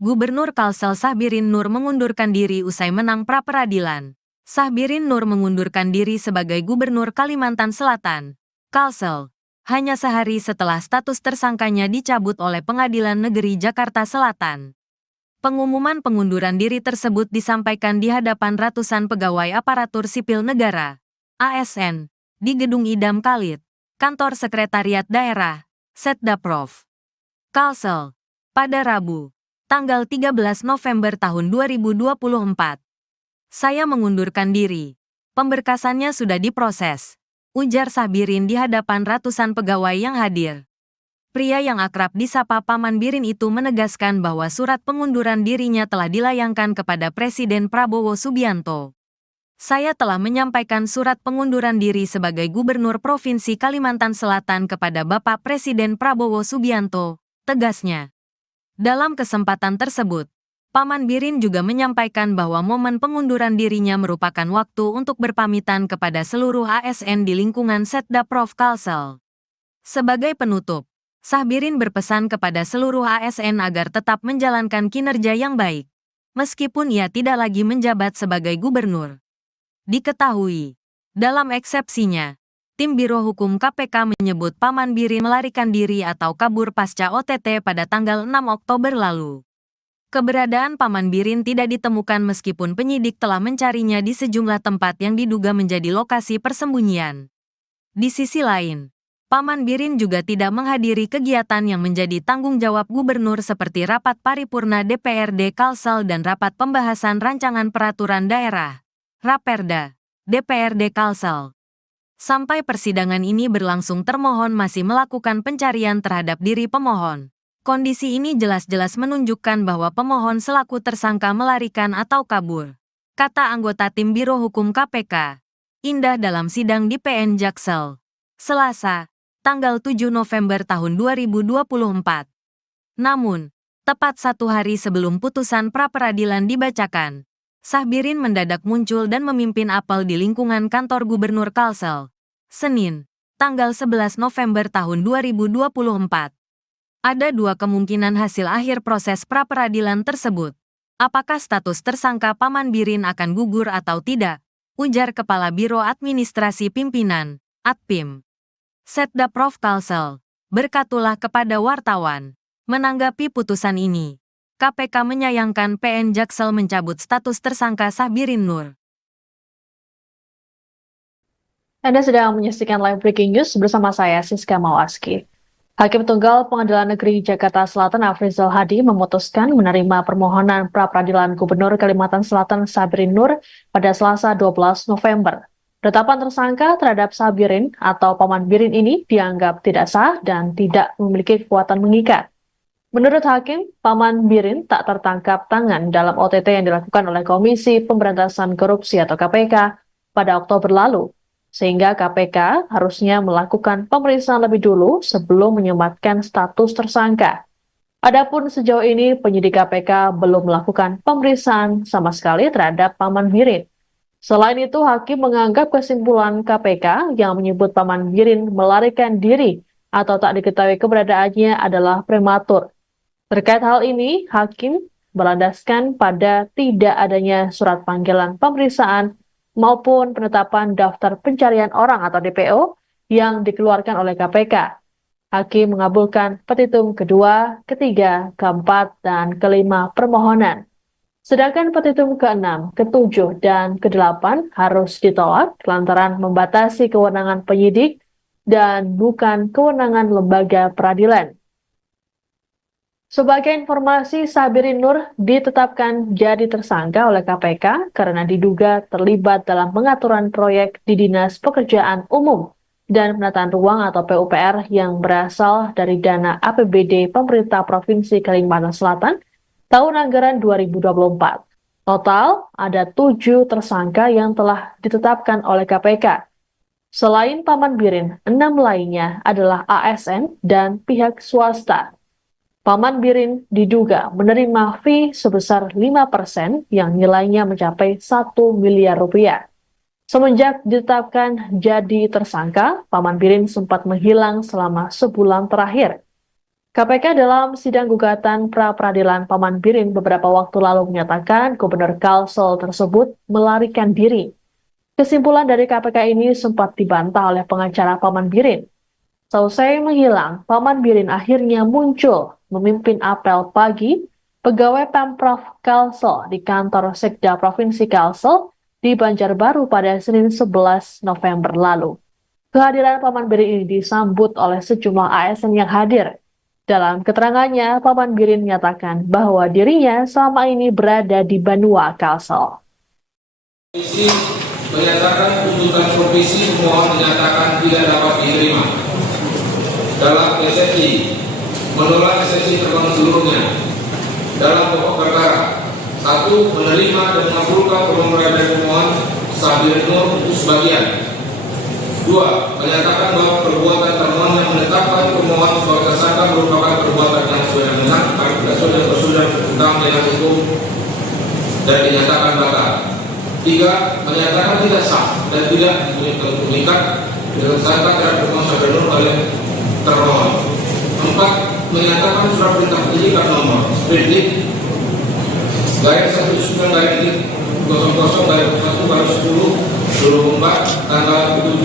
Gubernur Kalsel Sahbirin Nur mengundurkan diri usai menang pra-peradilan. Sahbirin Nur mengundurkan diri sebagai Gubernur Kalimantan Selatan, Kalsel, hanya sehari setelah status tersangkanya dicabut oleh Pengadilan Negeri Jakarta Selatan. Pengumuman pengunduran diri tersebut disampaikan di hadapan ratusan pegawai aparatur sipil negara, ASN, di Gedung Idam Khalid, Kantor Sekretariat Daerah, Setdaprov, Kalsel, pada Rabu, tanggal 13 November tahun 2024. Saya mengundurkan diri. Pemberkasannya sudah diproses, ujar Sahbirin di hadapan ratusan pegawai yang hadir. Pria yang akrab disapa Paman Birin itu menegaskan bahwa surat pengunduran dirinya telah dilayangkan kepada Presiden Prabowo Subianto. Saya telah menyampaikan surat pengunduran diri sebagai Gubernur Provinsi Kalimantan Selatan kepada Bapak Presiden Prabowo Subianto, tegasnya. Dalam kesempatan tersebut, Paman Birin juga menyampaikan bahwa momen pengunduran dirinya merupakan waktu untuk berpamitan kepada seluruh ASN di lingkungan Setdaprov Kalsel. Sebagai penutup, Sahbirin berpesan kepada seluruh ASN agar tetap menjalankan kinerja yang baik, meskipun ia tidak lagi menjabat sebagai gubernur. Diketahui, dalam eksepsinya, Tim Biro Hukum KPK menyebut Paman Birin melarikan diri atau kabur pasca OTT pada tanggal 6 Oktober lalu. Keberadaan Paman Birin tidak ditemukan meskipun penyidik telah mencarinya di sejumlah tempat yang diduga menjadi lokasi persembunyian. Di sisi lain, Paman Birin juga tidak menghadiri kegiatan yang menjadi tanggung jawab gubernur seperti rapat paripurna DPRD Kalsel dan rapat pembahasan rancangan peraturan daerah, Raperda, DPRD Kalsel. Sampai persidangan ini berlangsung, termohon masih melakukan pencarian terhadap diri pemohon. Kondisi ini jelas-jelas menunjukkan bahwa pemohon selaku tersangka melarikan atau kabur, kata anggota Tim Biro Hukum KPK, Indah dalam sidang di PN Jaksel, Selasa, tanggal 7 November tahun 2024. Namun, tepat satu hari sebelum putusan pra-peradilan dibacakan, Sahbirin mendadak muncul dan memimpin apel di lingkungan kantor Gubernur Kalsel, Senin, tanggal 11 November tahun 2024. Ada dua kemungkinan hasil akhir proses pra-peradilan tersebut. Apakah status tersangka Paman Birin akan gugur atau tidak? Ujar Kepala Biro Administrasi Pimpinan, Atpim, Setdaprov Kalsel, berkatulah kepada wartawan. Menanggapi putusan ini, KPK menyayangkan PN Jaksel mencabut status tersangka Sahbirin Nur. Anda sedang menyaksikan live breaking news bersama saya, Siska Mawaski. Hakim Tunggal Pengadilan Negeri Jakarta Selatan Afrizal Hadi memutuskan menerima permohonan pra-peradilan Gubernur Kalimantan Selatan Sahbirin Nur pada Selasa 12 November. Penetapan tersangka terhadap Sahbirin atau Paman Birin ini dianggap tidak sah dan tidak memiliki kekuatan mengikat. Menurut Hakim, Paman Birin tak tertangkap tangan dalam OTT yang dilakukan oleh Komisi Pemberantasan Korupsi atau KPK pada Oktober lalu, sehingga KPK harusnya melakukan pemeriksaan lebih dulu sebelum menyematkan status tersangka. Adapun sejauh ini penyidik KPK belum melakukan pemeriksaan sama sekali terhadap Paman Birin. Selain itu, Hakim menganggap kesimpulan KPK yang menyebut Paman Birin melarikan diri atau tak diketahui keberadaannya adalah prematur. Terkait hal ini, Hakim berlandaskan pada tidak adanya surat panggilan pemeriksaan maupun penetapan daftar pencarian orang atau DPO yang dikeluarkan oleh KPK. Hakim mengabulkan petitum kedua, ketiga, keempat, dan kelima permohonan. Sedangkan petitum ke-6, ke-7, dan ke-8 harus ditolak lantaran membatasi kewenangan penyidik dan bukan kewenangan lembaga peradilan. Sebagai informasi, Sahbirin Nur ditetapkan jadi tersangka oleh KPK karena diduga terlibat dalam pengaturan proyek di Dinas Pekerjaan Umum dan Penataan Ruang atau PUPR yang berasal dari dana APBD Pemerintah Provinsi Kalimantan Selatan tahun anggaran 2024. Total ada 7 tersangka yang telah ditetapkan oleh KPK. Selain Paman Birin, 6 lainnya adalah ASN dan pihak swasta. Paman Birin diduga menerima fee sebesar 5% yang nilainya mencapai 1 miliar rupiah. Semenjak ditetapkan jadi tersangka, Paman Birin sempat menghilang selama sebulan terakhir. KPK dalam sidang gugatan pra-peradilan Paman Birin beberapa waktu lalu menyatakan Gubernur Kalsel tersebut melarikan diri. Kesimpulan dari KPK ini sempat dibantah oleh pengacara Paman Birin. Selesai menghilang, Paman Birin akhirnya muncul memimpin apel pagi pegawai Pemprov Kalsel di kantor Sekda Provinsi Kalsel di Banjarbaru pada Senin 11 November lalu. Kehadiran Paman Birin ini disambut oleh sejumlah ASN yang hadir. Dalam keterangannya, Paman Birin menyatakan bahwa dirinya selama ini berada di Banua, Kalsel. Komisi menyatakan tuntutan provisi pemohon dinyatakan tidak dapat diterima. Dalam eksepsi, menolak eksepsi terbangun seluruhnya. Dalam pokok perkara, 1. Menerima dan mengabulkan permohonan pemohon Sabirin Nur untuk sebagian. 2. Menyatakan bahwa perbuatan termohon yang menetapkan pemohon sebagai tersangka merupakan perbuatan yang sesuai dengan prosedur tentang dengan hukum dan dinyatakan batal. 3. Menyatakan tidak sah dan tidak mengikat dengan tersangka terhadap pemohon Sabirin Nur oleh termohon. 4. Menyatakan surat perintah penyidikan nomor sprindik garis 19-00-1-10-24 tanggal 7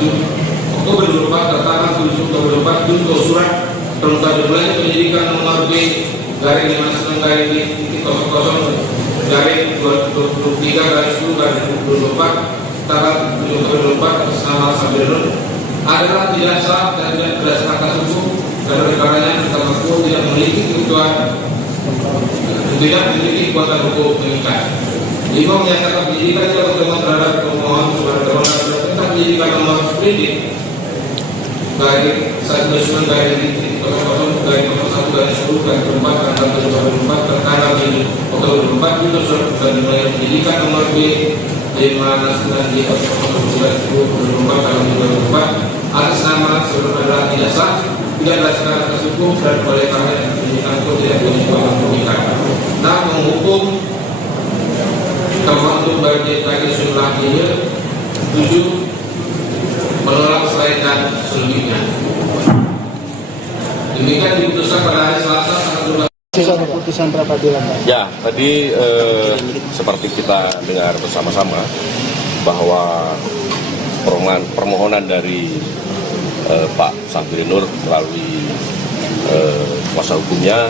Oktober 2024 tertanggal 7 Oktober 2024 junto surat perintah dimulai penyidikan nomor B garis 59-00 garis 23-10-2024 tanggal 7 Oktober 2024 bersama Sabirin Nur adalah tidak sah dan tidak berdasarkan atas hukum karena perkaranya tersangka tidak memiliki kebutuhan tidak memiliki kekuatan hukum mengikat. 5. Menyatakan penyidikan yang bertemuan terhadap pemohon sebagai termohon tentang penyidikan nomor sprindik garis 19-00-01-10-24 tanggal 7 tertanggal 7 Oktober 2024 juga surat dimulai penyidikan nomor B 5-9-00-10-24 tanggal 2024 atas nama sebelum adalah tidak sah, tidak berdasarkan atas hukum dan oleh karena penyidikan itu tidak boleh dilakukan. Nah, menghukum termasuk bagi jumlah ini 7 menolak selain dan selebihnya. Demikian diputuskan pada hari Selasa tanggal 12. Keputusan pra-peradilan. Ya, tadi seperti kita dengar bersama-sama bahwa permohonan dari Pak Sabirin Nur melalui kuasa hukumnya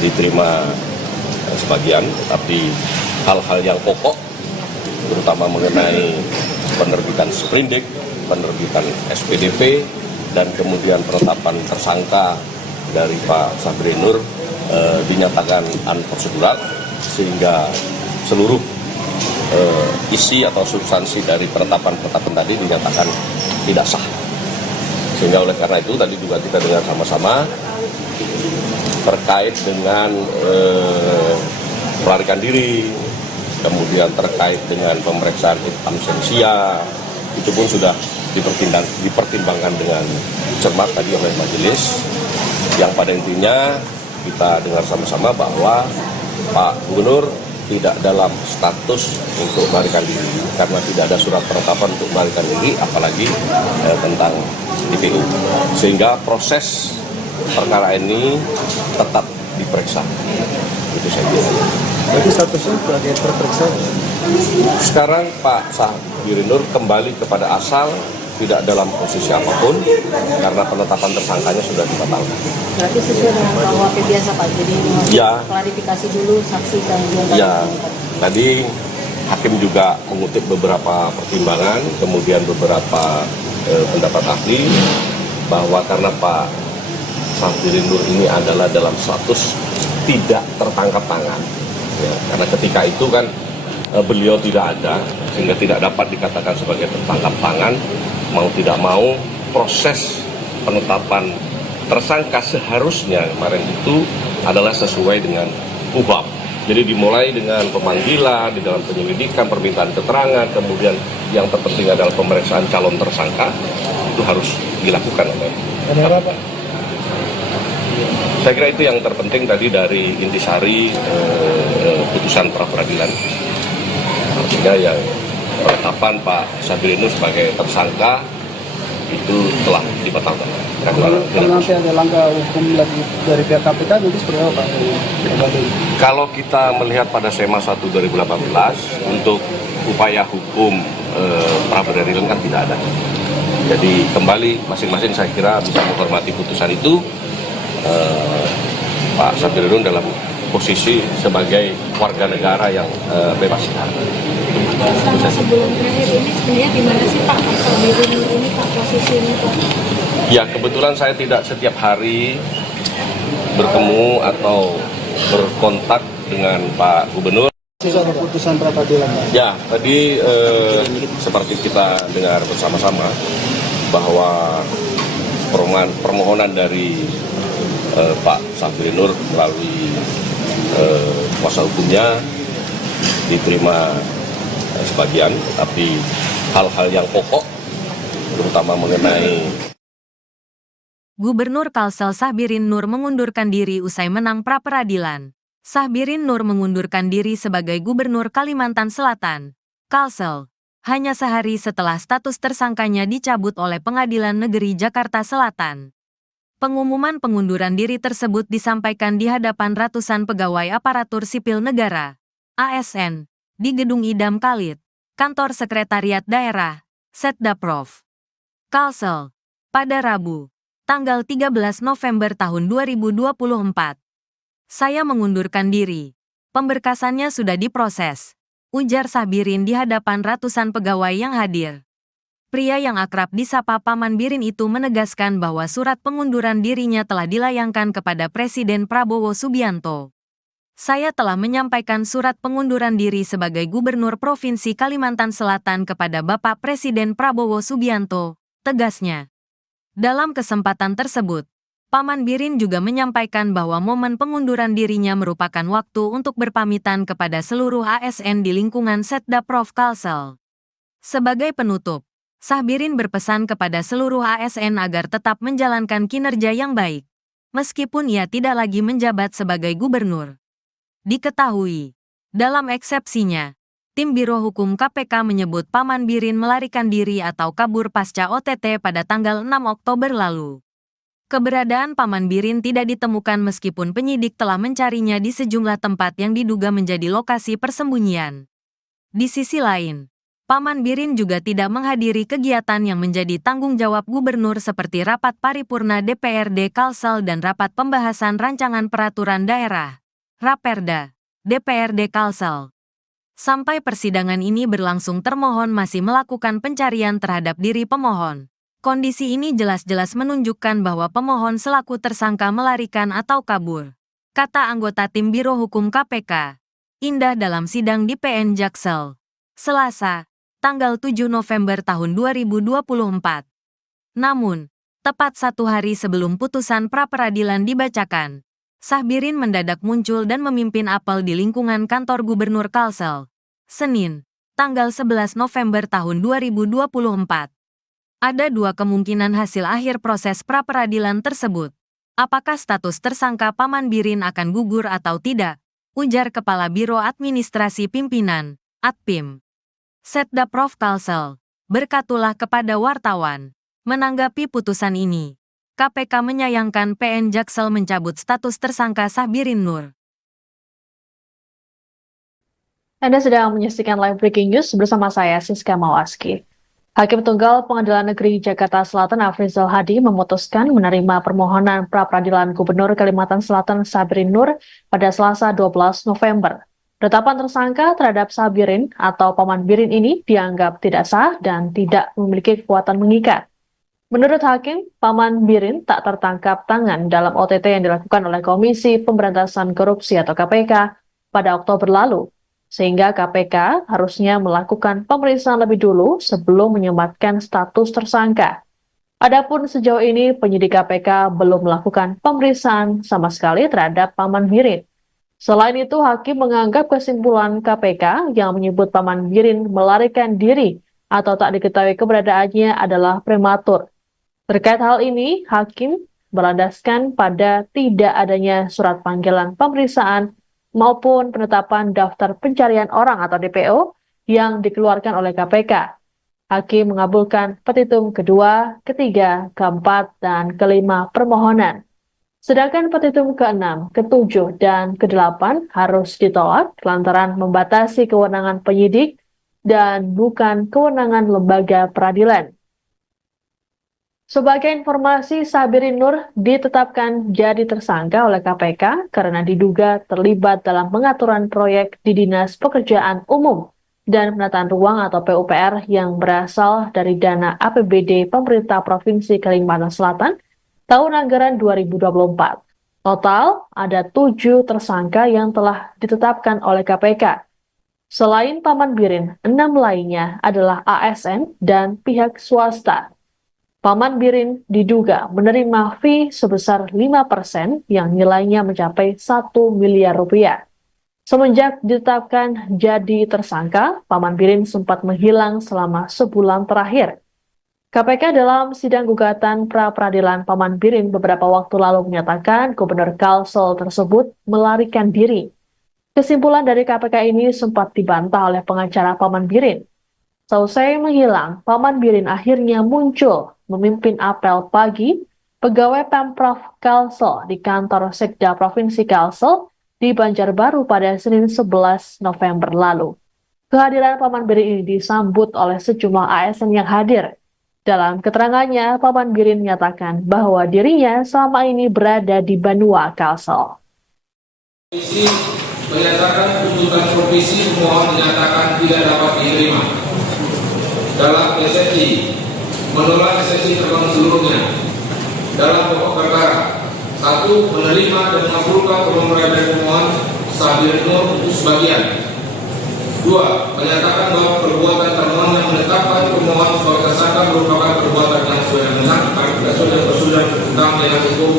diterima sebagian, tapi hal-hal yang pokok terutama mengenai penerbitan sprindik, penerbitan SPDP, dan kemudian penetapan tersangka dari Pak Sabirin Nur dinyatakan unprocedural sehingga seluruh isi atau substansi dari penetapan tadi dinyatakan tidak sah. Sehingga oleh karena itu tadi juga kita dengar sama-sama terkait dengan melarikan diri, kemudian terkait dengan pemeriksaan absensia, itu pun sudah dipertimbangkan dengan cermat tadi oleh majelis, yang pada intinya kita dengar sama-sama bahwa Pak Gubernur tidak dalam status untuk melarikan diri karena tidak ada surat penetapan untuk melarikan diri, apalagi tentang DPO, sehingga proses perkara ini tetap diperiksa. Itu saya kira. Jadi statusnya sebagai terperiksa. Sekarang Pak Sabirin Nur kembali kepada asal, tidak dalam posisi apapun karena penetapan tersangkanya sudah dibatalkan. Berarti sesuai dengan KUHP biasa Pak, jadi Ya. klarifikasi dulu saksi dan juga Ya, tadi hakim juga mengutip beberapa pertimbangan, kemudian beberapa pendapat ahli bahwa karena Pak Sabirin Nur ini adalah dalam status tidak tertangkap tangan, ya, karena ketika itu kan beliau tidak ada sehingga tidak dapat dikatakan sebagai tertangkap tangan. Mau tidak mau proses penetapan tersangka seharusnya kemarin itu adalah sesuai dengan KUHP. Jadi dimulai dengan pemanggilan, di dalam penyelidikan, permintaan keterangan, kemudian yang terpenting adalah pemeriksaan calon tersangka, itu harus dilakukan oleh Kenapa Pak? Saya kira itu yang terpenting tadi dari intisari putusan pra-peradilan. Artinya yang penetapan Pak Sabirin Nur sebagai tersangka itu telah dibatalkan. Kalau nanti ada langkah hukum lagi dari pihak KPK nanti seperti apa Pak? Kalau kita melihat pada SEMA 1 2018 untuk upaya hukum pra peradilan kan tidak ada. Jadi kembali masing-masing saya kira bisa menghormati putusan itu. Pak Sabirin Nur dalam posisi sebagai warga negara yang bebas. Selama sebelum terakhir ini sebenarnya di mana sih Pak Sabirin Nur ini Pak posisinya Pak? Ya kebetulan saya tidak setiap hari bertemu atau berkontak dengan Pak Gubernur. Soal keputusan pra peradilan Pak. Ya tadi seperti kita dengar bersama-sama bahwa permohonan dari Pak Sabirin Nur melalui kuasa hukumnya diterima sebagian, tapi hal-hal yang pokok terutama mengenai Gubernur Kalsel Sabirin Nur mengundurkan diri usai menang pra-peradilan. Sabirin Nur mengundurkan diri sebagai Gubernur Kalimantan Selatan, Kalsel, hanya sehari setelah status tersangkanya dicabut oleh Pengadilan Negeri Jakarta Selatan. Pengumuman pengunduran diri tersebut disampaikan di hadapan ratusan pegawai aparatur sipil negara, ASN, di Gedung Idam Khalid, Kantor Sekretariat Daerah, Setdaprov, Kalsel, pada Rabu, tanggal 13 November tahun 2024. Saya mengundurkan diri. Pemberkasannya sudah diproses, ujar Sabirin di hadapan ratusan pegawai yang hadir. Pria yang akrab disapa Paman Birin itu menegaskan bahwa surat pengunduran dirinya telah dilayangkan kepada Presiden Prabowo Subianto. Saya telah menyampaikan surat pengunduran diri sebagai Gubernur Provinsi Kalimantan Selatan kepada Bapak Presiden Prabowo Subianto, tegasnya. Dalam kesempatan tersebut, Paman Birin juga menyampaikan bahwa momen pengunduran dirinya merupakan waktu untuk berpamitan kepada seluruh ASN di lingkungan Setdaprov Kalsel. Sebagai penutup, Sabirin berpesan kepada seluruh ASN agar tetap menjalankan kinerja yang baik, meskipun ia tidak lagi menjabat sebagai gubernur. Diketahui, dalam eksepsinya, tim Biro Hukum KPK menyebut Paman Birin melarikan diri atau kabur pasca OTT pada tanggal 6 Oktober lalu. Keberadaan Paman Birin tidak ditemukan meskipun penyidik telah mencarinya di sejumlah tempat yang diduga menjadi lokasi persembunyian. Di sisi lain, Paman Birin juga tidak menghadiri kegiatan yang menjadi tanggung jawab gubernur seperti rapat paripurna DPRD Kalsel dan rapat pembahasan rancangan peraturan daerah, Raperda, DPRD Kalsel. Sampai persidangan ini berlangsung, termohon masih melakukan pencarian terhadap diri pemohon. Kondisi ini jelas-jelas menunjukkan bahwa pemohon selaku tersangka melarikan atau kabur, kata anggota tim Biro Hukum KPK, Indah dalam sidang di PN Jaksel, Selasa, tanggal 7 November tahun 2024. Namun, tepat satu hari sebelum putusan pra-peradilan dibacakan, Sabirin mendadak muncul dan memimpin apel di lingkungan kantor Gubernur Kalsel, Senin, tanggal 11 November tahun 2024. Ada dua kemungkinan hasil akhir proses pra-peradilan tersebut. Apakah status tersangka Paman Birin akan gugur atau tidak? Ujar Kepala Biro Administrasi Pimpinan, Atpim, Setdaprov Kalsel, berkatulah kepada wartawan. Menanggapi putusan ini, KPK menyayangkan PN Jaksel mencabut status tersangka Sabirin Nur. Anda sedang menyaksikan live breaking news bersama saya, Siska Mawaski. Hakim Tunggal Pengadilan Negeri Jakarta Selatan Afrizal Hadi memutuskan menerima permohonan pra-peradilan Gubernur Kalimantan Selatan Sabirin Nur pada Selasa 12 November. Penetapan tersangka terhadap Sabirin atau Paman Birin ini dianggap tidak sah dan tidak memiliki kekuatan mengikat. Menurut Hakim, Paman Birin tak tertangkap tangan dalam OTT yang dilakukan oleh Komisi Pemberantasan Korupsi atau KPK pada Oktober lalu, sehingga KPK harusnya melakukan pemeriksaan lebih dulu sebelum menyematkan status tersangka. Adapun sejauh ini penyidik KPK belum melakukan pemeriksaan sama sekali terhadap Paman Birin. Selain itu, Hakim menganggap kesimpulan KPK yang menyebut Paman Birin melarikan diri atau tak diketahui keberadaannya adalah prematur. Terkait hal ini, Hakim berlandaskan pada tidak adanya surat panggilan pemeriksaan maupun penetapan daftar pencarian orang atau DPO yang dikeluarkan oleh KPK. Hakim mengabulkan petitum kedua, ketiga, keempat, dan kelima permohonan. Sedangkan petitum ke-6, ke-7, dan ke-8 harus ditolak lantaran membatasi kewenangan penyidik dan bukan kewenangan lembaga peradilan. Sebagai informasi, Sabirin Nur ditetapkan jadi tersangka oleh KPK karena diduga terlibat dalam pengaturan proyek di Dinas Pekerjaan Umum dan Penataan Ruang atau PUPR yang berasal dari dana APBD pemerintah Provinsi Kalimantan Selatan tahun anggaran 2024. Total ada 7 tersangka yang telah ditetapkan oleh KPK. Selain Paman Birin, 6 lainnya adalah ASN dan pihak swasta. Paman Birin diduga menerima fee sebesar 5% yang nilainya mencapai 1 miliar rupiah. Semenjak ditetapkan jadi tersangka, Paman Birin sempat menghilang selama sebulan terakhir. KPK dalam sidang gugatan pra-peradilan Paman Birin beberapa waktu lalu menyatakan Gubernur Kalsel tersebut melarikan diri. Kesimpulan dari KPK ini sempat dibantah oleh pengacara Paman Birin. Seusai menghilang, Paman Birin akhirnya muncul memimpin apel pagi pegawai Pemprov Kalsel di kantor Sekda Provinsi Kalsel di Banjarbaru pada Senin 11 November lalu. Kehadiran Paman Birin ini disambut oleh sejumlah ASN yang hadir. Dalam keterangannya, Paman Birin menyatakan bahwa dirinya selama ini berada di Banua, Kalsel. Komisi menyatakan tuntutan provisi pemohon dinyatakan tidak dapat diterima. Dalam eksepsi, menolak eksepsi terbang seluruhnya. Dalam pokok perkara, 1. Menerima dan mengabulkan permohonan dari pemohon Sabirin Nur untuk sebagian. 2. Menyatakan bahwa perbuatan termohon yang menetapkan pemohon sebagai tersangka merupakan perbuatan yang sesuai dengan prosedur tentang dengan hukum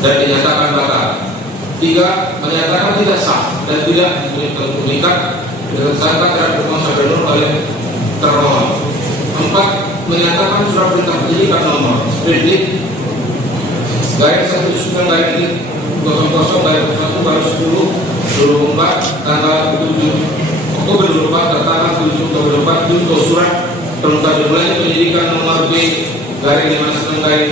dan dinyatakan batal. 3. Menyatakan tidak sah dan tidak mengikat dengan tersangka terhadap pemohon Sabirin Nur oleh termohon. 4. Menyatakan surat perintah penyidikan nomor sprindik garis 19 garis 00 garis 1 garis 10 24 tanggal 7 Oktober 24 tertanggal 7 Oktober 24 junto surat perintah dimulai penyidikan nomor B garis 59 garis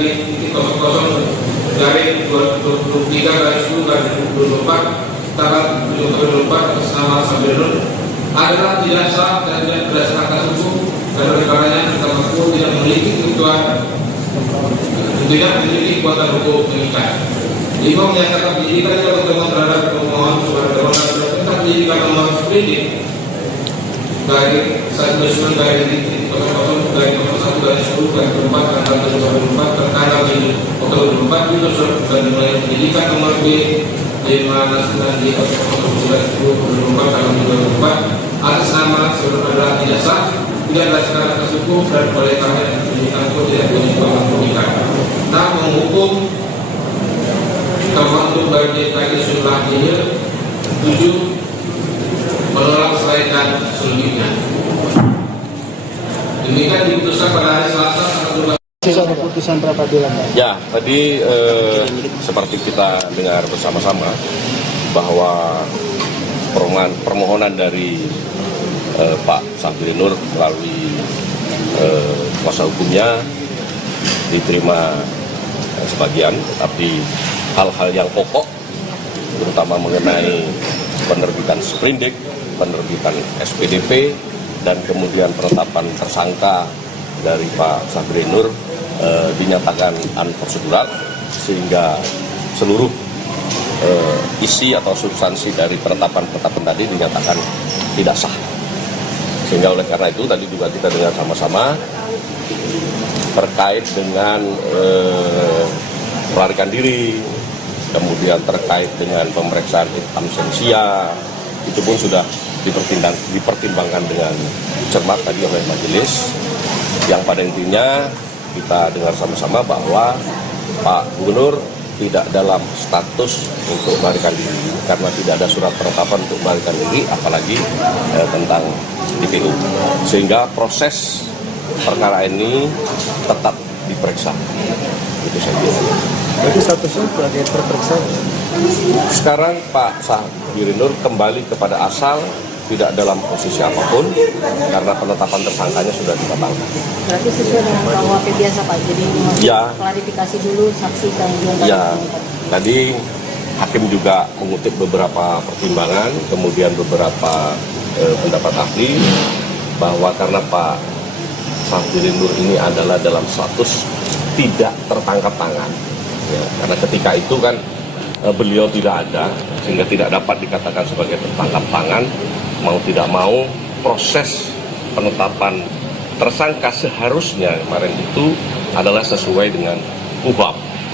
00 garis 23 garis 10 garis 24 tanggal 7 Oktober 24 atas nama Sabirin Nur adalah tidak sah dan tidak berdasarkan hukum dan oleh karenanya Mahkamah Agung tidak memiliki kebutuhan tidak memiliki kekuatan hukum mengikat. 5. Menyatakan penyidikan yang bertemuan terhadap pemohon sebagai termohon dan perintah penyidikan nomor sprindik garis 19 garis 00 garis 01 garis 10 garis 24 tanggal 24 tertanggal 7 Oktober 24 itu surat dan dimulai penyidikan nomor B 59 di 00 garis 10 24 tanggal 24 atas nama seluruh adalah tidak sah, tidak berdasarkan atas hukum dan oleh karena penyidikan itu tidak punya kekuatan mengikat. Nah, menghukum termasuk bagi tadi sudah hadir 7 menolak selaikan selebihnya. Demikian diputuskan pada hari Selasa tanggal 12. Sisa keputusan pra-peradilan. Ya, tadi seperti kita dengar bersama-sama bahwa permohonan dari Pak Sabirin Nur melalui kuasa hukumnya diterima sebagian, tapi hal-hal yang pokok terutama mengenai penerbitan sprindik, penerbitan SPDP, dan kemudian penetapan tersangka dari Pak Sabirin Nur dinyatakan unprosedural sehingga seluruh isi atau substansi dari penetapan tadi dinyatakan tidak sah. Sehingga oleh karena itu tadi juga kita dengar sama-sama terkait dengan melarikan diri, kemudian terkait dengan pemeriksaan absensia, itu pun sudah dipertimbangkan dengan cermat tadi oleh majelis, yang pada intinya kita dengar sama-sama bahwa Pak Gubernur tidak dalam status untuk melarikan diri karena tidak ada surat penetapan untuk melarikan diri, apalagi tentang DPO, sehingga proses perkara ini tetap diperiksa. Itu saja. Jadi statusnya sebagai terperiksa. Sekarang Pak Sabirin Nur kembali kepada asal tidak dalam posisi apapun karena penetapan tersangkanya sudah dibatalkan. Berarti sesuai dengan KUHP biasa Pak, jadi Ya. klarifikasi dulu saksi kemudian Ya, tadi hakim juga mengutip beberapa pertimbangan, kemudian beberapa pendapat ahli bahwa karena Pak Syahbirin Nur ini adalah dalam status tidak tertangkap tangan. Ya, karena ketika itu kan beliau tidak ada, sehingga tidak dapat dikatakan sebagai tertangkap tangan. Mau tidak mau, proses penetapan tersangka seharusnya kemarin itu adalah sesuai dengan KUHP.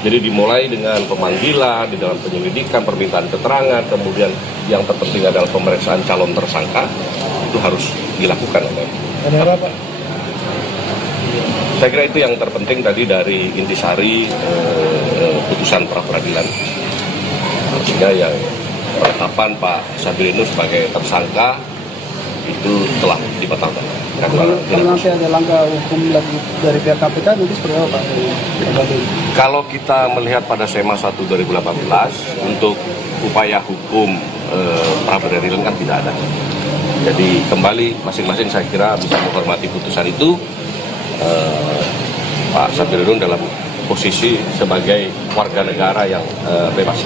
Jadi dimulai dengan pemanggilan, di dalam penyelidikan, permintaan keterangan, kemudian yang terpenting adalah pemeriksaan calon tersangka, itu harus dilakukan oleh. Ada apa? Saya kira itu yang terpenting tadi dari intisari putusan pra-peradilan. Sehingga yang penetapan Pak Syahbirin Nur sebagai tersangka itu telah dibatalkan. Kalau nanti ada langkah hukum lagi dari pihak KPK, nanti seperti apa Pak? Kalau kita melihat pada SEMA 1 2018 untuk upaya hukum pra-peradilan kan tidak ada. Jadi kembali masing-masing saya kira bisa menghormati putusan itu. Pak Syahbirin Nur dalam posisi sebagai warga negara yang bebas.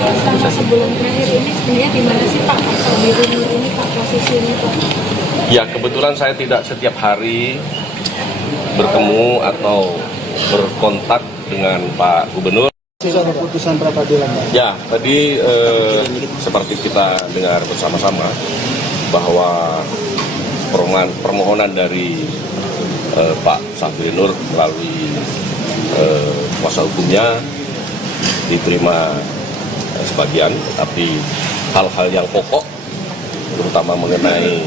Selama sebulan terakhir ini sebenarnya di mana sih Pak Syahbirin Nur ini Pak posisinya Pak? Ya kebetulan saya tidak setiap hari bertemu atau berkontak dengan Pak Gubernur. Soal keputusan pra-peradilan Pak. Ya tadi seperti kita dengar bersama-sama bahwa permohonan dari Pak Syahbirin Nur melalui kuasa hukumnya diterima sebagian, tapi hal-hal yang pokok terutama mengenai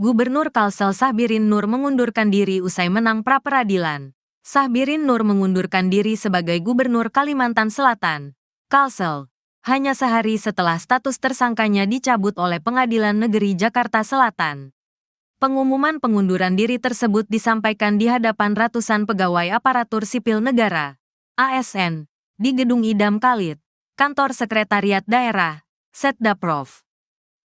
Gubernur Kalsel Syahbirin Nur mengundurkan diri usai menang pra-peradilan. Syahbirin Nur mengundurkan diri sebagai Gubernur Kalimantan Selatan, Kalsel, hanya sehari setelah status tersangkanya dicabut oleh Pengadilan Negeri Jakarta Selatan. Pengumuman pengunduran diri tersebut disampaikan di hadapan ratusan pegawai aparatur sipil negara, ASN, di Gedung Idam Khalid, Kantor Sekretariat Daerah, Setdaprov,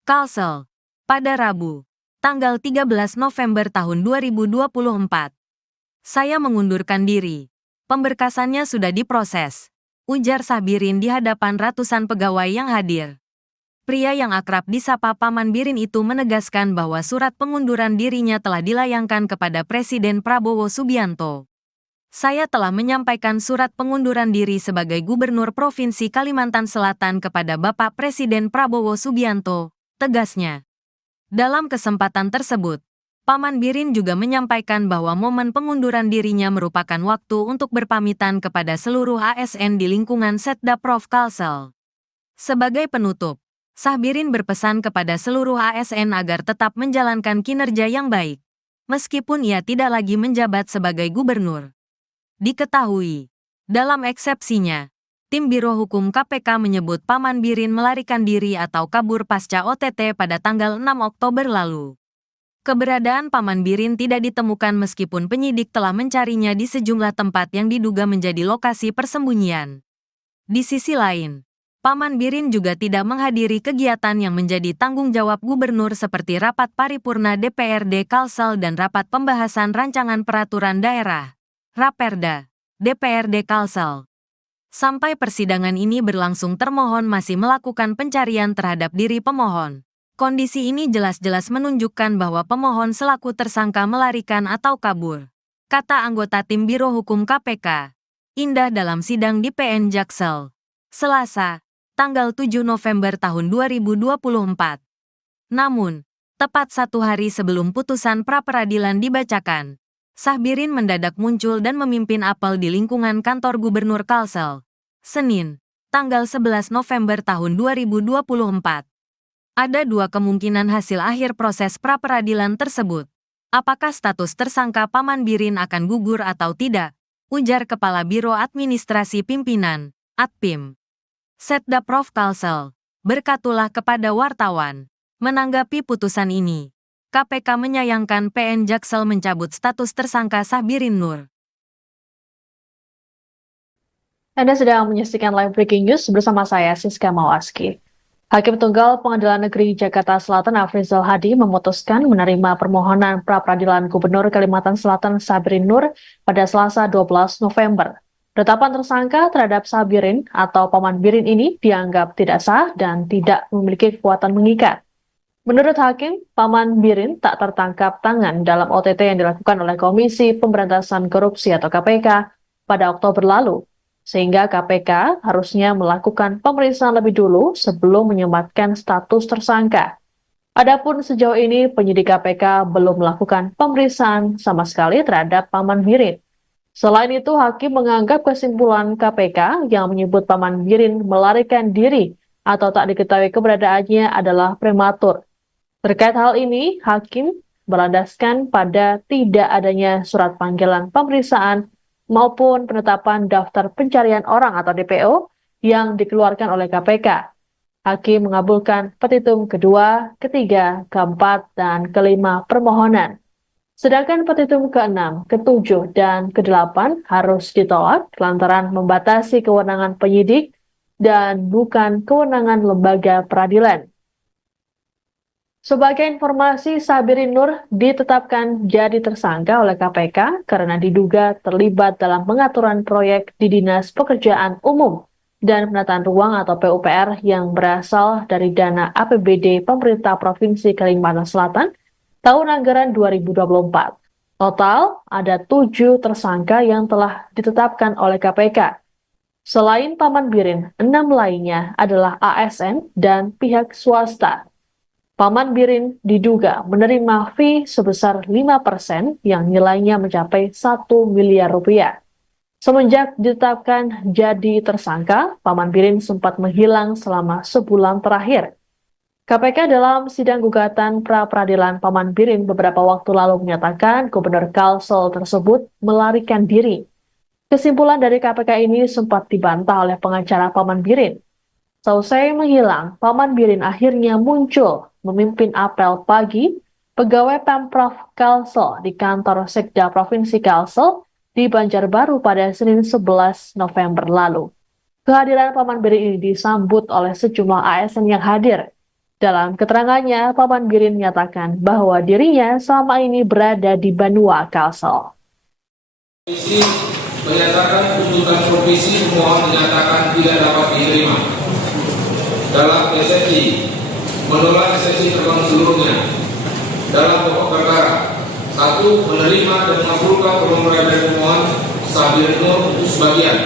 Kalsel, pada Rabu, tanggal 13 November tahun 2024. Saya mengundurkan diri. Pemberkasannya sudah diproses, ujar Syahbirin di hadapan ratusan pegawai yang hadir. Pria yang akrab disapa Paman Birin itu menegaskan bahwa surat pengunduran dirinya telah dilayangkan kepada Presiden Prabowo Subianto. Saya telah menyampaikan surat pengunduran diri sebagai Gubernur Provinsi Kalimantan Selatan kepada Bapak Presiden Prabowo Subianto, tegasnya. Dalam kesempatan tersebut, Paman Birin juga menyampaikan bahwa momen pengunduran dirinya merupakan waktu untuk berpamitan kepada seluruh ASN di lingkungan Setdaprov Kalsel. Sebagai penutup, Syahbirin berpesan kepada seluruh ASN agar tetap menjalankan kinerja yang baik, meskipun ia tidak lagi menjabat sebagai gubernur. Diketahui, dalam eksepsinya, tim Biro Hukum KPK menyebut Paman Birin melarikan diri atau kabur pasca OTT pada tanggal 6 Oktober lalu. Keberadaan Paman Birin tidak ditemukan meskipun penyidik telah mencarinya di sejumlah tempat yang diduga menjadi lokasi persembunyian. Di sisi lain, Paman Birin juga tidak menghadiri kegiatan yang menjadi tanggung jawab gubernur seperti rapat paripurna DPRD Kalsel dan rapat pembahasan rancangan peraturan daerah, Raperda, DPRD Kalsel. Sampai persidangan ini berlangsung, termohon masih melakukan pencarian terhadap diri pemohon. Kondisi ini jelas-jelas menunjukkan bahwa pemohon selaku tersangka melarikan atau kabur, kata anggota tim Biro Hukum KPK, Indah dalam sidang di PN Jaksel, Selasa, tanggal 7 November tahun 2024. Namun, tepat satu hari sebelum putusan pra-peradilan dibacakan, Syahbirin mendadak muncul dan memimpin apel di lingkungan kantor Gubernur Kalsel, Senin, tanggal 11 November tahun 2024. Ada dua kemungkinan hasil akhir proses pra-peradilan tersebut. Apakah status tersangka Paman Birin akan gugur atau tidak? Ujar Kepala Biro Administrasi Pimpinan, Atpim, Setdaprov Kalsel, berkatulah kepada wartawan. Menanggapi putusan ini, KPK menyayangkan PN Jaksel mencabut status tersangka Syahbirin Nur. Anda sedang menyaksikan live breaking news bersama saya, Siska Mawaski. Hakim Tunggal Pengadilan Negeri Jakarta Selatan Afrizal Hadi memutuskan menerima permohonan pra-peradilan Gubernur Kalimantan Selatan Sabirin Nur pada Selasa 12 November. Penetapan tersangka terhadap Sabirin atau Paman Birin ini dianggap tidak sah dan tidak memiliki kekuatan mengikat. Menurut Hakim, Paman Birin tak tertangkap tangan dalam OTT yang dilakukan oleh Komisi Pemberantasan Korupsi atau KPK pada Oktober lalu, sehingga KPK harusnya melakukan pemeriksaan lebih dulu sebelum menyematkan status tersangka. Adapun sejauh ini penyidik KPK belum melakukan pemeriksaan sama sekali terhadap Paman Birin. Selain itu, Hakim menganggap kesimpulan KPK yang menyebut Paman Birin melarikan diri atau tak diketahui keberadaannya adalah prematur. Terkait hal ini, Hakim berlandaskan pada tidak adanya surat panggilan pemeriksaan maupun penetapan daftar pencarian orang atau DPO yang dikeluarkan oleh KPK. Hakim mengabulkan petitum kedua, ketiga, keempat, dan kelima permohonan. Sedangkan petitum ke-6, ke-7, dan ke-8 harus ditolak lantaran membatasi kewenangan penyidik dan bukan kewenangan lembaga peradilan. Sebagai informasi, Sabirin Nur ditetapkan jadi tersangka oleh KPK karena diduga terlibat dalam pengaturan proyek di Dinas Pekerjaan Umum dan Penataan Ruang atau PUPR yang berasal dari dana APBD Pemerintah Provinsi Kalimantan Selatan tahun anggaran 2024. Total ada 7 tersangka yang telah ditetapkan oleh KPK. Selain Paman Birin, 6 lainnya adalah ASN dan pihak swasta. Paman Birin diduga menerima fee sebesar 5% yang nilainya mencapai 1 miliar rupiah. Semenjak ditetapkan jadi tersangka, Paman Birin sempat menghilang selama sebulan terakhir. KPK dalam sidang gugatan pra-peradilan Paman Birin beberapa waktu lalu menyatakan Gubernur Kalsel tersebut melarikan diri. Kesimpulan dari KPK ini sempat dibantah oleh pengacara Paman Birin. Seusai menghilang, Paman Birin akhirnya muncul memimpin apel pagi pegawai Pemprov Kalsel di kantor Sekda Provinsi Kalsel di Banjarbaru pada Senin 11 November lalu. Kehadiran Paman Birin ini disambut oleh sejumlah ASN yang hadir. Dalam keterangannya, Paman Birin menyatakan bahwa dirinya selama ini berada di Banua Kalsel. Komisi menyatakan tuntutan provisi pemohon dinyatakan tidak dapat diterima. Dalam eksepsi, menolak eksepsi terbang seluruhnya. Dalam pokok perkara, 1. Menerima dan mengabulkan permohonan dari pemohon Sabirin Nur untuk sebagian.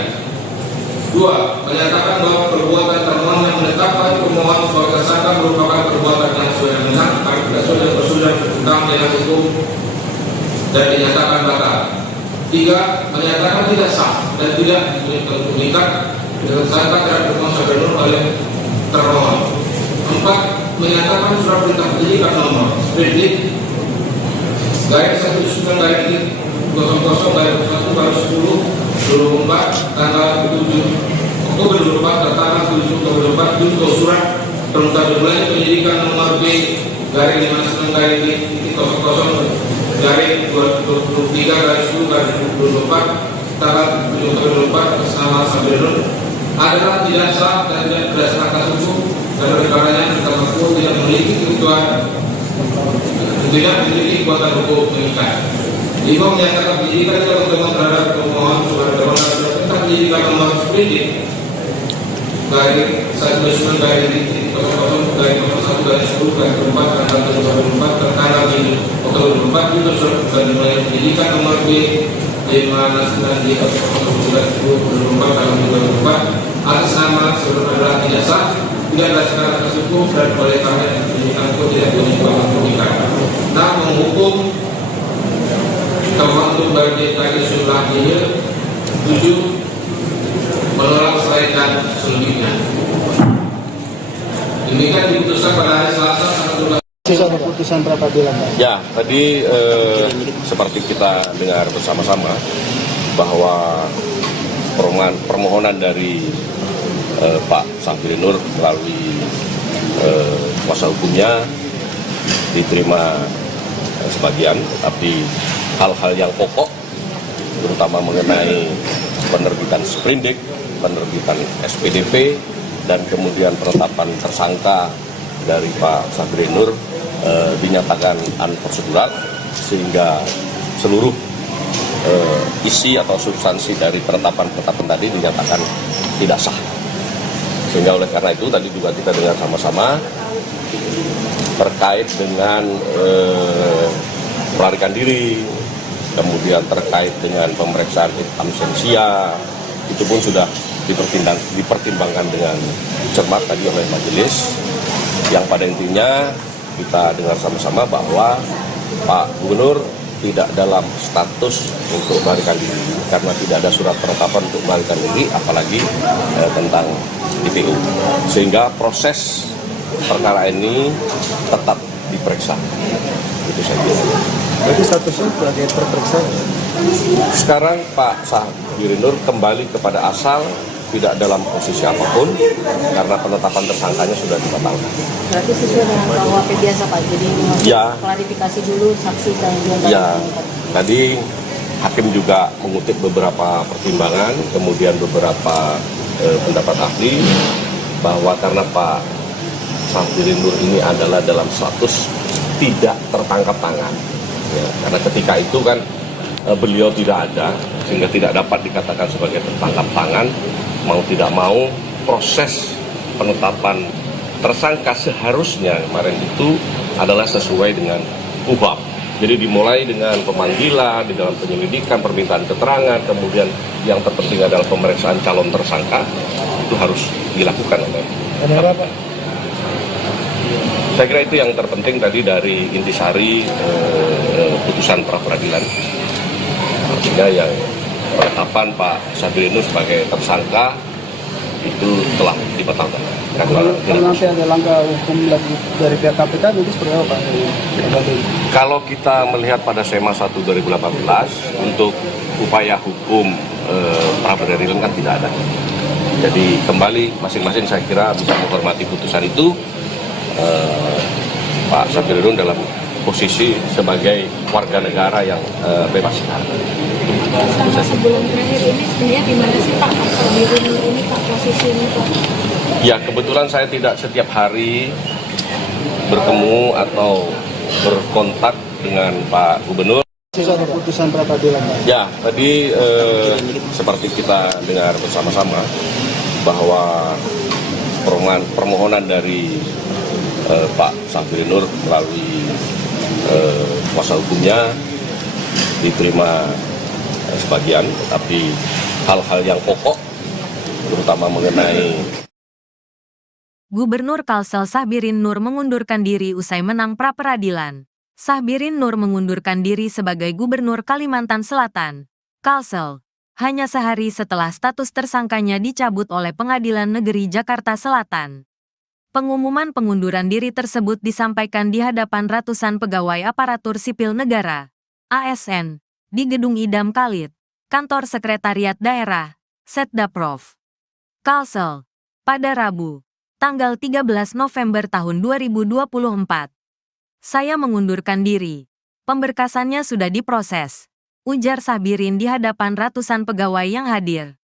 2. Menyatakan bahwa perbuatan termohon yang menetapkan pemohon sebagai tersangka merupakan perbuatan yang sesuai dengan tidak sesuai tentang dengan hukum dan dinyatakan batal. 3. Menyatakan tidak sah dan tidak mengikat dengan tersangka terhadap pemohon Sabirin Nur oleh termohon. 4. Menyatakan surat perintah penyidikan nomor sprindik garis 19 garis 00 garis 1 garis 10 24 tanggal 7 Oktober 24 tertanggal 7 Oktober 24 junto surat perintah dimulai penyidikan nomor B garis 59 garis 00 garis 23 garis 10 garis 24 tanggal 7 Oktober 24 bersama Sabirin Nur adalah tidak sah dan tidak berdasarkan hukum dan perkaranya terdakwa tidak memiliki kekuatan hukum mengikat. 5. Menyatakan penyidikan yang berkembang terhadap pemohon sebagai termohon tentang penyidikan nomor sprindik garis 19 garis 00 garis 01 garis 10 garis 4 tanggal 24 tertanggal 7 Oktober 24 juga surat dimulai penyidikan nomor B 59 di 09/10/24 tanggal 24 atas nama sebelum adalah tidak sah, tidak berdasarkan atas hukum dan oleh karena penyidikan itu tidak punya kekuatan mengikat. Nah, menghukum termasuk bagi tadi sudah ini 7 menolak selain dan selebihnya. Demikian diputuskan pada hari Selasa tanggal 12. Sisa keputusan pra-peradilan. Ya, tadi seperti kita dengar bersama-sama bahwa permohonan dari Pak Sabirin Nur melalui kuasa hukumnya diterima sebagian, tapi hal-hal yang pokok terutama mengenai penerbitan sprindik, penerbitan SPDP, dan kemudian penetapan tersangka dari Pak Sabirin Nur dinyatakan unprosedural, sehingga seluruh isi atau substansi dari penetapan tadi dinyatakan tidak sah. Sehingga oleh karena itu tadi juga kita dengar sama-sama terkait dengan melarikan diri, kemudian terkait dengan pemeriksaan absensia, itu pun sudah dipertimbangkan dengan cermat tadi oleh majelis, yang pada intinya kita dengar sama-sama bahwa Pak Gubernur tidak dalam status untuk melarikan diri karena tidak ada surat penetapan untuk melarikan diri, apalagi tentang DPO, sehingga proses perkara ini tetap diperiksa. Itu saja. Berarti statusnya sebagai terperiksa. Sekarang Pak Sabirin Nur kembali kepada asal, tidak dalam posisi apapun karena penetapan tersangkanya sudah dibatalkan. Berarti sesuai dengan KUHP biasa Pak, jadi Ya. klarifikasi dulu saksi dan juga Ya, tadi hakim juga mengutip beberapa pertimbangan, kemudian beberapa pendapat ahli, bahwa karena Pak Sabirin Nur ini adalah dalam status tidak tertangkap tangan. Ya, karena ketika itu kan beliau tidak ada, sehingga tidak dapat dikatakan sebagai tertangkap tangan. Mau tidak mau, proses penetapan tersangka seharusnya kemarin itu adalah sesuai dengan KUHP. Jadi dimulai dengan pemanggilan, di dalam penyelidikan, permintaan keterangan, kemudian yang terpenting adalah pemeriksaan calon tersangka, itu harus dilakukan oleh. Ada apa? Saya kira itu yang terpenting tadi dari intisari putusan pra peradilan. Artinya yang penetapan Pak Sabirin Nur sebagai tersangka itu telah dibatalkan. Kalau nanti ada langkah hukum lagi dari pihak KPK, itu seperti apa Pak? Kalau kita melihat pada SEMA 1 2018, untuk upaya hukum pra peradilan kan tidak ada. Jadi kembali masing-masing saya kira bisa menghormati putusan itu. Pak Sabirin Nur dalam posisi sebagai warga negara yang bebas. Selama sebulan terakhir ini sebenarnya di mana sih Pak Sabirin Nur ini Pak posisinya Pak? Ya, kebetulan saya tidak setiap hari bertemu atau berkontak dengan Pak Gubernur. Soal keputusan pra peradilan Pak. Ya, tadi seperti kita dengar bersama-sama bahwa permohonan dari Pak Sabirin Nur melalui kuasa hukumnya diterima sebagian, tapi hal-hal yang pokok terutama mengenai Gubernur Kalsel Sabirin Nur mengundurkan diri usai menang pra peradilan. Sabirin Nur mengundurkan diri sebagai Gubernur Kalimantan Selatan, Kalsel, hanya sehari setelah status tersangkanya dicabut oleh Pengadilan Negeri Jakarta Selatan. Pengumuman pengunduran diri tersebut disampaikan di hadapan ratusan pegawai aparatur sipil negara, ASN, di Gedung Idam Khalid, Kantor Sekretariat Daerah, Setdaprov, Kalsel, pada Rabu, tanggal 13 November tahun 2024. Saya mengundurkan diri. Pemberkasannya sudah diproses, ujar Sabirin di hadapan ratusan pegawai yang hadir.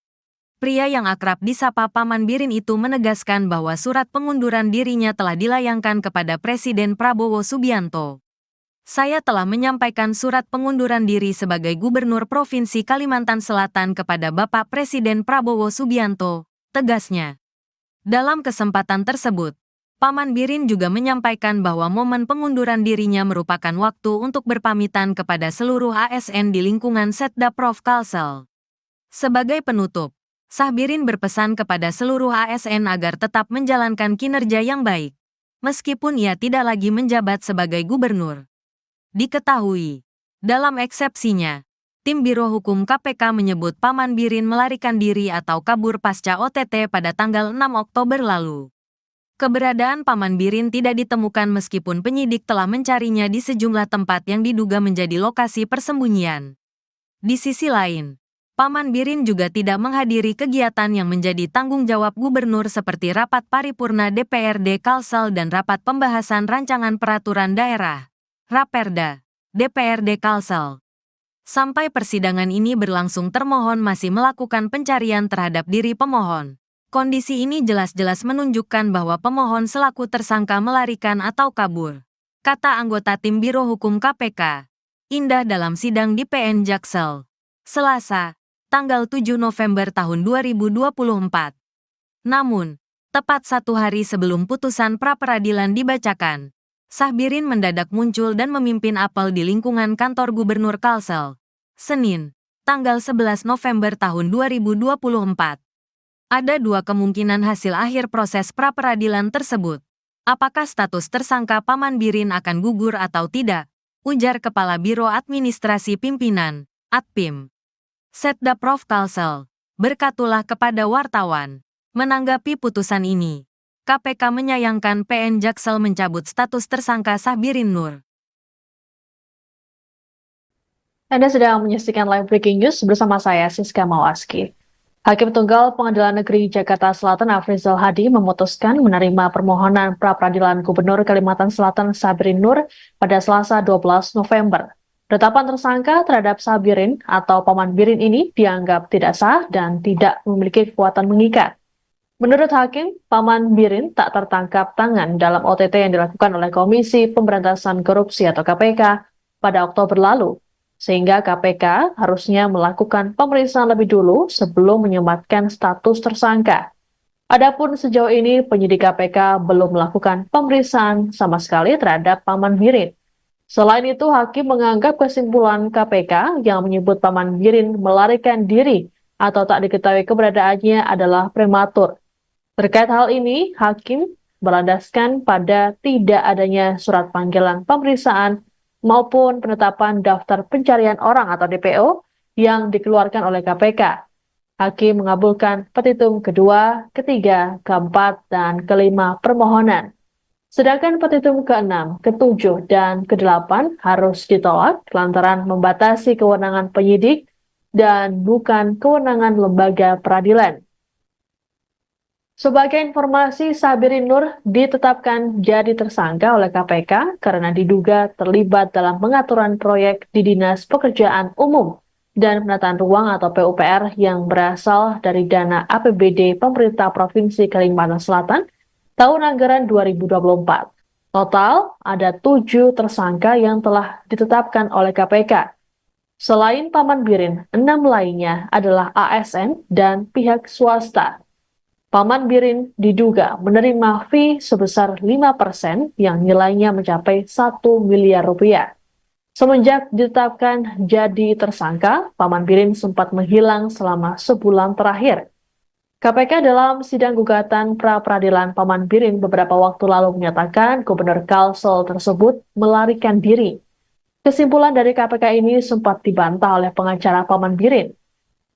Pria yang akrab disapa Paman Birin itu menegaskan bahwa surat pengunduran dirinya telah dilayangkan kepada Presiden Prabowo Subianto. Saya telah menyampaikan surat pengunduran diri sebagai Gubernur Provinsi Kalimantan Selatan kepada Bapak Presiden Prabowo Subianto, tegasnya. Dalam kesempatan tersebut, Paman Birin juga menyampaikan bahwa momen pengunduran dirinya merupakan waktu untuk berpamitan kepada seluruh ASN di lingkungan Setdaprov Kalsel. Sebagai penutup, Sabirin berpesan kepada seluruh ASN agar tetap menjalankan kinerja yang baik, meskipun ia tidak lagi menjabat sebagai gubernur. Diketahui, dalam eksepsinya, tim Biro Hukum KPK menyebut Paman Birin melarikan diri atau kabur pasca OTT pada tanggal 6 Oktober lalu. Keberadaan Paman Birin tidak ditemukan meskipun penyidik telah mencarinya di sejumlah tempat yang diduga menjadi lokasi persembunyian. Di sisi lain, Paman Birin juga tidak menghadiri kegiatan yang menjadi tanggung jawab gubernur seperti rapat paripurna DPRD Kalsel dan rapat pembahasan rancangan peraturan daerah, Raperda, DPRD Kalsel. Sampai persidangan ini berlangsung, termohon masih melakukan pencarian terhadap diri pemohon. Kondisi ini jelas-jelas menunjukkan bahwa pemohon selaku tersangka melarikan atau kabur, kata anggota tim Biro Hukum KPK, Indah dalam sidang di PN Jaksel, Selasa, tanggal 7 November tahun 2024. Namun, tepat 1 hari sebelum putusan pra-peradilan dibacakan, Sahbirin mendadak muncul dan memimpin apel di lingkungan kantor Gubernur Kalsel, Senin, tanggal 11 November tahun 2024. Ada 2 kemungkinan hasil akhir proses pra-peradilan tersebut. Apakah status tersangka Paman Birin akan gugur atau tidak? Ujar Kepala Biro Administrasi Pimpinan, Atpim, Setda Prof Kalsel, berkatulah kepada wartawan. Menanggapi putusan ini, KPK menyayangkan PN Jaksel mencabut status tersangka Sahbirin Nur. Anda sedang menyaksikan live breaking news bersama saya, Siska Mawaski. Hakim Tunggal Pengadilan Negeri Jakarta Selatan Afrizal Hadi memutuskan menerima permohonan pra-peradilan Gubernur Kalimantan Selatan Sahbirin Nur pada Selasa 12 November. Penetapan tersangka terhadap Sahbirin atau Paman Birin ini dianggap tidak sah dan tidak memiliki kekuatan mengikat. Menurut Hakim, Paman Birin tak tertangkap tangan dalam OTT yang dilakukan oleh Komisi Pemberantasan Korupsi atau KPK pada Oktober lalu, sehingga KPK harusnya melakukan pemeriksaan lebih dulu sebelum menyematkan status tersangka. Adapun sejauh ini penyidik KPK belum melakukan pemeriksaan sama sekali terhadap Paman Birin. Selain itu, Hakim menganggap kesimpulan KPK yang menyebut Paman Birin melarikan diri atau tak diketahui keberadaannya adalah prematur. Terkait hal ini, Hakim berlandaskan pada tidak adanya surat panggilan pemeriksaan maupun penetapan daftar pencarian orang atau DPO yang dikeluarkan oleh KPK. Hakim mengabulkan petitum kedua, ketiga, keempat, dan kelima permohonan. Sedangkan petitum ke-6, ke-7, dan ke-8 harus ditolak lantaran membatasi kewenangan penyidik dan bukan kewenangan lembaga peradilan. Sebagai informasi, Sahbirin Nur ditetapkan jadi tersangka oleh KPK karena diduga terlibat dalam pengaturan proyek di Dinas Pekerjaan Umum dan Penataan Ruang atau PUPR yang berasal dari dana APBD Pemerintah Provinsi Kalimantan Selatan tahun anggaran 2024. Total ada 7 tersangka yang telah ditetapkan oleh KPK. Selain Paman Birin, 6 lainnya adalah ASN dan pihak swasta. Paman Birin diduga menerima fee sebesar 5% yang nilainya mencapai 1 miliar rupiah. Semenjak ditetapkan jadi tersangka, Paman Birin sempat menghilang selama sebulan terakhir. KPK dalam sidang gugatan pra-peradilan Paman Birin beberapa waktu lalu menyatakan Gubernur Kalsel tersebut melarikan diri. Kesimpulan dari KPK ini sempat dibantah oleh pengacara Paman Birin.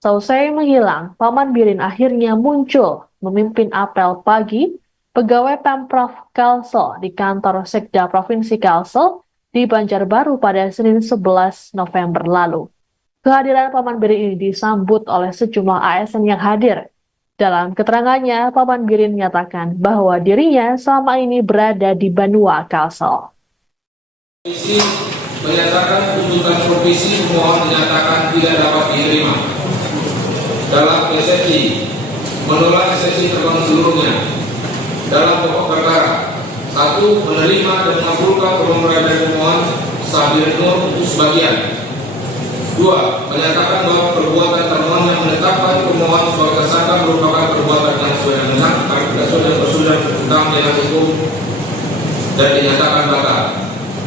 Seusai menghilang, Paman Birin akhirnya muncul memimpin apel pagi pegawai Pemprov Kalsel di kantor Sekda Provinsi Kalsel di Banjarbaru pada Senin 11 November lalu. Kehadiran Paman Birin ini disambut oleh sejumlah ASN yang hadir. Dalam keterangannya, Paman Birin menyatakan bahwa dirinya selama ini berada di Banua Kalsel. Komisi menyatakan tuntutan provisi pemohon dinyatakan tidak dapat diterima. Dalam eksepsi menolak eksepsi terbangun seluruhnya. Dalam pokok perkara, 1. Menerima dan mengabulkan permohonan pemohon Sahbirin Nur untuk sebagian. 2. Menyatakan bahwa perbuatan termohon yang menetapkan pemohon sebagai tersangka merupakan perbuatan yang sesuai dengan hak, tidak sesuai tentang dengan hukum dan dinyatakan batal.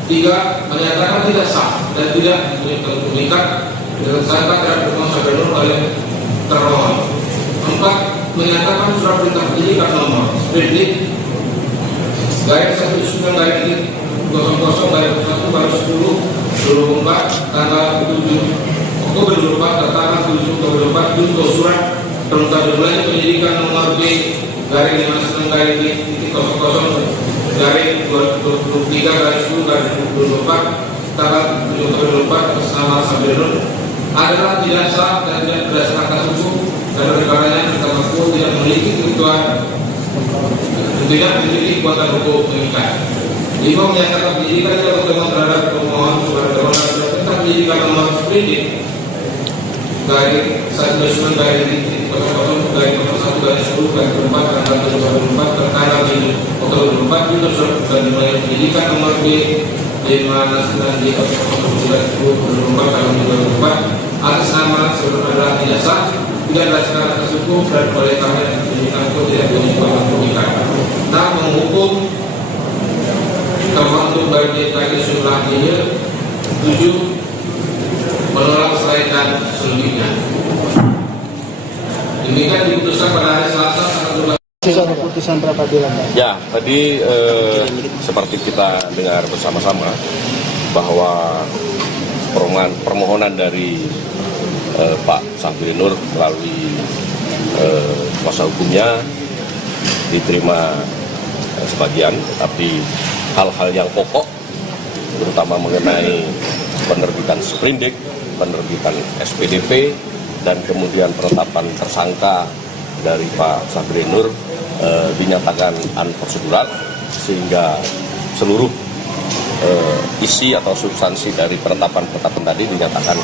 3. Menyatakan tidak sah dan tidak mengikat tersangka terhadap pemohon Sahbirin Nur oleh termohon. 4. Menyatakan surat perintah penyidikan nomor Sprindik garis 19 garis 00 garis 1 garis 10 24 tanggal 7 Oktober 2024 tertanggal 7 Oktober 2024 junto surat perintah dimulai penyidikan nomor B garis 59 garis 00 garis 23 garis 10 garis 24 tanggal 7 Oktober 2024 bersama Sahbirin Nur adalah tidak sah dan tidak berdasarkan hukum dan perkaranya kita mengaku tidak memiliki kebutuhan tidak memiliki kekuatan hukum mengikat. 5. Menyatakan penyidikan yang berkembang terhadap pemohon sebagai termohon tentang penyidikan nomor Sprindik garis 19 garis garis 01 garis 10 garis 4 tanggal 2024 tertanggal 2024 itu sudah dimulai penyidikan nomor B 569 D 009 tahun 2024 atas nama sebelum adalah tidak sah, tidak dilaksanakan atas hukum dan oleh karena penyidikan itu tidak dilakukan penyidikan. Nah, menghukum termasuk bagi jumlah ini 7 menolak selaikan selebihnya. Demikian diputuskan pada hari Selasa tanggal 12. Keputusan pra peradilan, Pak. Ya, tadi seperti kita dengar bersama-sama bahwa permohonan dari Pak Sabirin Nur melalui kuasa hukumnya diterima sebagian, tapi hal-hal yang pokok terutama mengenai penerbitan sprindik, penerbitan SPDP, dan kemudian penetapan tersangka dari Pak Sabirin Nur dinyatakan unprocedural, sehingga seluruh isi atau substansi dari penetapan tadi dinyatakan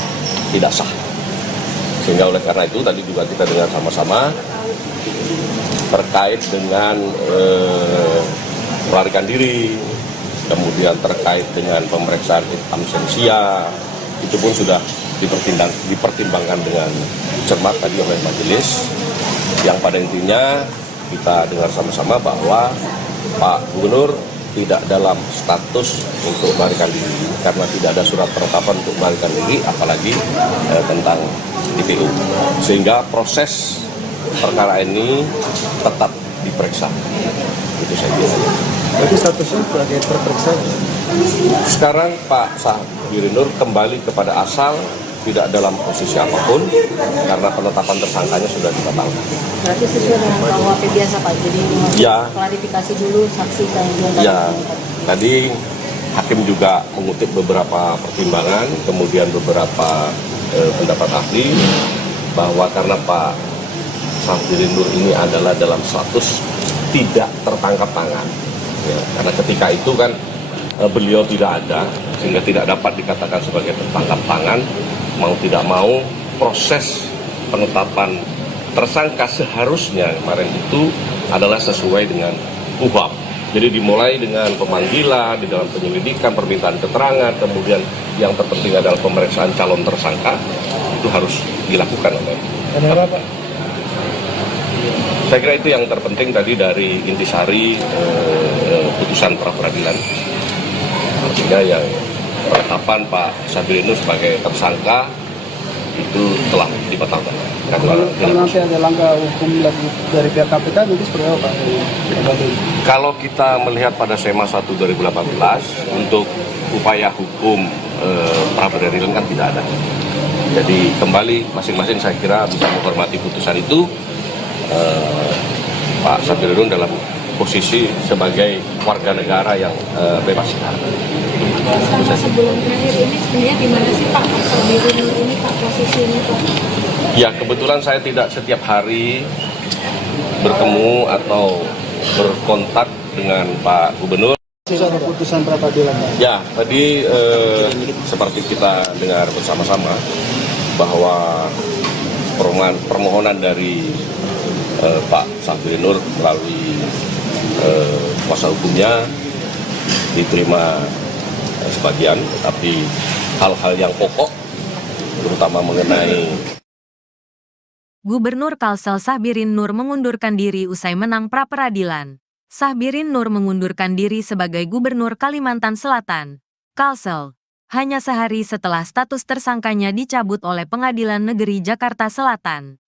tidak sah. Sehingga oleh karena itu tadi juga kita dengar sama-sama terkait dengan melarikan diri, kemudian terkait dengan pemeriksaan absensia, itu pun sudah dipertimbangkan dengan cermat tadi oleh majelis, yang pada intinya kita dengar sama-sama bahwa Pak Gubernur tidak dalam status untuk melarikan diri karena tidak ada surat penetapan untuk melarikan diri, apalagi tentang DPO, sehingga proses perkara ini tetap diperiksa. Itu saya kira. Jadi statusnya sebagai terperiksa. Sekarang Pak Sabirin Nur kembali kepada asal, tidak dalam posisi apapun karena penetapan tersangkanya sudah dibatalkan. Berarti sesuai dengan KUHP biasa, Pak. Jadi Ya. klarifikasi dulu saksi dan juga Ya, tadi hakim juga mengutip beberapa pertimbangan, kemudian beberapa pendapat ahli, bahwa karena Pak Sabirin Nur ini adalah dalam status tidak tertangkap tangan, ya, karena ketika itu kan beliau tidak ada, sehingga tidak dapat dikatakan sebagai tertangkap tangan. Mau tidak mau, proses penetapan tersangka seharusnya kemarin itu adalah sesuai dengan KUHP. Jadi dimulai dengan pemanggilan, di dalam penyelidikan, permintaan keterangan, kemudian yang terpenting adalah pemeriksaan calon tersangka, itu harus dilakukan oleh. Kenapa, Pak? Saya kira itu yang terpenting tadi dari intisari putusan pra peradilan. Artinya yang penetapan Pak Sabirin Nur sebagai tersangka itu telah dibatalkan. Kalau nanti ada langkah hukum lagi dari pihak KPK, nanti seperti apa, Pak? Kalau kita melihat pada SEMA 1 2018, untuk upaya hukum pra peradilan kan tidak ada. Jadi kembali masing-masing saya kira bisa menghormati putusan itu. Pak Sabirin Nur dalam posisi sebagai warga negara yang bebas. Selama sebelum terakhir ini sebenarnya di mana sih Pak Sabirin Nur ini, Pak, posisinya, Pak? Ya, kebetulan saya tidak setiap hari bertemu atau berkontak dengan Pak Gubernur. Keputusan pra peradilan, Pak. Ya, tadi seperti kita dengar bersama-sama bahwa permohonan dari Pak Sabirin Nur melalui kuasa hukumnya diterima sebagian, tapi hal-hal yang pokok terutama mengenai Gubernur Kalsel Sabirin Nur mengundurkan diri usai menang pra-peradilan. Sabirin Nur mengundurkan diri sebagai Gubernur Kalimantan Selatan, Kalsel, hanya sehari setelah status tersangkanya dicabut oleh Pengadilan Negeri Jakarta Selatan.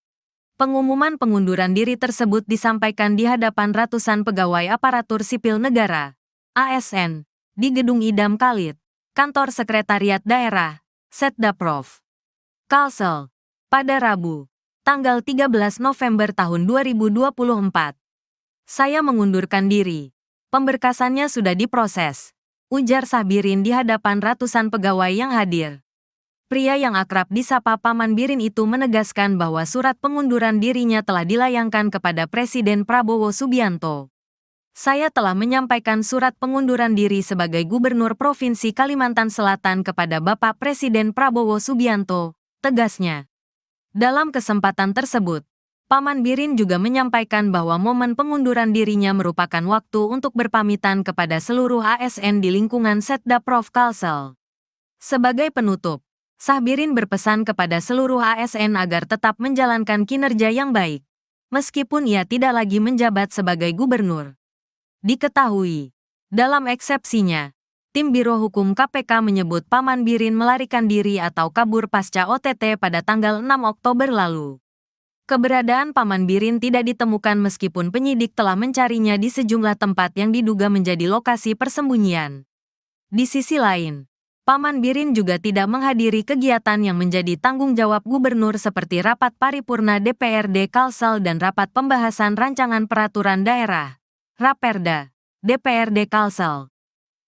Pengumuman pengunduran diri tersebut disampaikan di hadapan ratusan pegawai aparatur sipil negara, ASN, di Gedung Idam Khalid, Kantor Sekretariat Daerah, Setdaprov, Kalsel, pada Rabu, tanggal 13 November tahun 2024. Saya mengundurkan diri. Pemberkasannya sudah diproses, ujar Sabirin di hadapan ratusan pegawai yang hadir. Pria yang akrab disapa Paman Birin itu menegaskan bahwa surat pengunduran dirinya telah dilayangkan kepada Presiden Prabowo Subianto. Saya telah menyampaikan surat pengunduran diri sebagai Gubernur Provinsi Kalimantan Selatan kepada Bapak Presiden Prabowo Subianto, tegasnya. Dalam kesempatan tersebut, Paman Birin juga menyampaikan bahwa momen pengunduran dirinya merupakan waktu untuk berpamitan kepada seluruh ASN di lingkungan Setda Prof Kalsel. Sebagai penutup, Sahbirin berpesan kepada seluruh ASN agar tetap menjalankan kinerja yang baik, meskipun ia tidak lagi menjabat sebagai gubernur. Diketahui, dalam eksepsinya, tim Biro Hukum KPK menyebut Paman Birin melarikan diri atau kabur pasca OTT pada tanggal 6 Oktober lalu. Keberadaan Paman Birin tidak ditemukan meskipun penyidik telah mencarinya di sejumlah tempat yang diduga menjadi lokasi persembunyian. Di sisi lain, Paman Birin juga tidak menghadiri kegiatan yang menjadi tanggung jawab gubernur seperti rapat paripurna DPRD Kalsel dan rapat pembahasan rancangan peraturan daerah, Raperda, DPRD Kalsel.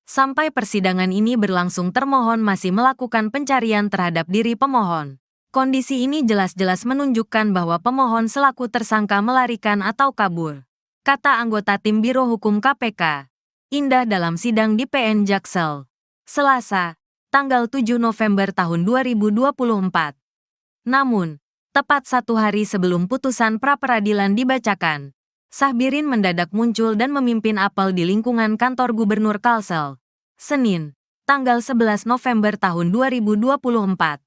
Sampai persidangan ini berlangsung, termohon masih melakukan pencarian terhadap diri pemohon. Kondisi ini jelas-jelas menunjukkan bahwa pemohon selaku tersangka melarikan atau kabur, kata anggota tim Biro Hukum KPK, Indah dalam sidang di PN Jaksel, Selasa, tanggal 7 November tahun 2024. Namun, tepat 1 hari sebelum putusan pra-peradilan dibacakan, Sahbirin mendadak muncul dan memimpin apel di lingkungan kantor Gubernur Kalsel, Senin, tanggal 11 November tahun 2024.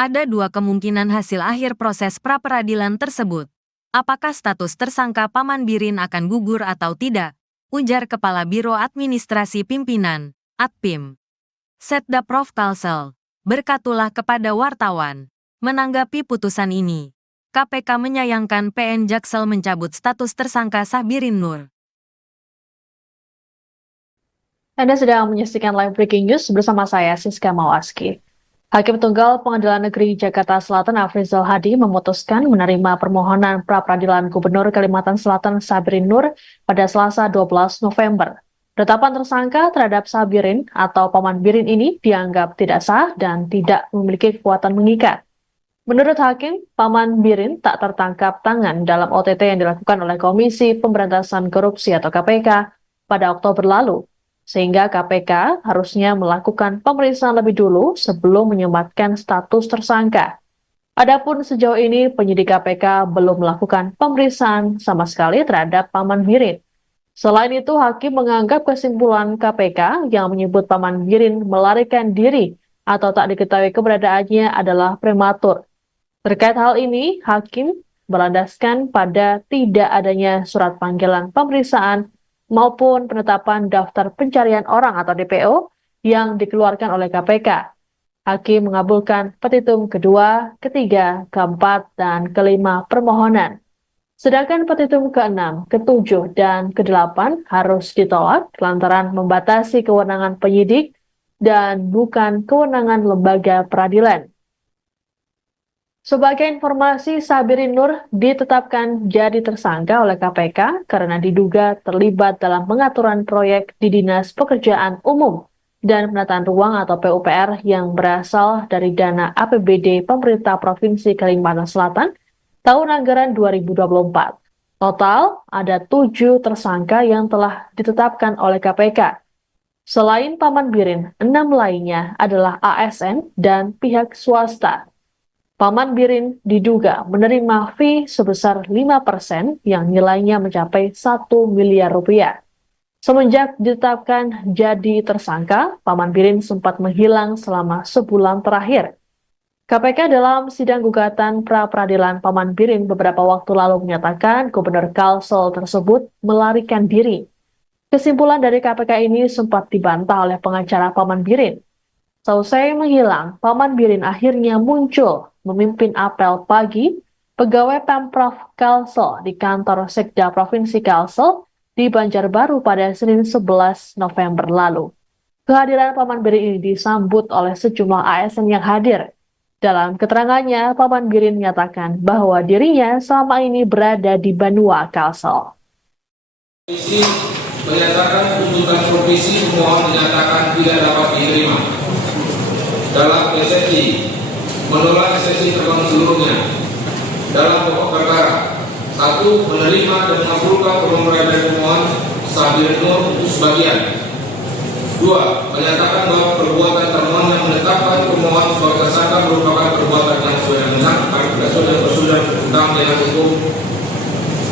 Ada 2 kemungkinan hasil akhir proses pra-peradilan tersebut. Apakah status tersangka Paman Birin akan gugur atau tidak? Ujar Kepala Biro Administrasi Pimpinan, Atpim, Setda Prof Kalsel, berkatulah kepada wartawan. Menanggapi putusan ini, KPK menyayangkan PN Jaksel mencabut status tersangka Sahbirin Nur. Anda sedang menyaksikan live breaking news bersama saya, Siska Mawaski. Hakim Tunggal Pengadilan Negeri Jakarta Selatan Afrizal Hadi memutuskan menerima permohonan pra-peradilan Gubernur Kalimantan Selatan Sahbirin Nur pada Selasa 12 November. Penetapan tersangka terhadap Sahbirin atau Paman Birin ini dianggap tidak sah dan tidak memiliki kekuatan mengikat. Menurut Hakim, Paman Birin tak tertangkap tangan dalam OTT yang dilakukan oleh Komisi Pemberantasan Korupsi atau KPK pada Oktober lalu, sehingga KPK harusnya melakukan pemeriksaan lebih dulu sebelum menyematkan status tersangka. Adapun sejauh ini penyidik KPK belum melakukan pemeriksaan sama sekali terhadap Paman Birin. Selain itu, Hakim menganggap kesimpulan KPK yang menyebut Paman Birin melarikan diri atau tak diketahui keberadaannya adalah prematur. Terkait hal ini, Hakim berlandaskan pada tidak adanya surat panggilan pemeriksaan maupun penetapan daftar pencarian orang atau DPO yang dikeluarkan oleh KPK. Hakim mengabulkan petitum kedua, ketiga, keempat, dan kelima permohonan. Sedangkan petitum ke-6, ke-7, dan ke-8 harus ditolak lantaran membatasi kewenangan penyidik dan bukan kewenangan lembaga peradilan. Sebagai informasi, Sahbirin Nur ditetapkan jadi tersangka oleh KPK karena diduga terlibat dalam pengaturan proyek di Dinas Pekerjaan Umum dan Penataan Ruang atau PUPR yang berasal dari dana APBD Pemerintah Provinsi Kalimantan Selatan tahun anggaran 2024. Total ada 7 tersangka yang telah ditetapkan oleh KPK. Selain Paman Birin, 6 lainnya adalah ASN dan pihak swasta. Paman Birin diduga menerima fee sebesar 5% yang nilainya mencapai 1 miliar rupiah. Semenjak ditetapkan jadi tersangka, Paman Birin sempat menghilang selama sebulan terakhir. KPK dalam sidang gugatan pra-peradilan Paman Birin beberapa waktu lalu menyatakan Gubernur Kalsel tersebut melarikan diri. Kesimpulan dari KPK ini sempat dibantah oleh pengacara Paman Birin. Selesai menghilang, Paman Birin akhirnya muncul memimpin apel pagi pegawai Pemprov Kalsel di kantor Sekda Provinsi Kalsel di Banjarbaru pada Senin 11 November lalu. Kehadiran Paman Birin ini disambut oleh sejumlah ASN yang hadir. Dalam keterangannya, Paman Birin menyatakan bahwa dirinya selama ini berada di Banua Kalsel. Komisi menyatakan tuntutan provisi pemohon dinyatakan tidak dapat diterima. Dalam eksepsi, menolak eksepsi terbang seluruhnya. Dalam pokok perkara, 1. Menerima dan mengabulkan permohonan dari pemohon Sahbirin Nur untuk sebagian. 2. Menyatakan bahwa perbuatan termohon yang menetapkan pemohon sebagai tersangka merupakan perbuatan yang sesuai dengan hak dan prosedur bertentangan dengan hukum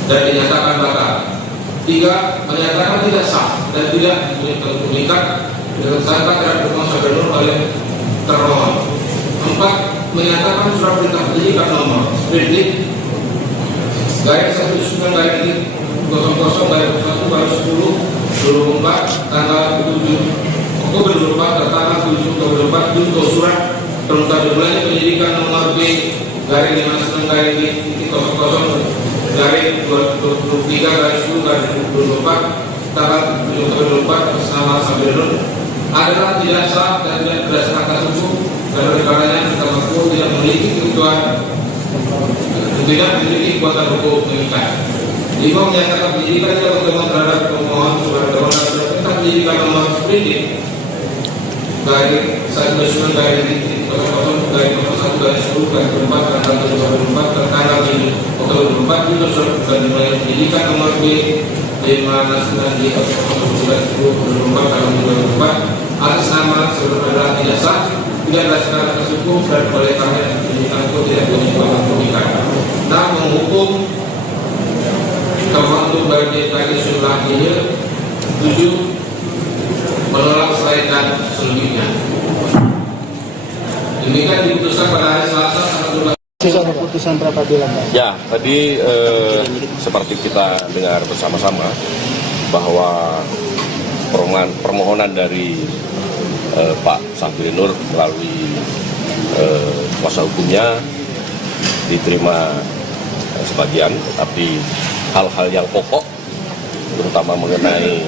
dan dinyatakan batal. 3. Menyatakan tidak sah dan tidak mengikat dengan sangka terhadap hukuman Sabrinur oleh termohon. 4. Menyatakan surat perintah penyidikan nomor sprindik garis 19 garis 00 garis 1 garis 10 24 tanggal 7 Oktober 24 tertanggal 7 Oktober 24 junto surat perintah dimulai penyidikan nomor B garis 59 garis 00 garis 23 garis 10 garis 24 tanggal 7 Oktober 24 atas nama Sabrinur adalah tidak sah dan tidak berdasarkan atas hukum dan oleh karenanya Mahkamah Agung tidak memiliki kebutuhan tidak memiliki kekuatan hukum mengikat. 5. Menyatakan penyidikan tidak berkembang terhadap pemohon sebagai termohon dan perintah penyidikan nomor sprindik garis 19 garis 00 garis 01 garis 10 garis 24 tanggal 2024 tertanggal 7 Oktober 24 junto surat dan dimulai penyidikan nomor B 59 di 00 garis 10 2024 tanggal 2024 atas nama Sabrinur adalah tidak sah, tidak berdasarkan atas hukum dan oleh karena penyidikan itu tidak punya kekuatan mengikat. 6. Menghukum termohon untuk verifikasi jumlah ini. 7. Menolak selain dan selebihnya. Demikian diputuskan pada hari Selasa tanggal 12. Sisa keputusan pra peradilan, Pak. Ya, tadi seperti kita dengar bersama-sama bahwa permohonan dari Pak Sabrinur melalui kuasa hukumnya diterima sebagian, tetapi hal-hal yang pokok terutama mengenai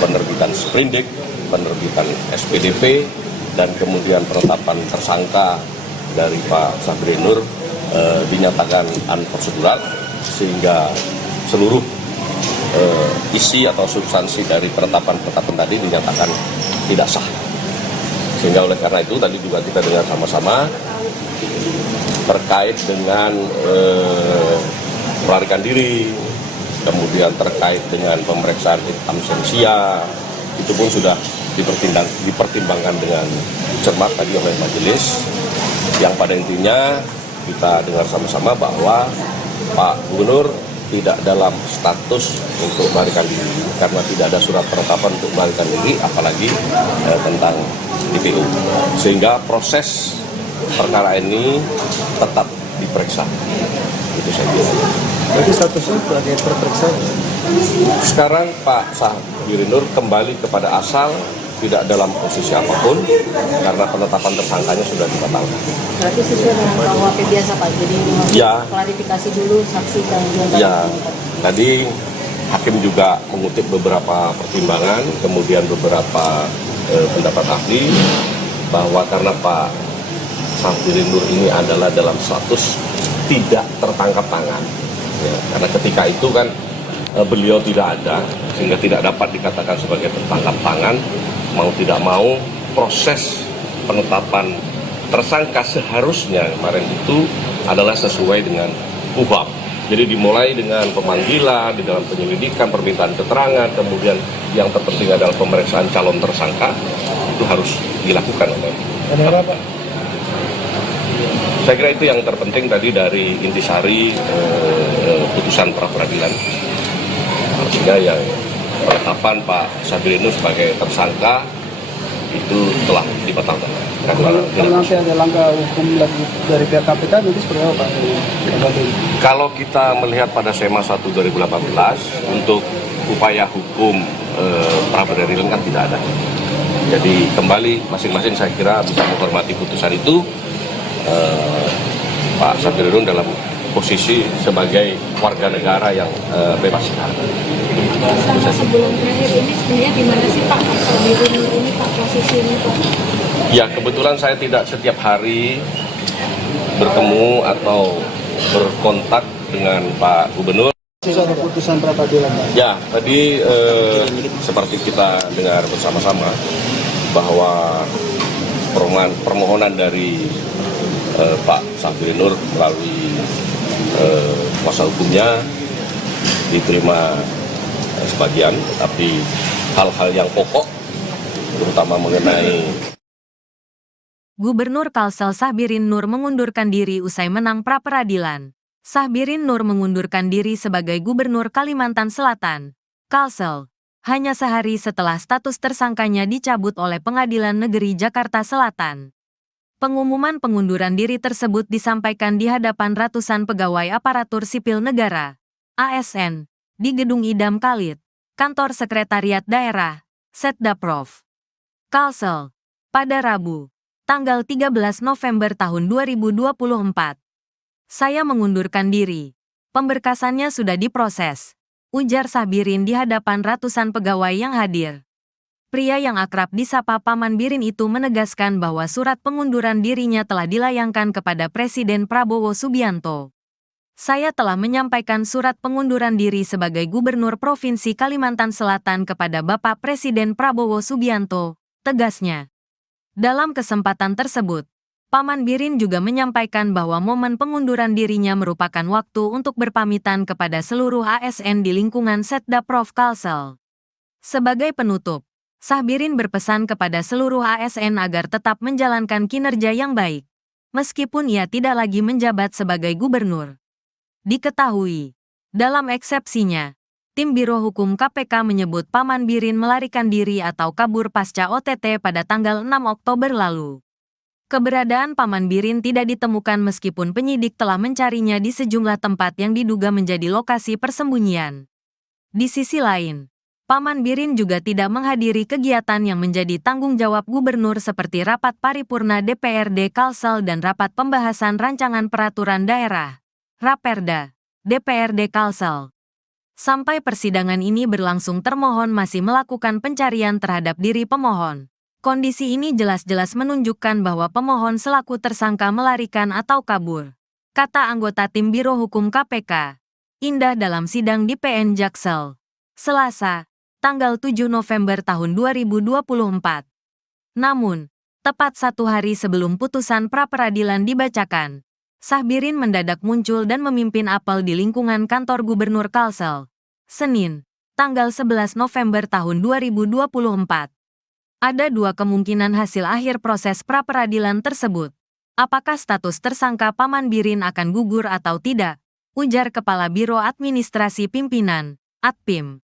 penerbitan sprindik, penerbitan SPDP, dan kemudian penetapan tersangka dari Pak Sabrinur dinyatakan unprosedural, sehingga seluruh isi atau substansi dari penetapan tadi dinyatakan tidak sah. Sehingga oleh karena itu tadi juga kita dengar sama-sama terkait dengan melarikan diri, kemudian terkait dengan pemeriksaan absensia, itu pun sudah dipertimbangkan dengan cermat tadi oleh majelis, yang pada intinya kita dengar sama-sama bahwa Pak Gubernur tidak dalam status untuk melarikan diri karena tidak ada surat penetapan untuk melarikan diri, apalagi tentang DPO, sehingga proses perkara ini tetap diperiksa. Itu saja. Jadi statusnya sebagai terperiksa. Sekarang Pak Sabrinur kembali kepada asal, tidak dalam posisi apapun karena penetapan tersangkanya sudah dibatalkan. Berarti sesuai dengan KUHP biasa, Pak. Jadi Ya. klarifikasi dulu saksi dan Ya, tadi hakim juga mengutip beberapa pertimbangan, kemudian beberapa pendapat ahli, bahwa karena Pak Sabrinur ini adalah dalam status tidak tertangkap tangan. Ya, karena ketika itu kan beliau tidak ada, sehingga tidak dapat dikatakan sebagai tertangkap tangan. Mau tidak mau, proses penetapan tersangka seharusnya kemarin itu adalah sesuai dengan KUHP. Jadi dimulai dengan pemanggilan, di dalam penyelidikan, permintaan keterangan, kemudian yang terpenting adalah pemeriksaan calon tersangka, itu harus dilakukan oleh. Kenapa, Pak? Saya kira itu yang terpenting tadi dari intisari putusan pra peradilan. Artinya yang penetapan Pak Sabrinur sebagai tersangka itu telah dibatalkan. Kalau nanti ada langkah hukum lagi dari pihak KPK, nanti seperti apa, Pak? Kalau kita melihat pada SEMA 1 2018 untuk upaya hukum pra peradilan kan tidak ada. Jadi kembali masing-masing saya kira bisa menghormati putusan itu. Pak Sabrinur dalam posisi sebagai warga negara yang bebas. Selama sebulan terakhir ini sebenarnya di mana sih Pak Sabrinur ini Pak posisi ini Pak? Ya, kebetulan saya tidak setiap hari bertemu atau berkontak dengan Pak Gubernur. Sisa keputusan pra peradilan, Pak. Ya, tadi seperti kita dengar bersama-sama bahwa permohonan dari Pak Sabrinur melalui kuasa hukumnya diterima sebagian, tapi hal-hal yang pokok terutama mengenai Gubernur Kalsel Sabrin Nur mengundurkan diri usai menang pra-peradilan. Sahbirin Nur mengundurkan diri sebagai Gubernur Kalimantan Selatan, Kalsel, hanya sehari setelah status tersangkanya dicabut oleh Pengadilan Negeri Jakarta Selatan. Pengumuman pengunduran diri tersebut disampaikan di hadapan ratusan pegawai aparatur sipil negara, ASN, di Gedung Idam Khalid, Kantor Sekretariat Daerah, Setdaprov, Kalsel, pada Rabu, tanggal 13 November tahun 2024. Saya mengundurkan diri. Pemberkasannya sudah diproses, ujar Sahbirin di hadapan ratusan pegawai yang hadir. Pria yang akrab disapa Paman Birin itu menegaskan bahwa surat pengunduran dirinya telah dilayangkan kepada Presiden Prabowo Subianto. Saya telah menyampaikan surat pengunduran diri sebagai Gubernur Provinsi Kalimantan Selatan kepada Bapak Presiden Prabowo Subianto, tegasnya. Dalam kesempatan tersebut, Paman Birin juga menyampaikan bahwa momen pengunduran dirinya merupakan waktu untuk berpamitan kepada seluruh ASN di lingkungan Setdaprov Kalsel. Sebagai penutup, Sahbirin berpesan kepada seluruh ASN agar tetap menjalankan kinerja yang baik, meskipun ia tidak lagi menjabat sebagai gubernur. Diketahui, dalam eksepsinya, tim Biro Hukum KPK menyebut Paman Birin melarikan diri atau kabur pasca OTT pada tanggal 6 Oktober lalu. Keberadaan Paman Birin tidak ditemukan meskipun penyidik telah mencarinya di sejumlah tempat yang diduga menjadi lokasi persembunyian. Di sisi lain, Paman Birin juga tidak menghadiri kegiatan yang menjadi tanggung jawab gubernur seperti rapat paripurna DPRD Kalsel dan rapat pembahasan rancangan peraturan daerah, Raperda, DPRD Kalsel. Sampai persidangan ini berlangsung, termohon masih melakukan pencarian terhadap diri pemohon. Kondisi ini jelas-jelas menunjukkan bahwa pemohon selaku tersangka melarikan atau kabur, kata anggota tim Biro Hukum KPK, Indah dalam sidang di PN Jaksel, Selasa, tanggal 7 November tahun 2024. Namun, tepat satu hari sebelum putusan pra-peradilan dibacakan, Sahbirin mendadak muncul dan memimpin apel di lingkungan kantor Gubernur Kalsel, Senin, tanggal 11 November tahun 2024. Ada dua kemungkinan hasil akhir proses pra-peradilan tersebut. Apakah status tersangka Paman Birin akan gugur atau tidak? Ujar Kepala Biro Administrasi Pimpinan, Atpim,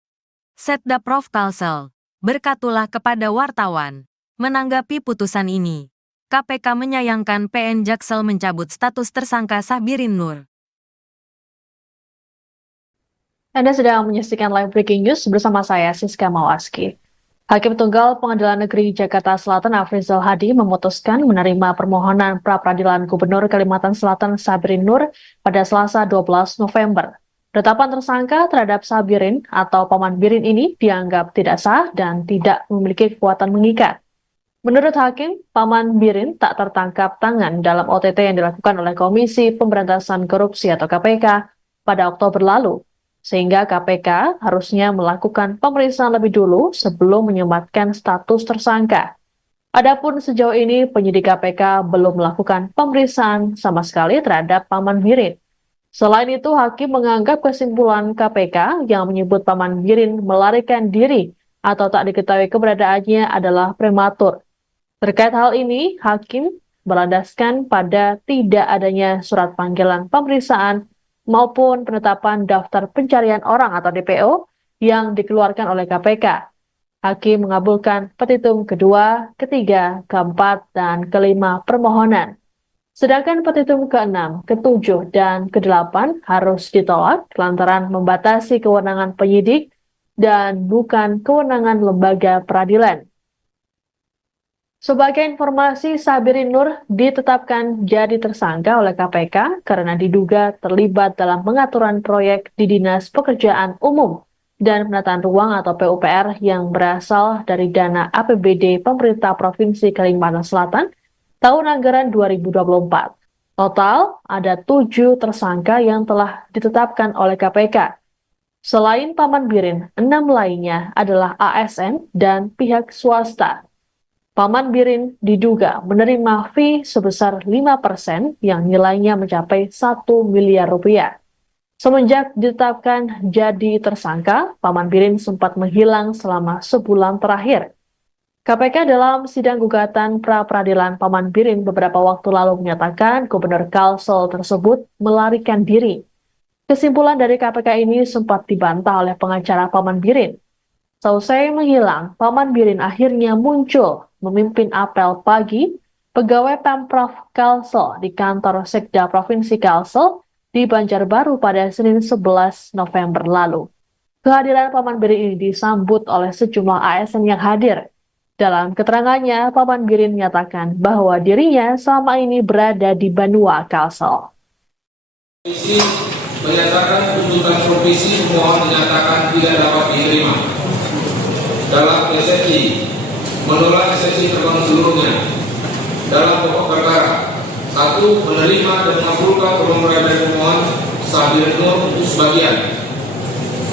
Setdaprov Kalsel, berkatulah kepada wartawan. Menanggapi putusan ini, KPK menyayangkan PN Jaksel mencabut status tersangka Sahbirin Nur. Anda sedang menyaksikan live breaking news bersama saya, Siska Mawaski. Hakim Tunggal Pengadilan Negeri Jakarta Selatan Afrizal Hadi memutuskan menerima permohonan pra-peradilan Gubernur Kalimantan Selatan Sahbirin Nur pada Selasa 12 November. Penetapan tersangka terhadap Sahbirin atau Paman Birin ini dianggap tidak sah dan tidak memiliki kekuatan mengikat. Menurut Hakim, Paman Birin tak tertangkap tangan dalam OTT yang dilakukan oleh Komisi Pemberantasan Korupsi atau KPK pada Oktober lalu, sehingga KPK harusnya melakukan pemeriksaan lebih dulu sebelum menyematkan status tersangka. Adapun sejauh ini penyidik KPK belum melakukan pemeriksaan sama sekali terhadap Paman Birin. Selain itu, Hakim menganggap kesimpulan KPK yang menyebut Paman Birin melarikan diri atau tak diketahui keberadaannya adalah prematur. Terkait hal ini, Hakim berlandaskan pada tidak adanya surat panggilan pemeriksaan maupun penetapan daftar pencarian orang atau DPO yang dikeluarkan oleh KPK. Hakim mengabulkan petitum kedua, ketiga, keempat, dan kelima permohonan. Sedangkan petitum ke-6, ke-7, dan ke-8 harus ditolak lantaran membatasi kewenangan penyidik dan bukan kewenangan lembaga peradilan. Sebagai informasi, Sahbirin Nur ditetapkan jadi tersangka oleh KPK karena diduga terlibat dalam pengaturan proyek di Dinas Pekerjaan Umum dan Penataan Ruang atau PUPR yang berasal dari dana APBD Pemerintah Provinsi Kalimantan Selatan tahun anggaran 2024. Total ada 7 tersangka yang telah ditetapkan oleh KPK. Selain Paman Birin, 6 lainnya adalah ASN dan pihak swasta. Paman Birin diduga menerima fee sebesar 5% yang nilainya mencapai 1 miliar rupiah. Semenjak ditetapkan jadi tersangka, Paman Birin sempat menghilang selama sebulan terakhir. KPK dalam sidang gugatan pra-peradilan Paman Birin beberapa waktu lalu menyatakan Gubernur Kalsel tersebut melarikan diri. Kesimpulan dari KPK ini sempat dibantah oleh pengacara Paman Birin. Seusai menghilang, Paman Birin akhirnya muncul memimpin apel pagi pegawai Pemprov Kalsel di kantor Sekda Provinsi Kalsel di Banjarbaru pada Senin 11 November lalu. Kehadiran Paman Birin ini disambut oleh sejumlah ASN yang hadir. Dalam keterangannya, Paman Birin menyatakan bahwa dirinya selama ini berada di Banua Kalsel. Komisi menyatakan tuntutan provisi pemohon dinyatakan tidak dapat diterima. Dalam eksepsi, menolak eksepsi terbangun seluruhnya. Dalam pokok perkara, 1. Menerima dan mengabulkan permohonan dari pemohon Sabir Nur untuk sebagian.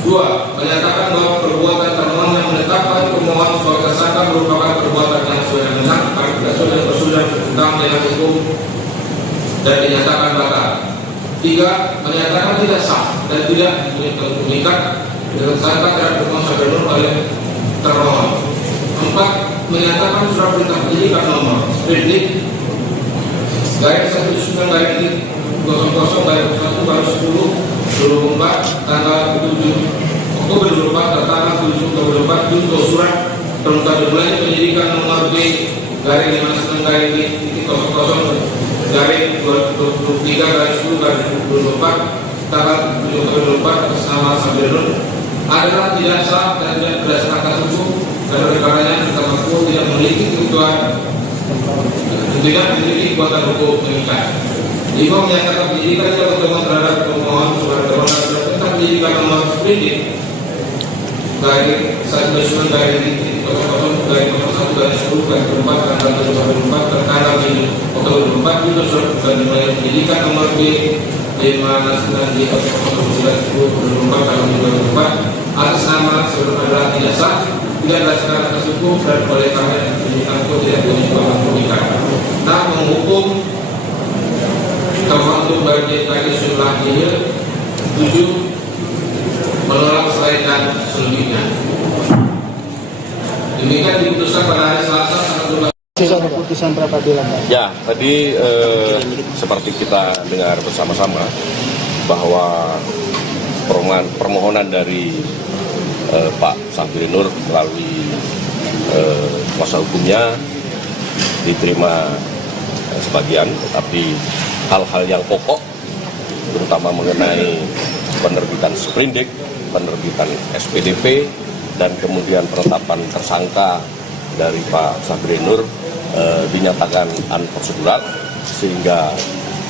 2. Menyatakan bahwa perbuatan termohon yang menetapkan pemohon sebagai tersangka merupakan perbuatan yang sesuai dengan prosedur tentang dengan hukum dan dinyatakan batal. 3. Menyatakan tidak sah dan tidak mengikat dengan tersangka terhadap pemohon Sabir Nur oleh termohon. 4. Menyatakan surat perintah penyidikan nomor sprindik garis 19 garis 00 garis 1 garis 10 24 tanggal 7 Oktober 24 tertanggal 7 Oktober 24 junto surat perintah dimulai penyidikan nomor B garis 59 garis 00 garis 23 garis 10 garis 24 tanggal 7 Oktober 24 atas nama Sabir Nur adalah tidak sah dan tidak berdasarkan hukum dan perkaranya terdakwa tidak memiliki kebutuhan tidak memiliki kekuatan hukum mengikat. 5. Menyatakan penyidikan yang bertemuan terhadap pemohon sebagai termohon tentang penyidikan nomor sprindik garis 19 garis 00 garis 01 garis 10 garis 24 tanggal 7 Oktober 24 tertanggal 7 Oktober 24 juga surat dimulai penyidikan nomor B 59 di 00 tanggal 24 atas nama sebelum adalah tidak sah, tidak berdasarkan atas hukum dan oleh karena penyidikan itu tidak punya kekuatan mengikat. Nah, menghukum termasuk bagian tadi sudah ini 7 menolak selain dan selebihnya. Demikian diputuskan pada hari Selasa tanggal 12. Sisa keputusan pra-peradilan. Ya, tadi seperti kita dengar bersama-sama bahwa permohonan dari Pak Sabir Nur melalui kuasa hukumnya diterima sebagian, tetapi hal-hal yang pokok terutama mengenai penerbitan sprindik, penerbitan SPDP, dan kemudian penetapan tersangka dari Pak Sabir Nur dinyatakan unprosedural sehingga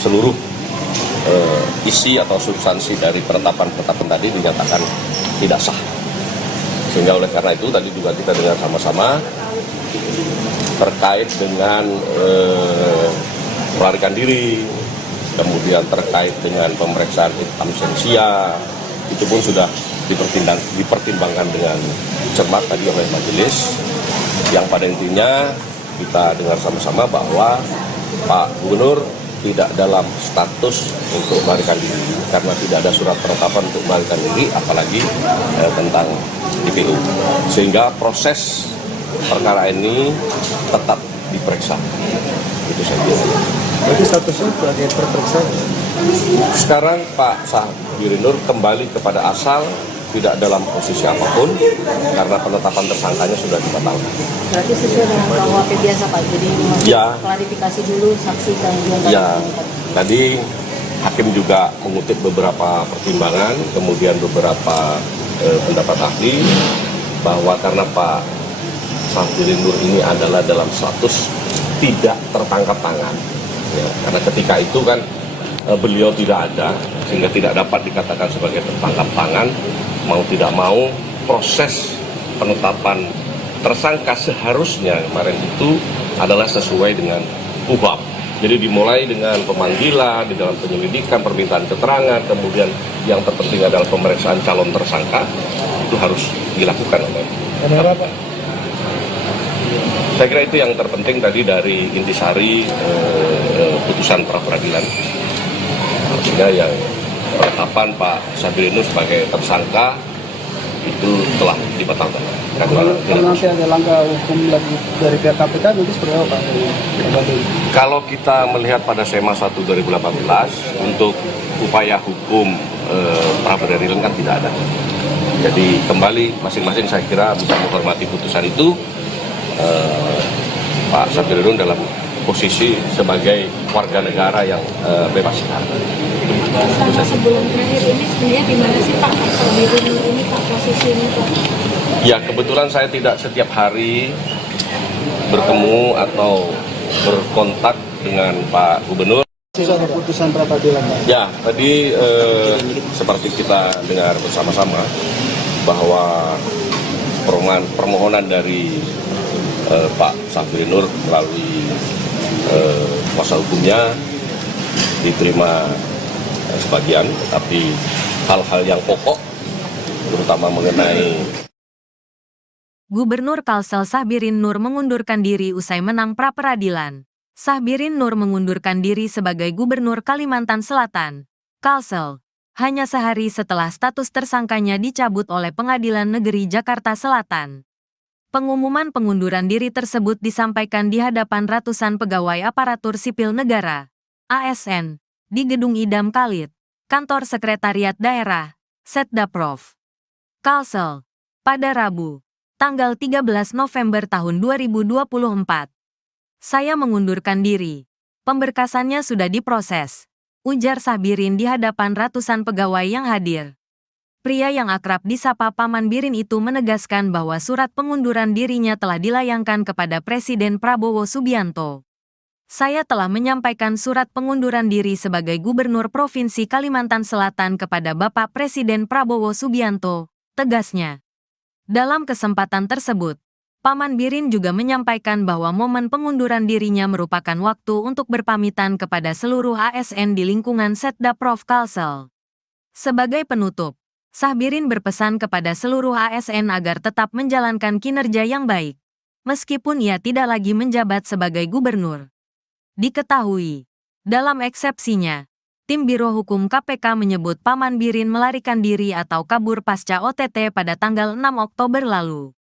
seluruh isi atau substansi dari penetapan tadi dinyatakan tidak sah. Sehingga oleh karena itu tadi juga kita dengar sama-sama terkait dengan melarikan diri, kemudian terkait dengan pemeriksaan absensia, itu pun sudah dipertimbangkan dengan cermat tadi oleh majelis, yang pada intinya kita dengar sama-sama bahwa Pak Gubernur tidak dalam status untuk melarikan diri karena tidak ada surat penetapan untuk melarikan diri, apalagi tentang DPO, sehingga proses perkara ini tetap diperiksa. Itu saja. Berarti statusnya sebagai terperiksa. Sekarang Pak Sabir Nur kembali kepada asal, tidak dalam posisi apapun karena penetapan tersangkanya sudah dibatalkan. Berarti sesuai dengan KUHP biasa Pak, jadi Ya. klarifikasi dulu saksi dan juga Ya, tadi hakim juga mengutip beberapa pertimbangan, kemudian beberapa pendapat ahli bahwa karena Pak Sabir Nur ini adalah dalam status tidak tertangkap tangan. Ya, karena ketika itu kan beliau tidak ada, sehingga tidak dapat dikatakan sebagai tertangkap tangan. Mau tidak mau proses penetapan tersangka seharusnya kemarin itu adalah sesuai dengan KUHP. Jadi dimulai dengan pemanggilan, di dalam penyelidikan, permintaan keterangan, kemudian yang terpenting adalah pemeriksaan calon tersangka, itu harus dilakukan oleh. Kenapa Pak? Saya kira itu yang terpenting tadi dari intisari putusan pra-peradilan. Artinya yang penetapan Pak Sabir Nur sebagai tersangka itu telah dibatalkan. Kalau nanti ada langkah hukum lagi dari pihak KPK nanti seperti apa Pak? Kalau kita melihat pada SEMA 1 2018 untuk upaya hukum pra peradilan kan tidak ada. Jadi kembali masing-masing saya kira bisa menghormati putusan itu. Pak Sabirin dalam posisi sebagai warga negara yang bebas. Selama sebulan terakhir ini sebenarnya di mana sih Pak Sabirin ini Pak posisinya Pak? Ya kebetulan saya tidak setiap hari bertemu atau berkontak dengan Pak Gubernur. Sudah ada putusan pra peradilan Pak? Ya tadi seperti kita dengar bersama-sama bahwa permohonan dari Pak Sabirin Nur melalui kuasa hukumnya diterima sebagian, tapi hal-hal yang pokok terutama mengenai Gubernur Kalsel Sahbirin Nur mengundurkan diri usai menang pra-peradilan. Sahbirin Nur mengundurkan diri sebagai Gubernur Kalimantan Selatan, Kalsel, hanya sehari setelah status tersangkanya dicabut oleh Pengadilan Negeri Jakarta Selatan. Pengumuman pengunduran diri tersebut disampaikan di hadapan ratusan pegawai aparatur sipil negara, ASN, di Gedung Idam Khalid, Kantor Sekretariat Daerah, Setdaprov, Kalsel, pada Rabu, tanggal 13 November tahun 2024. Saya mengundurkan diri. Pemberkasannya sudah diproses, ujar Sahbirin di hadapan ratusan pegawai yang hadir. Pria yang akrab disapa Paman Birin itu menegaskan bahwa surat pengunduran dirinya telah dilayangkan kepada Presiden Prabowo Subianto. Saya telah menyampaikan surat pengunduran diri sebagai Gubernur Provinsi Kalimantan Selatan kepada Bapak Presiden Prabowo Subianto, tegasnya. Dalam kesempatan tersebut, Paman Birin juga menyampaikan bahwa momen pengunduran dirinya merupakan waktu untuk berpamitan kepada seluruh ASN di lingkungan Setdaprov Kalsel. Sebagai penutup, Sahbirin berpesan kepada seluruh ASN agar tetap menjalankan kinerja yang baik, meskipun ia tidak lagi menjabat sebagai gubernur. Diketahui, dalam eksepsinya, tim Biro Hukum KPK menyebut Paman Birin melarikan diri atau kabur pasca OTT pada tanggal 6 Oktober lalu.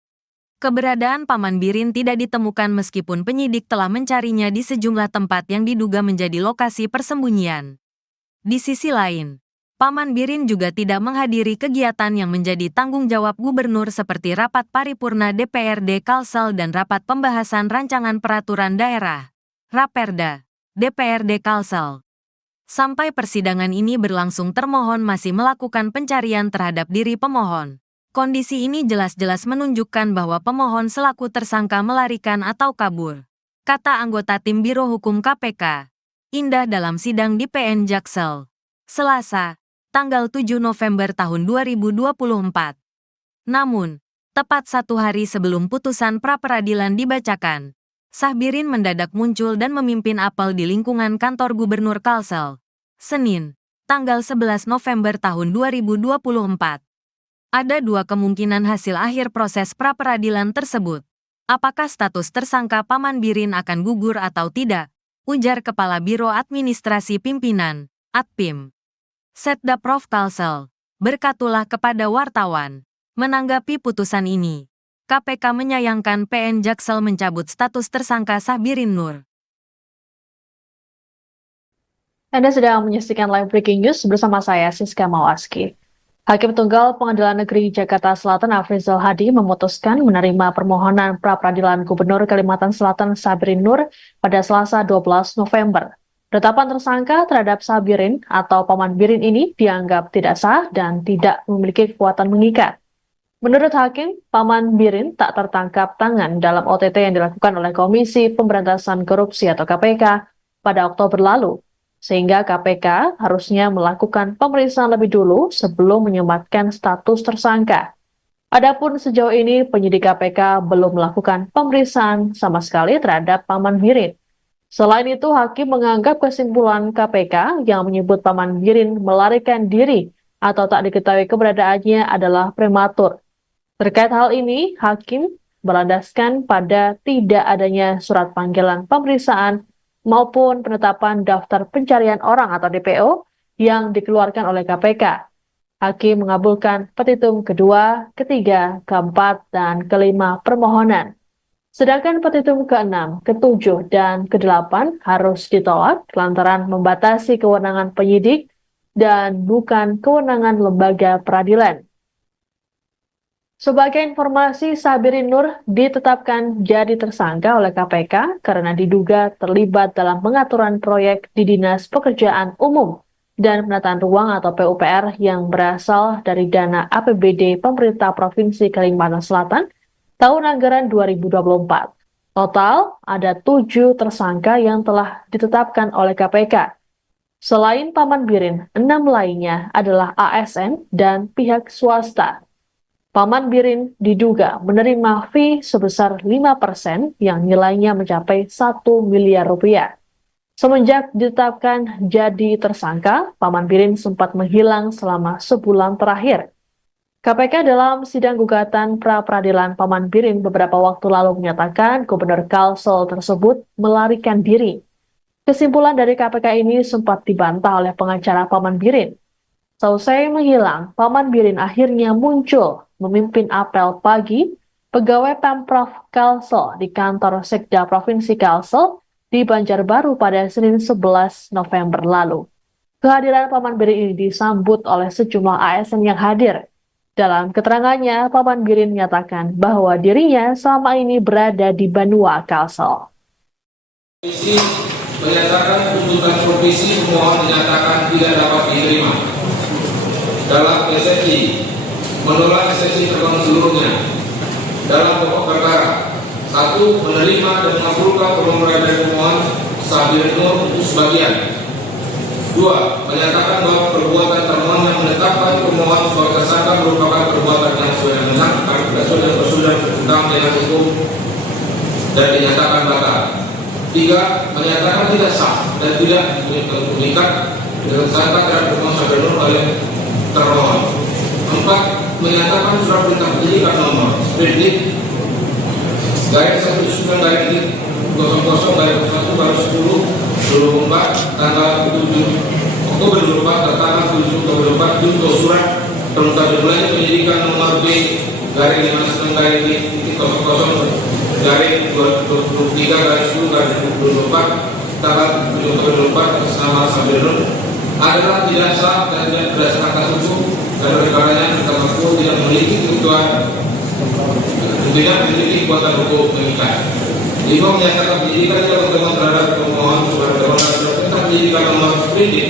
Keberadaan Paman Birin tidak ditemukan meskipun penyidik telah mencarinya di sejumlah tempat yang diduga menjadi lokasi persembunyian. Di sisi lain, Paman Birin juga tidak menghadiri kegiatan yang menjadi tanggung jawab gubernur seperti rapat paripurna DPRD Kalsel dan rapat pembahasan rancangan peraturan daerah, Raperda, DPRD Kalsel. Sampai persidangan ini berlangsung termohon masih melakukan pencarian terhadap diri pemohon. Kondisi ini jelas-jelas menunjukkan bahwa pemohon selaku tersangka melarikan atau kabur, kata anggota tim Biro Hukum KPK, Indah dalam sidang di PN Jaksel, Selasa, tanggal 7 November tahun 2024. Namun, tepat satu hari sebelum putusan pra-peradilan dibacakan, Sahbirin mendadak muncul dan memimpin apel di lingkungan kantor Gubernur Kalsel, Senin, tanggal 11 November tahun 2024. Ada dua kemungkinan hasil akhir proses pra-peradilan tersebut. Apakah status tersangka Paman Birin akan gugur atau tidak? Ujar Kepala Biro Administrasi Pimpinan, Atpim, Setdaprov Kalsel, berkatulah kepada wartawan. Menanggapi putusan ini, KPK menyayangkan PN Jaksel mencabut status tersangka Sahbirin Nur. Anda sedang menyaksikan live breaking news bersama saya Siska Mawaski. Hakim Tunggal Pengadilan Negeri Jakarta Selatan Afrizal Hadi memutuskan menerima permohonan pra-peradilan Gubernur Kalimantan Selatan Sahbirin Nur pada Selasa 12 November. Penetapan tersangka terhadap Sahbirin atau Paman Birin ini dianggap tidak sah dan tidak memiliki kekuatan mengikat. Menurut Hakim, Paman Birin tak tertangkap tangan dalam OTT yang dilakukan oleh Komisi Pemberantasan Korupsi atau KPK pada Oktober lalu, sehingga KPK harusnya melakukan pemeriksaan lebih dulu sebelum menyematkan status tersangka. Adapun sejauh ini penyidik KPK belum melakukan pemeriksaan sama sekali terhadap Paman Birin. Selain itu, Hakim menganggap kesimpulan KPK yang menyebut Paman Birin melarikan diri atau tak diketahui keberadaannya adalah prematur. Terkait hal ini, Hakim berlandaskan pada tidak adanya surat panggilan pemeriksaan maupun penetapan daftar pencarian orang atau DPO yang dikeluarkan oleh KPK. Hakim mengabulkan petitum kedua, ketiga, keempat, dan kelima permohonan. Sedangkan petitum ke-6, ke-7, dan ke-8 harus ditolak lantaran membatasi kewenangan penyidik dan bukan kewenangan lembaga peradilan. Sebagai informasi, Sabirin Nur ditetapkan jadi tersangka oleh KPK karena diduga terlibat dalam pengaturan proyek di Dinas Pekerjaan Umum dan Penataan Ruang atau PUPR yang berasal dari dana APBD Pemerintah Provinsi Kalimantan Selatan tahun anggaran 2024. Total ada 7 tersangka yang telah ditetapkan oleh KPK. Selain Paman Birin, 6 lainnya adalah ASN dan pihak swasta. Paman Birin diduga menerima fee sebesar 5% yang nilainya mencapai 1 miliar rupiah. Semenjak ditetapkan jadi tersangka, Paman Birin sempat menghilang selama sebulan terakhir. KPK dalam sidang gugatan pra-peradilan Paman Birin beberapa waktu lalu menyatakan Gubernur Kalsel tersebut melarikan diri. Kesimpulan dari KPK ini sempat dibantah oleh pengacara Paman Birin. Selesai menghilang, Paman Birin akhirnya muncul memimpin apel pagi pegawai Pemprov Kalsel di kantor Sekda Provinsi Kalsel di Banjarbaru pada Senin 11 November lalu. Kehadiran Paman Birin ini disambut oleh sejumlah ASN yang hadir. Dalam keterangannya, Paman Birin menyatakan bahwa dirinya selama ini berada di Banua Kalsel. Komisi menyatakan tuntutan provisi pemohon dinyatakan tidak dapat diterima. Dalam eksepsi, menolak eksepsi terbangun seluruhnya. Dalam pokok perkara, 1. Menerima dan mengabulkan permohonan dari pemohon Sabirin Nur untuk sebagian. 2. Menyatakan bahwa perbuatan termohon yang menetapkan pemohon sebagai tersangka merupakan perbuatan yang sudah bertentangan dengan hukum dan dinyatakan batal. 3. Menyatakan tidak sah dan tidak mengikat dengan tersangka terhadap pemohon Sabirin Nur oleh termohon. 4. Menyatakan surat perintah penyidikan nomor sprindik garis 19 garis 00 garis 1 garis 10 24 tanggal 7 Oktober 24 tertanggal 7 Oktober 24 junto surat perintah dimulai penyidikan nomor B garis 59 garis 00 garis 23 garis 10 garis 24 tanggal 7 Oktober 24 atas nama Sabirin Nur adalah tidak sah dan tidak berdasarkan atas hukum dan oleh karenanya kita mengaku tidak memiliki kebutuhan kekuatan hukum mengikat. 5. Menyatakan penyidikan yang berkembang terhadap pemohon sebagai permohonan tentang penyidikan nomor sprindik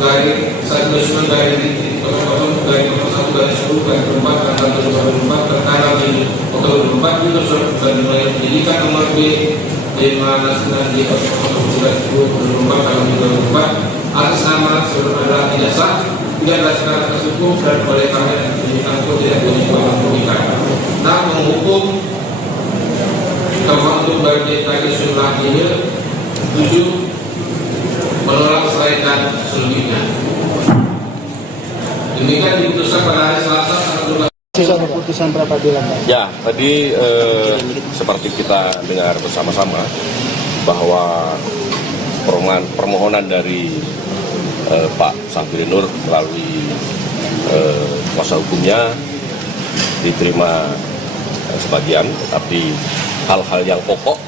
garis 19 garis 00 garis 01 garis 10 garis 24 tanggal 24 tertanggal 7 Oktober 24 juga surat dimulai penyidikan nomor B 59 di 00 garis 10 24 tanggal 24 atas nama saudara adalah tidak sah, tidak berdasarkan atas hukum dan oleh karena penyidikan itu tidak boleh dilakukan. Nah, menghukum termasuk bagi tadi jumlah ini 7 menolak selaikan selebihnya. Demikian diputuskan pada hari Selasa tanggal 12. Keputusan pra-peradilan. Ya, tadi seperti kita dengar bersama-sama bahwa permohonan dari Pak Sabirin Nur melalui kuasa hukumnya diterima sebagian, tapi hal-hal yang pokok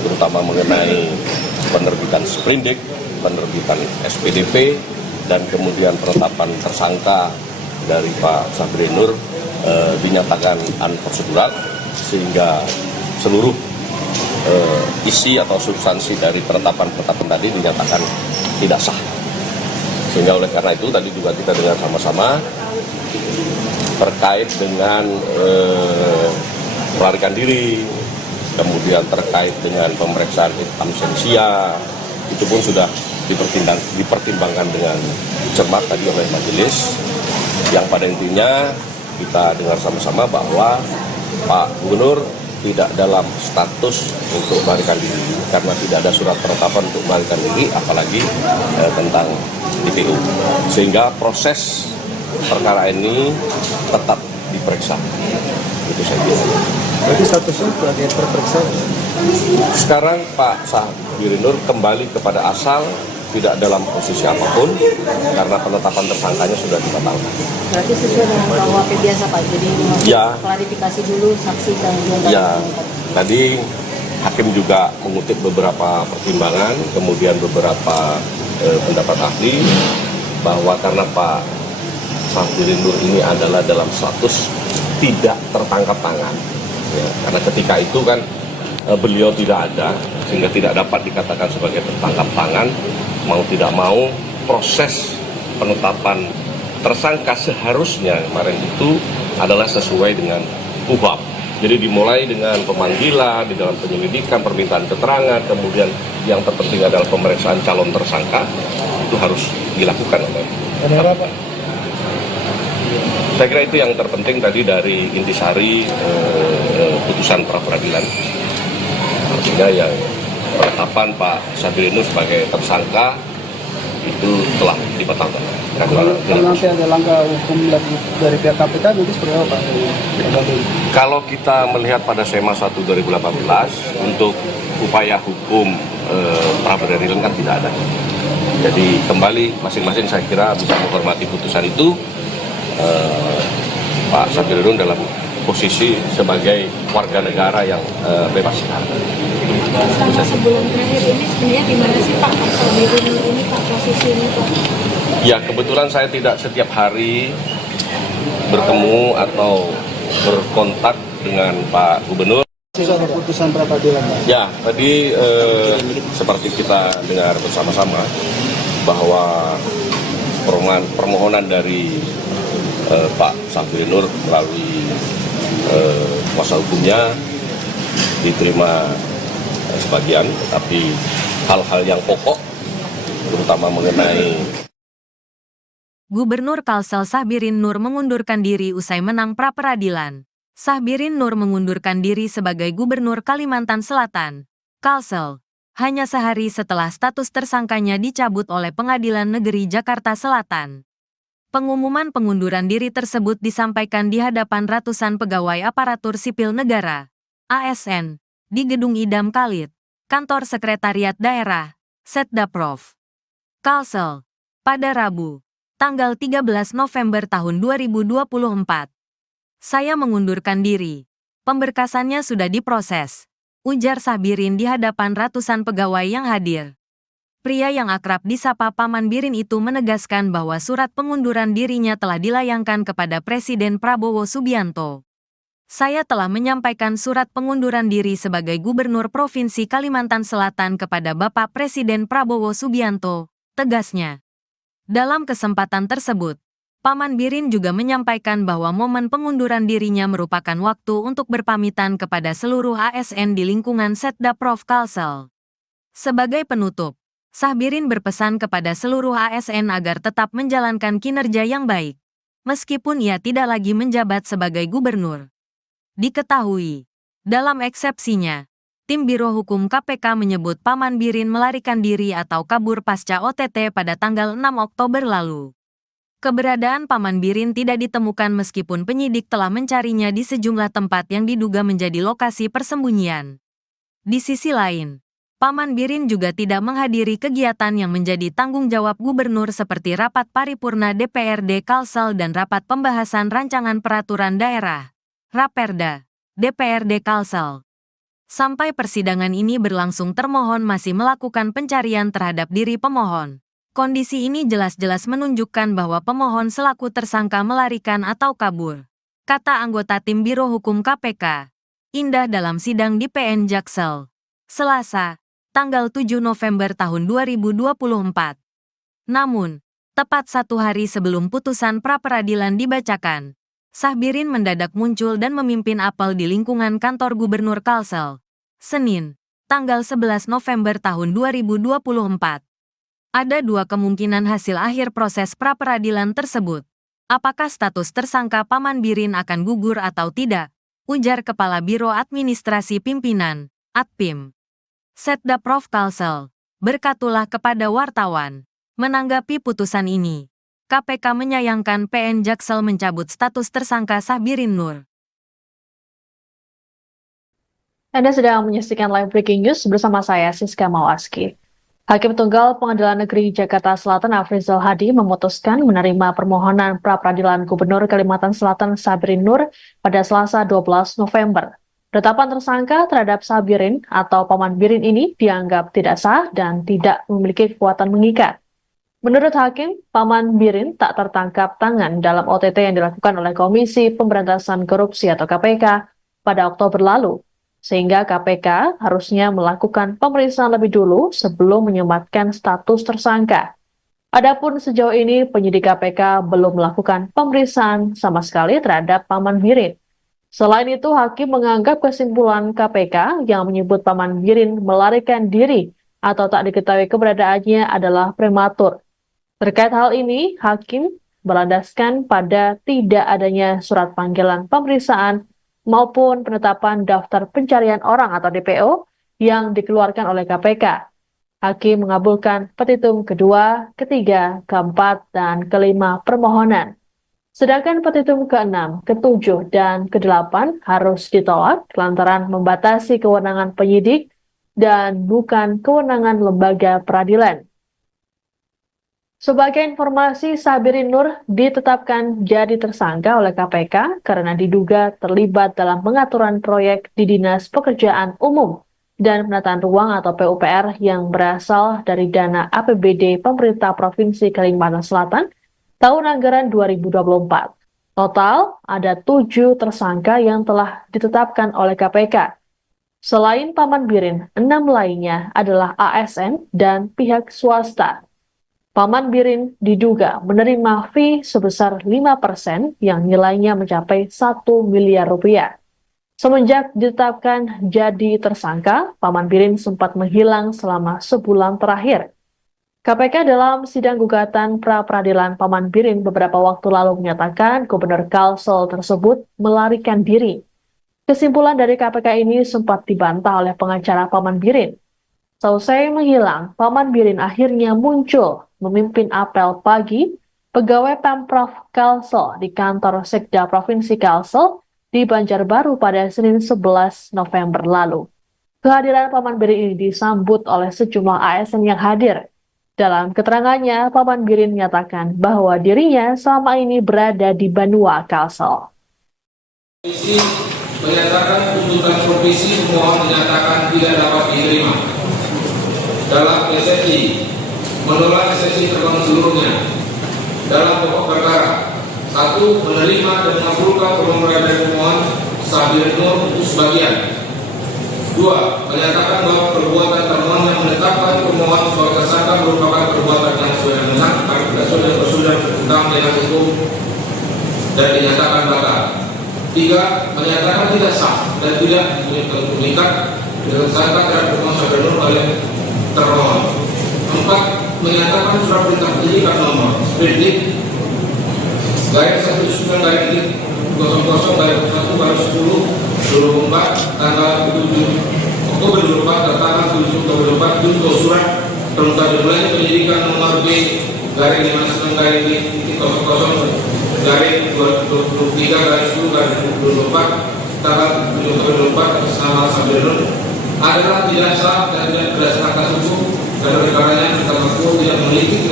terutama mengenai penerbitan sprindik, penerbitan SPDP, dan kemudian penetapan tersangka dari Pak Sabirin Nur dinyatakan unprocedural sehingga seluruh isi atau substansi dari penetapan tadi dinyatakan tidak sah. Sehingga oleh karena itu tadi juga kita dengar sama-sama terkait dengan melarikan diri, kemudian terkait dengan pemeriksaan absensia, itu pun sudah dipertimbangkan dengan cermat tadi oleh majelis, yang pada intinya kita dengar sama-sama bahwa Pak Gubernur tidak dalam status untuk melarikan diri karena tidak ada surat penetapan untuk melarikan diri, apalagi tentang DPO, sehingga proses perkara ini tetap diperiksa. Itu saya kira. Berarti statusnya sebagai terperiksa. Sekarang Pak Sabirin Nur kembali kepada asal tidak dalam posisi apapun karena penetapan tersangkanya sudah dibatalkan. Berarti sesuai dengan KUHP biasa Pak, jadi Ya. klarifikasi dulu saksi dan diantaranya. Ya, tadi hakim juga mengutip beberapa pertimbangan, kemudian beberapa pendapat ahli bahwa karena Pak Syafrin Nur ini adalah dalam status tidak tertangkap tangan, ya, karena ketika itu kan beliau tidak ada sehingga tidak dapat dikatakan sebagai tertangkap tangan. Mau tidak mau proses penetapan tersangka seharusnya kemarin itu adalah sesuai dengan KUHP. Jadi dimulai dengan pemanggilan, di dalam penyelidikan, permintaan keterangan, kemudian yang terpenting adalah pemeriksaan calon tersangka, itu harus dilakukan oleh. Ada apa? Saya kira itu yang terpenting tadi dari intisari putusan pra peradilan. Artinya yang penetapan Pak Syafrin Nur sebagai tersangka itu telah dibatalkan. Kalau nanti ada langkah hukum lagi dari pihak KPK nanti seperti apa Pak? Kalau kita melihat pada SEMA 1 2018 untuk upaya hukum pra peradilan kan tidak ada. Jadi kembali masing-masing saya kira bisa menghormati putusan itu. Pak Syafrin Nur dalam posisi sebagai warga negara yang bebas. Selama sebulan terakhir ini sebenarnya di mana sih Pak Syafrin Nur ini Pak posisi ini Pak? Ya kebetulan saya tidak setiap hari bertemu atau berkontak dengan Pak Gubernur. Soal putusan pra peradilan Pak. Ya tadi seperti kita dengar bersama-sama bahwa permohonan dari Pak Syafrin Nur melalui kuasa hukumnya diterima sebagian, tapi hal-hal yang pokok terutama mengenai Gubernur Kalsel Syahbirin Nur mengundurkan diri usai menang pra peradilan. Syahbirin Nur mengundurkan diri sebagai Gubernur Kalimantan Selatan, Kalsel, hanya sehari setelah status tersangkanya dicabut oleh Pengadilan Negeri Jakarta Selatan. Pengumuman pengunduran diri tersebut disampaikan di hadapan ratusan pegawai aparatur sipil negara, ASN, di Gedung Idam Khalid, Kantor Sekretariat Daerah, Setdaprov, Kalsel, pada Rabu, tanggal 13 November tahun 2024. Saya mengundurkan diri. Pemberkasannya sudah diproses, ujar Syahbirin di hadapan ratusan pegawai yang hadir. Pria yang akrab disapa Paman Birin itu menegaskan bahwa surat pengunduran dirinya telah dilayangkan kepada Presiden Prabowo Subianto. Saya telah menyampaikan surat pengunduran diri sebagai Gubernur Provinsi Kalimantan Selatan kepada Bapak Presiden Prabowo Subianto, tegasnya. Dalam kesempatan tersebut, Paman Birin juga menyampaikan bahwa momen pengunduran dirinya merupakan waktu untuk berpamitan kepada seluruh ASN di lingkungan Setdaprov Kalsel. Sebagai penutup, Syahbirin berpesan kepada seluruh ASN agar tetap menjalankan kinerja yang baik, meskipun ia tidak lagi menjabat sebagai gubernur. Diketahui, dalam eksepsinya, tim Biro Hukum KPK menyebut Paman Birin melarikan diri atau kabur pasca OTT pada tanggal 6 Oktober lalu. Keberadaan Paman Birin tidak ditemukan meskipun penyidik telah mencarinya di sejumlah tempat yang diduga menjadi lokasi persembunyian. Di sisi lain, Paman Birin juga tidak menghadiri kegiatan yang menjadi tanggung jawab gubernur seperti rapat paripurna DPRD Kalsel dan rapat pembahasan rancangan peraturan daerah, Raperda, DPRD Kalsel. Sampai persidangan ini berlangsung, termohon masih melakukan pencarian terhadap diri pemohon. Kondisi ini jelas-jelas menunjukkan bahwa pemohon selaku tersangka melarikan atau kabur, kata anggota tim Biro Hukum KPK, Indah dalam sidang di PN Jaksel, Selasa, tanggal 7 November tahun 2024. Namun, tepat satu hari sebelum putusan pra-peradilan dibacakan, Syahbirin mendadak muncul dan memimpin apel di lingkungan kantor Gubernur Kalsel, Senin, tanggal 11 November tahun 2024. Ada dua kemungkinan hasil akhir proses pra-peradilan tersebut. Apakah status tersangka Paman Birin akan gugur atau tidak? Ujar Kepala Biro Administrasi Pimpinan, Atpim, Setdaprov Kalsel, berkatulah kepada wartawan. Menanggapi putusan ini, KPK menyayangkan PN Jaksel mencabut status tersangka Syahbirin Nur. Anda sedang menyaksikan live breaking news bersama saya Siska Mawaski. Hakim Tunggal Pengadilan Negeri Jakarta Selatan Afrizal Hadi memutuskan menerima permohonan pra-peradilan Gubernur Kalimantan Selatan Sabirin Nur pada Selasa 12 November. Penetapan tersangka terhadap Sabirin atau Paman Birin ini dianggap tidak sah dan tidak memiliki kekuatan mengikat. Menurut Hakim, Paman Birin tak tertangkap tangan dalam OTT yang dilakukan oleh Komisi Pemberantasan Korupsi atau KPK pada Oktober lalu, sehingga KPK harusnya melakukan pemeriksaan lebih dulu sebelum menyematkan status tersangka. Adapun sejauh ini penyidik KPK belum melakukan pemeriksaan sama sekali terhadap Paman Birin. Selain itu, Hakim menganggap kesimpulan KPK yang menyebut Paman Birin melarikan diri atau tak diketahui keberadaannya adalah prematur. Terkait hal ini, Hakim berlandaskan pada tidak adanya surat panggilan pemeriksaan maupun penetapan daftar pencarian orang atau DPO yang dikeluarkan oleh KPK. Hakim mengabulkan petitum kedua, ketiga, keempat, dan kelima permohonan. Sedangkan petitum ke-6, ke-7, dan ke-8 harus ditolak lantaran membatasi kewenangan penyidik dan bukan kewenangan lembaga peradilan. Sebagai informasi, Sabirin Nur ditetapkan jadi tersangka oleh KPK karena diduga terlibat dalam pengaturan proyek di Dinas Pekerjaan Umum dan Penataan Ruang atau PUPR yang berasal dari dana APBD Pemerintah Provinsi Kalimantan Selatan tahun anggaran 2024. Total ada 7 tersangka yang telah ditetapkan oleh KPK. Selain Paman Birin, 6 lainnya adalah ASN dan pihak swasta. Paman Birin diduga menerima fee sebesar 5% yang nilainya mencapai 1 miliar rupiah. Semenjak ditetapkan jadi tersangka, Paman Birin sempat menghilang selama sebulan terakhir. KPK dalam sidang gugatan pra-peradilan Paman Birin beberapa waktu lalu menyatakan Gubernur Kalsel tersebut melarikan diri. Kesimpulan dari KPK ini sempat dibantah oleh pengacara Paman Birin. Seusai menghilang, Paman Birin akhirnya muncul memimpin apel pagi pegawai Pemprov Kalsel di kantor Sekda Provinsi Kalsel di Banjarbaru pada Senin 11 November lalu. Kehadiran Paman Birin ini disambut oleh sejumlah ASN yang hadir. Dalam keterangannya, Paman Birin menyatakan bahwa dirinya selama ini berada di Banua, Kalsel. Komisi menyatakan tuntutan provisi pemohon dinyatakan tidak dapat diterima. Dalam eksepsi, menolak eksepsi terbangun seluruhnya. Dalam pokok perkara, 1. Menerima dan mengabulkan permohonan pemohon Sabirin Nur untuk sebagian. 2. Menyatakan bahwa perbuatan termohon yang menetapkan pemohon sebagai tersangka merupakan perbuatan yang sudah bersudah bertentangan dengan hukum dan dinyatakan batal. 3. Menyatakan tidak sah dan tidak mengikat dengan tersangka terhadap pemohon Sabirin Nur oleh termohon. 4. Menyatakan surat perintah penyidikan nomor sprindik garis 19-1-10-10-24 tanggal 7 Oktober 2024 tanggal 7 Oktober 2024 junto surat perintah dimulai penyidikan nomor B garis 59 garis 00 garis 23 garis 10 garis 2024 tanggal 7 Oktober 2024 atas nama Sabirin Nur adalah tidak sah dan tidak berdasarkan atas hukum dan perkaranya kita mengaku tidak memiliki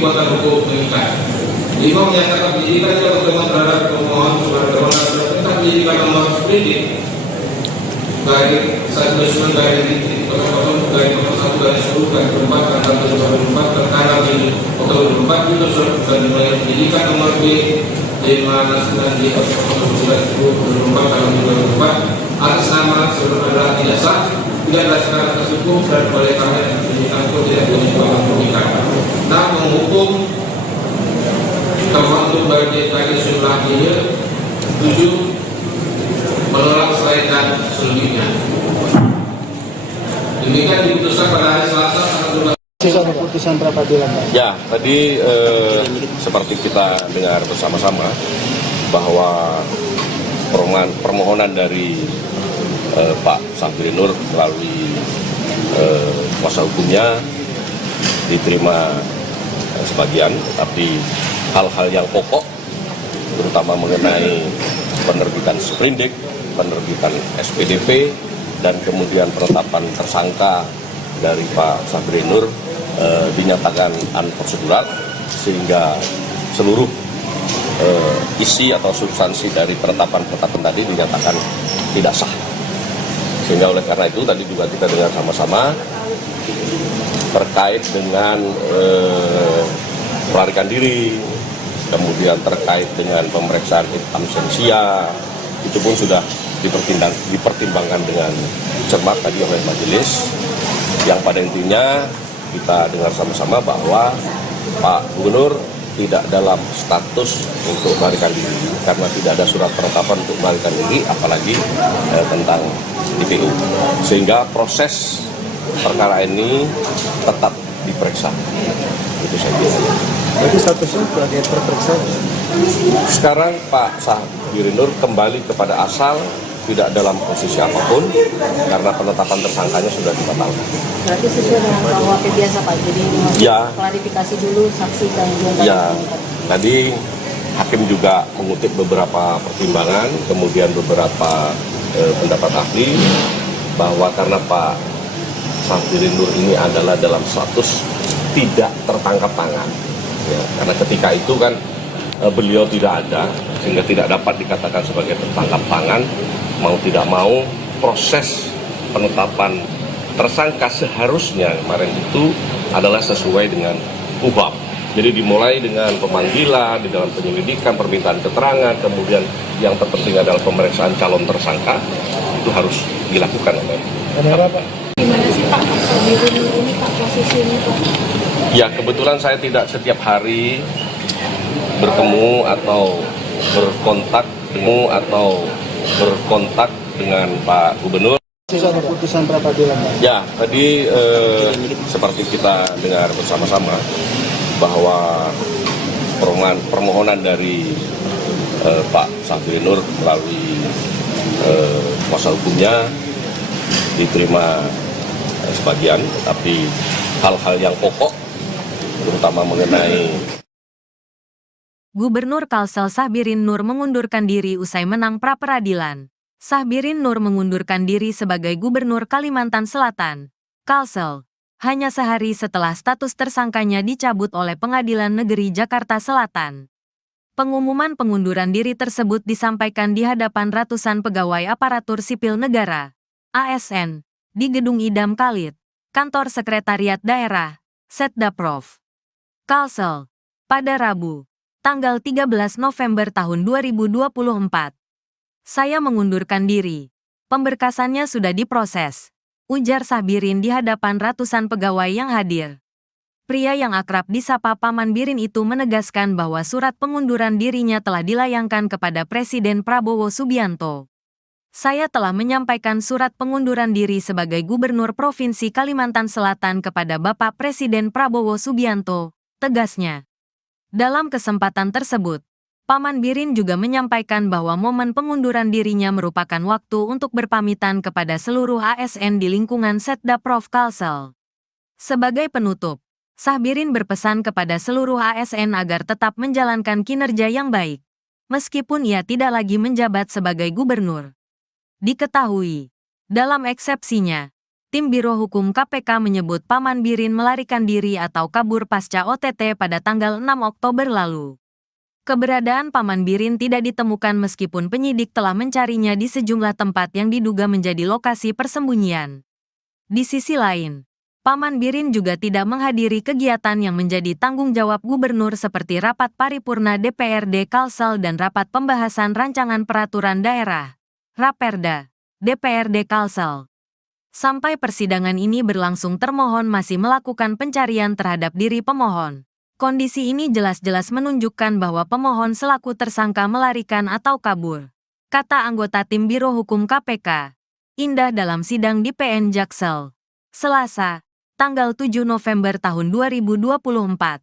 kekuatan hukum mengikat. 5. Menyatakan penyidikan yang berkembang terhadap pemohon sebagai permohonan perintah penyidikan nomor sprindik garis 19 garis 00 garis 01 garis 10 garis 24 tanggal 7 Oktober 2024 tertanggal 7 Oktober 2024 itu surat dan dimulai penyidikan nomor B 59 garis 10 2024 tanggal 7 2024 atas nama sebelum adalah tidak sah, tidak berdasarkan atas hukum dan oleh karena penyidikan itu tidak punya kekuatan mengikat. Nah, menghukum termasuk bagi jumlah ini 7 menolak selain dan selebihnya. Demikian diputuskan pada hari Selasa tanggal 12. Keputusan pra-peradilan. Ya, tadi seperti kita dengar bersama-sama bahwa permohonan dari Pak Sabirin Nur melalui kuasa hukumnya diterima sebagian, tapi hal-hal yang pokok terutama mengenai penerbitan sprindik, penerbitan SPDP, dan kemudian penetapan tersangka dari Pak Sabirin Nur dinyatakan unprocedural, sehingga seluruh isi atau substansi dari penetapan tadi dinyatakan tidak sah. Sehingga oleh karena itu tadi juga kita dengar sama-sama terkait dengan melarikan diri, kemudian terkait dengan pemeriksaan absensia, itu pun sudah dipertimbangkan dengan cermat tadi oleh majelis, yang pada intinya kita dengar sama-sama bahwa Pak Gubernur tidak dalam status untuk melarikan diri karena tidak ada surat penetapan untuk melarikan diri, apalagi tentang DPO, sehingga proses perkara ini tetap diperiksa. Itu saya kira. Jadi statusnya sebagai terperiksa. Sekarang Pak Sabirin Nur kembali kepada asal, tidak dalam posisi apapun karena penetapan tersangkanya sudah dibatalkan. Berarti sesuai dengan KUHP biasa Pak, jadi Ya. klarifikasi dulu saksi gangguan tadi. Ya, tadi hakim juga mengutip beberapa pertimbangan, kemudian beberapa pendapat ahli, bahwa karena Pak Sabirin Nur ini adalah dalam status tidak tertangkap tangan, ya, karena ketika itu kan beliau tidak ada, sehingga tidak dapat dikatakan sebagai tertangkap tangan. Mau tidak mau, proses penetapan tersangka seharusnya kemarin itu adalah sesuai dengan KUHP. Jadi dimulai dengan pemanggilan, di dalam penyelidikan, permintaan keterangan, kemudian yang terpenting adalah pemeriksaan calon tersangka, itu harus dilakukan oleh. Kenapa Pak? Gimana sih Pak Sabirin ini Pak posisinya Pak? Ya, kebetulan saya tidak setiap hari bertemu atau berkontak dengan Pak Gubernur. Soal keputusan pra peradilan Pak. Ya, tadi seperti kita dengar bersama-sama bahwa permohonan dari Pak Sabirin Nur melalui kuasa hukumnya diterima sebagian, tapi hal-hal yang pokok, terutama mengenai Gubernur Kalsel Sabirin Nur mengundurkan diri usai menang pra-peradilan. Sabirin Nur mengundurkan diri sebagai Gubernur Kalimantan Selatan, Kalsel, hanya sehari setelah status tersangkanya dicabut oleh Pengadilan Negeri Jakarta Selatan. Pengumuman pengunduran diri tersebut disampaikan di hadapan ratusan pegawai aparatur sipil negara, ASN, di Gedung Idam Khalid, Kantor Sekretariat Daerah, Setdaprov, Kalsel, pada Rabu, tanggal 13 November tahun 2024. Saya mengundurkan diri. Pemberkasannya sudah diproses, ujar Sabirin di hadapan ratusan pegawai yang hadir. Pria yang akrab disapa Paman Birin itu menegaskan bahwa surat pengunduran dirinya telah dilayangkan kepada Presiden Prabowo Subianto. Saya telah menyampaikan surat pengunduran diri sebagai Gubernur Provinsi Kalimantan Selatan kepada Bapak Presiden Prabowo Subianto, tegasnya. Dalam kesempatan tersebut, Paman Birin juga menyampaikan bahwa momen pengunduran dirinya merupakan waktu untuk berpamitan kepada seluruh ASN di lingkungan Setdaprov Kalsel. Sebagai penutup, Sabirin berpesan kepada seluruh ASN agar tetap menjalankan kinerja yang baik, meskipun ia tidak lagi menjabat sebagai gubernur. Diketahui, dalam eksepsinya, Tim Biro Hukum KPK menyebut Paman Birin melarikan diri atau kabur pasca OTT pada tanggal 6 Oktober lalu. Keberadaan Paman Birin tidak ditemukan meskipun penyidik telah mencarinya di sejumlah tempat yang diduga menjadi lokasi persembunyian. Di sisi lain, Paman Birin juga tidak menghadiri kegiatan yang menjadi tanggung jawab gubernur seperti rapat paripurna DPRD Kalsel dan rapat pembahasan rancangan peraturan daerah, Raperda, DPRD Kalsel. Sampai persidangan ini berlangsung, termohon masih melakukan pencarian terhadap diri pemohon. Kondisi ini jelas-jelas menunjukkan bahwa pemohon selaku tersangka melarikan atau kabur, kata anggota Tim Biro Hukum KPK, Indah dalam sidang di PN Jaksel, Selasa, tanggal 7 November tahun 2024.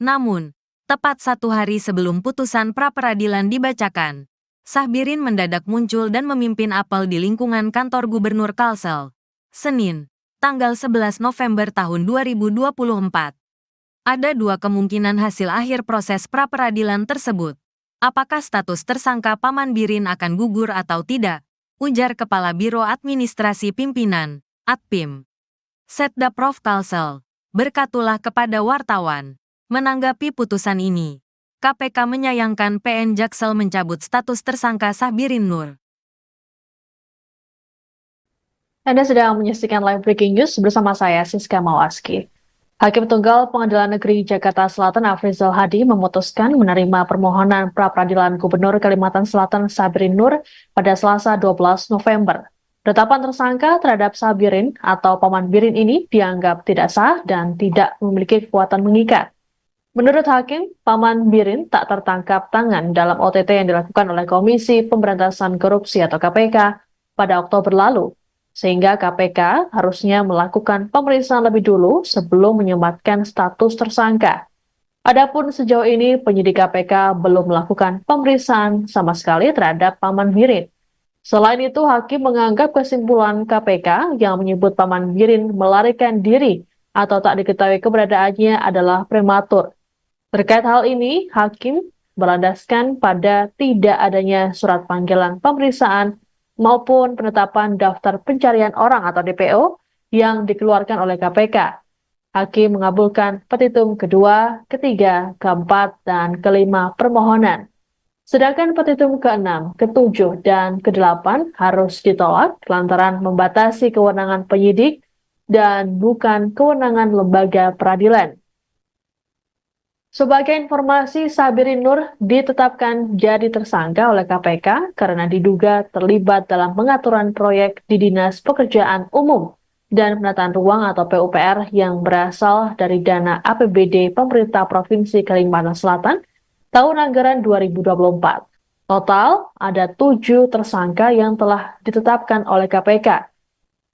Namun, tepat satu hari sebelum putusan pra-peradilan dibacakan, Sabirin mendadak muncul dan memimpin apel di lingkungan kantor Gubernur Kalsel, Senin, tanggal 11 November tahun 2024. Ada dua kemungkinan hasil akhir proses pra-peradilan tersebut. Apakah status tersangka Paman Birin akan gugur atau tidak? ujar Kepala Biro Administrasi Pimpinan, Atpim, Setda Prof. Kalsel, berkatulah kepada wartawan. Menanggapi putusan ini, KPK menyayangkan PN Jaksel mencabut status tersangka Sahbirin Nur. Anda sedang menyaksikan live breaking news bersama saya, Siska Mawaski. Hakim Tunggal Pengadilan Negeri Jakarta Selatan Afrizal Hadi memutuskan menerima permohonan pra-peradilan Gubernur Kalimantan Selatan Sahbirin Nur pada Selasa 12 November. Penetapan tersangka terhadap Sahbirin atau Paman Birin ini dianggap tidak sah dan tidak memiliki kekuatan mengikat. Menurut Hakim, Paman Birin tak tertangkap tangan dalam OTT yang dilakukan oleh Komisi Pemberantasan Korupsi atau KPK pada Oktober lalu, sehingga KPK harusnya melakukan pemeriksaan lebih dulu sebelum menyematkan status tersangka. Adapun sejauh ini penyidik KPK belum melakukan pemeriksaan sama sekali terhadap Paman Birin. Selain itu, Hakim menganggap kesimpulan KPK yang menyebut Paman Birin melarikan diri atau tak diketahui keberadaannya adalah prematur. Terkait hal ini, Hakim berlandaskan pada tidak adanya surat panggilan pemeriksaan maupun penetapan daftar pencarian orang atau DPO yang dikeluarkan oleh KPK. Hakim mengabulkan petitum kedua, ketiga, keempat, dan kelima permohonan. Sedangkan petitum ke-6, ke-7, dan ke-8 harus ditolak lantaran membatasi kewenangan penyidik dan bukan kewenangan lembaga peradilan. Sebagai informasi, Sahbirin Nur ditetapkan jadi tersangka oleh KPK karena diduga terlibat dalam pengaturan proyek di Dinas Pekerjaan Umum dan Penataan Ruang atau PUPR yang berasal dari dana APBD Pemerintah Provinsi Kalimantan Selatan tahun anggaran 2024. Total ada 7 tersangka yang telah ditetapkan oleh KPK.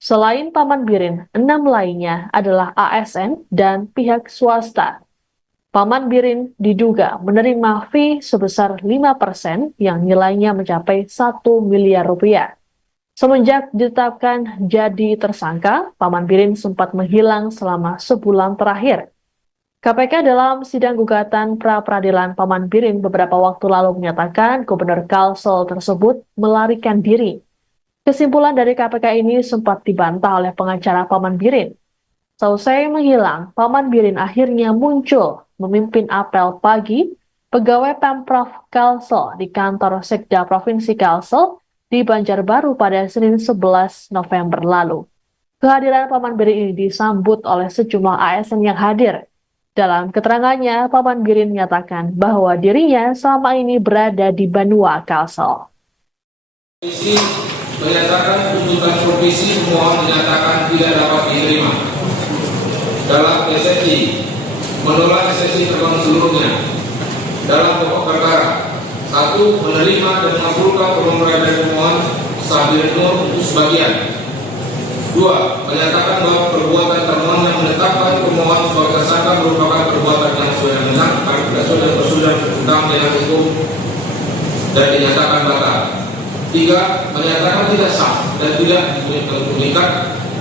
Selain Paman Birin, 6 lainnya adalah ASN dan pihak swasta. Paman Birin diduga menerima fee sebesar 5% yang nilainya mencapai 1 miliar rupiah. Semenjak ditetapkan jadi tersangka, Paman Birin sempat menghilang selama sebulan terakhir. KPK dalam sidang gugatan pra-peradilan Paman Birin beberapa waktu lalu menyatakan Gubernur Kalsel tersebut melarikan diri. Kesimpulan dari KPK ini sempat dibantah oleh pengacara Paman Birin. Seusai menghilang, Paman Birin akhirnya muncul memimpin apel pagi pegawai Pemprov Kalsel di kantor Sekda Provinsi Kalsel di Banjarbaru pada Senin 11 November lalu. Kehadiran Paman Birin ini disambut oleh sejumlah ASN yang hadir. Dalam keterangannya, Paman Birin menyatakan bahwa dirinya selama ini berada di Banua Kalsel. Komisi menyatakan tuntutan provisi pemohon dinyatakan tidak dapat diterima. Dalam SSI menolak SSI terbang seluruhnya. Dalam pokok perkara, 1. Menerima dan mengabulkan permohonan pemohon Sahbirin Nur untuk sebagian. 2. Menyatakan bahwa perbuatan termohon yang menetapkan pemohon sebagai tersangka merupakan perbuatan yang sesuai tentang dengan hukum dan dinyatakan batal. 3. Menyatakan tidak sah dan tidak mengikat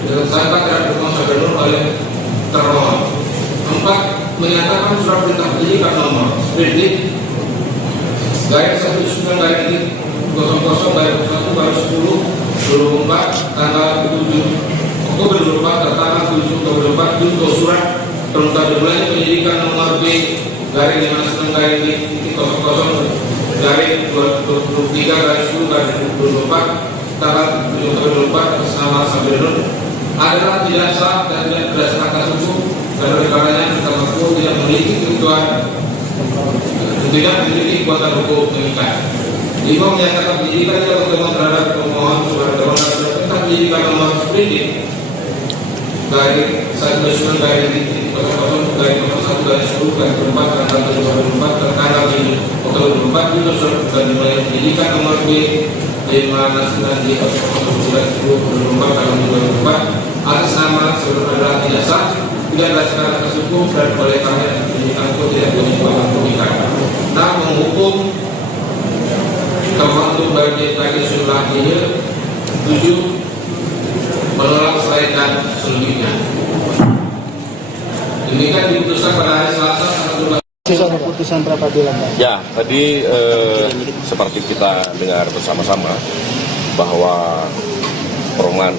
dengan tersangka terhadap pemohon Sahbirin Nur oleh termohon. 4. Menyatakan surat perintah penyidikan nomor sprindik garis 19 garis 00 garis 1 garis 10 24 tanggal 7 Oktober 2024 tertanggal 7 Oktober 2024 junto surat perintah dimulai penyidikan nomor B garis 59 garis 00 garis 23 garis 10 garis 2024 tanggal 7 Oktober 2024 bersama Sahbirin Nur adalah tidak sah dan tidak berdasarkan hukum. Dan oleh karenanya kita mengaku tidak memiliki kebutuhan tidak memiliki kekuatan hukum mengikat. 5. Menyatakan penyidikan yang berkembang terhadap pemohon sebagai termohon tentang penyidikan nomor sprindik garis 19 garis 00 garis 01 garis 10 garis 4 tanggal 2024 tertanggal 7 Oktober 2024 junto surat dimulai penyidikan nomor B 59 di 00 garis 10 2024 tanggal 2024 atas nama seluruh adalah tidak sah, tidak berdasarkan atas hukum dan oleh karena penyidikan itu tidak punya kekuatan mengikat. Nah, menghukum termohon untuk bagi jumlah ini 7 menolak selain dan selebihnya. Demikian diputuskan pada hari Selasa tanggal 12. Keputusan pra-peradilan. Ya, tadi seperti kita dengar bersama-sama bahwa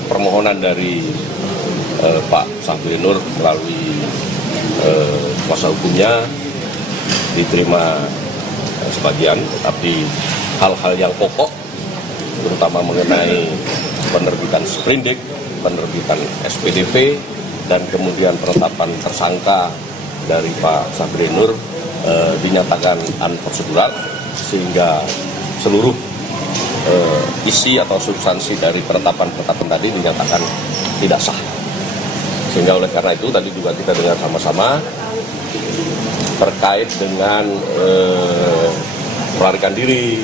permohonan dari Pak Sabirin Nur melalui kuasa hukumnya diterima sebagian, tapi hal-hal yang pokok terutama mengenai penerbitan sprindik, penerbitan SPDP, dan kemudian penetapan tersangka dari Pak Sabirin Nur dinyatakan unprocedural, sehingga seluruh isi atau substansi dari penetapan tadi dinyatakan tidak sah. Sehingga oleh karena itu tadi juga kita dengar sama-sama terkait dengan melarikan diri,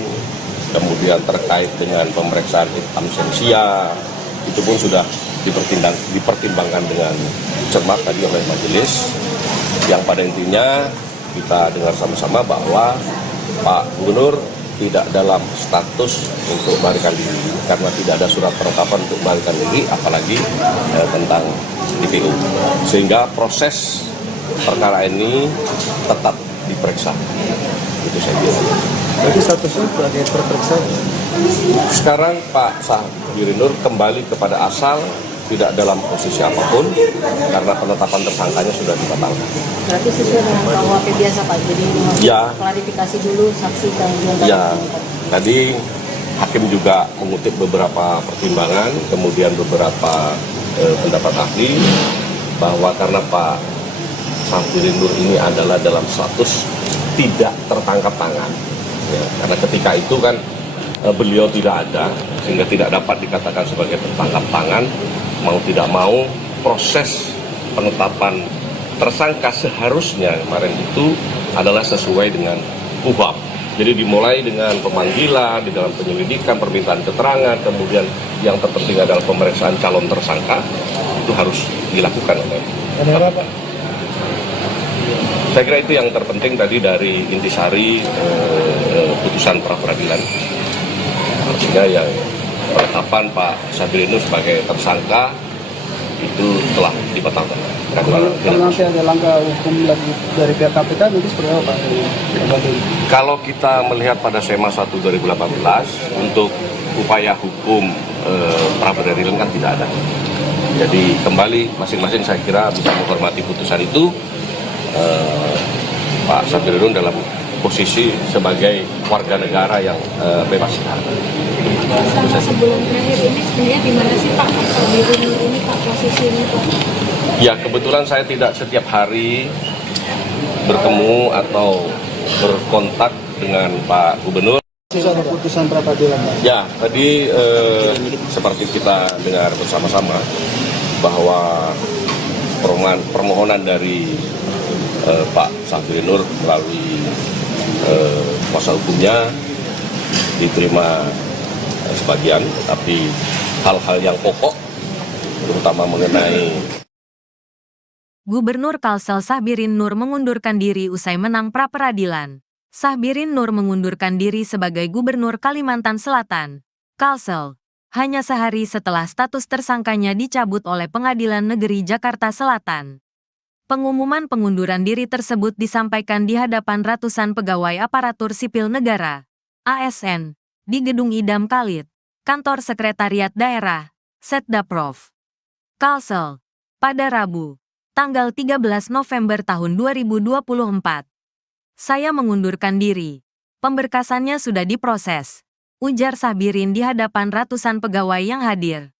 kemudian terkait dengan pemeriksaan absensia, itu pun sudah dipertimbangkan dengan cermat tadi oleh majelis, yang pada intinya kita dengar sama-sama bahwa Pak Gubernur tidak dalam status untuk melarikan diri karena tidak ada surat penetapan untuk melarikan diri, apalagi tentang DPO, sehingga proses perkara ini tetap diperiksa. Itu saya kira. Jadi statusnya sebagai terperiksa. Sekarang Pak Sabirin Nur kembali kepada asal, tidak dalam posisi apapun karena penetapan tersangkanya sudah dibatalkan. Berarti sesuai dengan KUHP biasa Pak, jadi Ya. klarifikasi dulu saksi dan juga Ya, tadi hakim juga mengutip beberapa pertimbangan, kemudian beberapa pendapat ahli, bahwa karena Pak Sabirin Nur ini adalah dalam status tidak tertangkap tangan. Ya, karena ketika itu kan beliau tidak ada, sehingga tidak dapat dikatakan sebagai tertangkap tangan. Mau tidak mau, proses penetapan tersangka seharusnya kemarin itu adalah sesuai dengan KUHP. Jadi dimulai dengan pemanggilan, di dalam penyelidikan, permintaan keterangan, kemudian yang terpenting adalah pemeriksaan calon tersangka, itu harus dilakukan oleh Pak. Saya kira itu yang terpenting tadi dari intisari putusan pra-peradilan. Artinya yang penetapan Pak Sabirin Nur sebagai tersangka itu telah dibatalkan. Kalau nanti ada langkah hukum lagi dari pihak KPK, nanti seperti apa Pak? Kalau kita melihat pada SEMA 1 2018, untuk upaya hukum pra-peradilan kan tidak ada. Jadi kembali masing-masing saya kira bisa menghormati putusan itu. Pak Sabirin Nur dalam posisi sebagai warga negara yang bebas. Selama sebulan terakhir ini sebenarnya di mana sih Pak Sabirin Nur ini Pak posisinya Pak? Ya, kebetulan saya tidak setiap hari bertemu atau berkontak dengan Pak Gubernur. Sudah ada putusan pra-peradilan Pak. Ya, tadi seperti kita dengar bersama-sama bahwa permohonan dari Pak Sabirin Nur melalui kuasa hukumnya diterima sebagian, tapi hal-hal yang pokok terutama mengenai Gubernur Kalsel Sabirin Nur mengundurkan diri usai menang pra-peradilan. Sabirin Nur mengundurkan diri sebagai Gubernur Kalimantan Selatan, Kalsel, hanya sehari setelah status tersangkanya dicabut oleh Pengadilan Negeri Jakarta Selatan. Pengumuman pengunduran diri tersebut disampaikan di hadapan ratusan pegawai aparatur sipil negara, ASN, di Gedung Idam Khalid, Kantor Sekretariat Daerah, Setdaprov, Kalsel, pada Rabu, tanggal 13 November tahun 2024. Saya mengundurkan diri. Pemberkasannya sudah diproses, ujar Sabirin di hadapan ratusan pegawai yang hadir.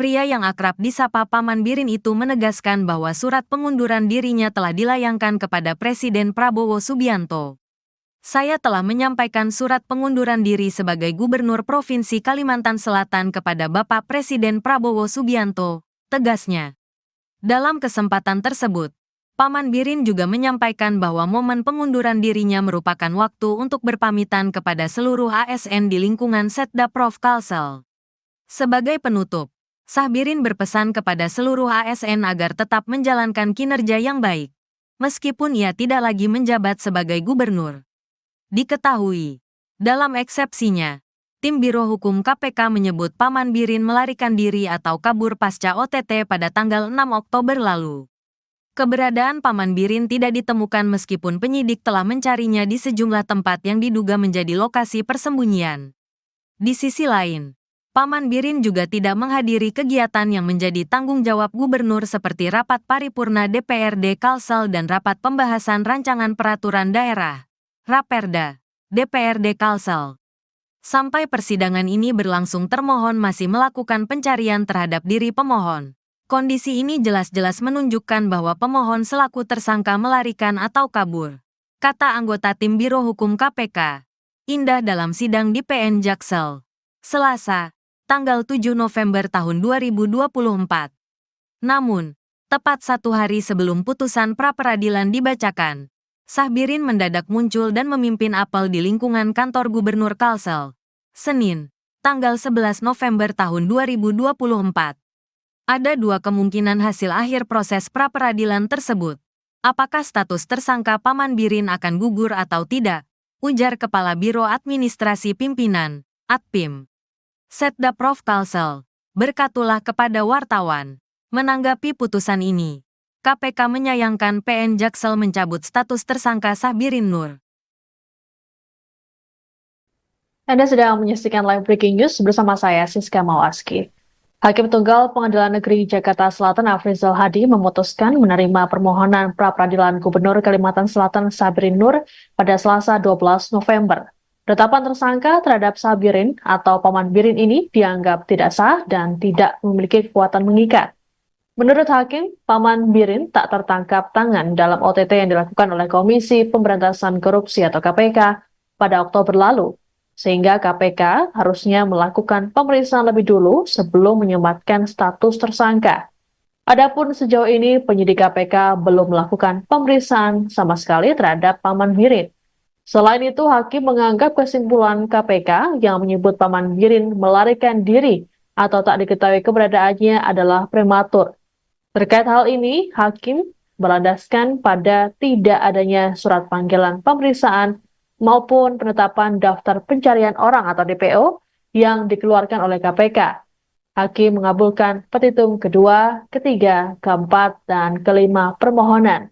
Pria yang akrab disapa Paman Birin itu menegaskan bahwa surat pengunduran dirinya telah dilayangkan kepada Presiden Prabowo Subianto. Saya telah menyampaikan surat pengunduran diri sebagai Gubernur Provinsi Kalimantan Selatan kepada Bapak Presiden Prabowo Subianto, tegasnya. Dalam kesempatan tersebut, Paman Birin juga menyampaikan bahwa momen pengunduran dirinya merupakan waktu untuk berpamitan kepada seluruh ASN di lingkungan Setdaprov Kalsel. Sebagai penutup, Sabirin berpesan kepada seluruh ASN agar tetap menjalankan kinerja yang baik, meskipun ia tidak lagi menjabat sebagai gubernur. Diketahui, dalam eksepsinya, tim Biro Hukum KPK menyebut Paman Birin melarikan diri atau kabur pasca OTT pada tanggal 6 Oktober lalu. Keberadaan Paman Birin tidak ditemukan meskipun penyidik telah mencarinya di sejumlah tempat yang diduga menjadi lokasi persembunyian. Di sisi lain, Paman Birin juga tidak menghadiri kegiatan yang menjadi tanggung jawab gubernur seperti rapat paripurna DPRD Kalsel dan rapat pembahasan rancangan peraturan daerah, Raperda, DPRD Kalsel. Sampai persidangan ini berlangsung, termohon masih melakukan pencarian terhadap diri pemohon. Kondisi ini jelas-jelas menunjukkan bahwa pemohon selaku tersangka melarikan atau kabur, kata anggota tim Biro Hukum KPK, Indah dalam sidang di PN Jaksel, Selasa, tanggal 7 November tahun 2024. Namun, tepat 1 hari sebelum putusan pra-peradilan dibacakan, Sahbirin mendadak muncul dan memimpin apel di lingkungan kantor Gubernur Kalsel, Senin, tanggal 11 November tahun 2024. Ada 2 kemungkinan hasil akhir proses pra-peradilan tersebut. Apakah status tersangka Paman Birin akan gugur atau tidak? Ujar Kepala Biro Administrasi Pimpinan, Atpim, Setda Prof Kalsel, berkatulah kepada wartawan. Menanggapi putusan ini, KPK menyayangkan PN Jaksel mencabut status tersangka Sahbirin Nur. Anda sedang menyaksikan live breaking news bersama saya, Siska Mawaski. Hakim Tunggal Pengadilan Negeri Jakarta Selatan Afrizal Hadi memutuskan menerima permohonan pra-peradilan Gubernur Kalimantan Selatan Sahbirin Nur pada Selasa 12 November. Penetapan tersangka terhadap Sahbirin atau Paman Birin ini dianggap tidak sah dan tidak memiliki kekuatan mengikat. Menurut Hakim, Paman Birin tak tertangkap tangan dalam OTT yang dilakukan oleh Komisi Pemberantasan Korupsi atau KPK pada Oktober lalu, sehingga KPK harusnya melakukan pemeriksaan lebih dulu sebelum menyematkan status tersangka. Adapun sejauh ini penyidik KPK belum melakukan pemeriksaan sama sekali terhadap Paman Birin. Selain itu, Hakim menganggap kesimpulan KPK yang menyebut Paman Birin melarikan diri atau tak diketahui keberadaannya adalah prematur. Terkait hal ini, Hakim berlandaskan pada tidak adanya surat panggilan pemeriksaan maupun penetapan daftar pencarian orang atau DPO yang dikeluarkan oleh KPK. Hakim mengabulkan petitum kedua, ketiga, keempat, dan kelima permohonan.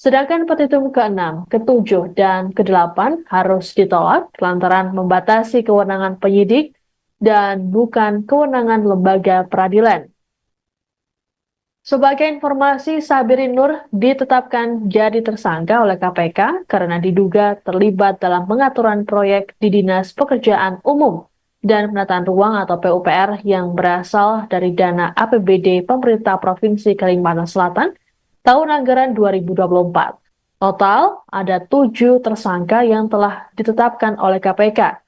Sedangkan petitum ke-6, ke-7, dan ke-8 harus ditolak lantaran membatasi kewenangan penyidik dan bukan kewenangan lembaga peradilan. Sebagai informasi, Sahbirin Nur ditetapkan jadi tersangka oleh KPK karena diduga terlibat dalam pengaturan proyek di Dinas Pekerjaan Umum dan Penataan Ruang atau PUPR yang berasal dari dana APBD Pemerintah Provinsi Kalimantan Selatan tahun anggaran 2024. Total ada 7 tersangka yang telah ditetapkan oleh KPK.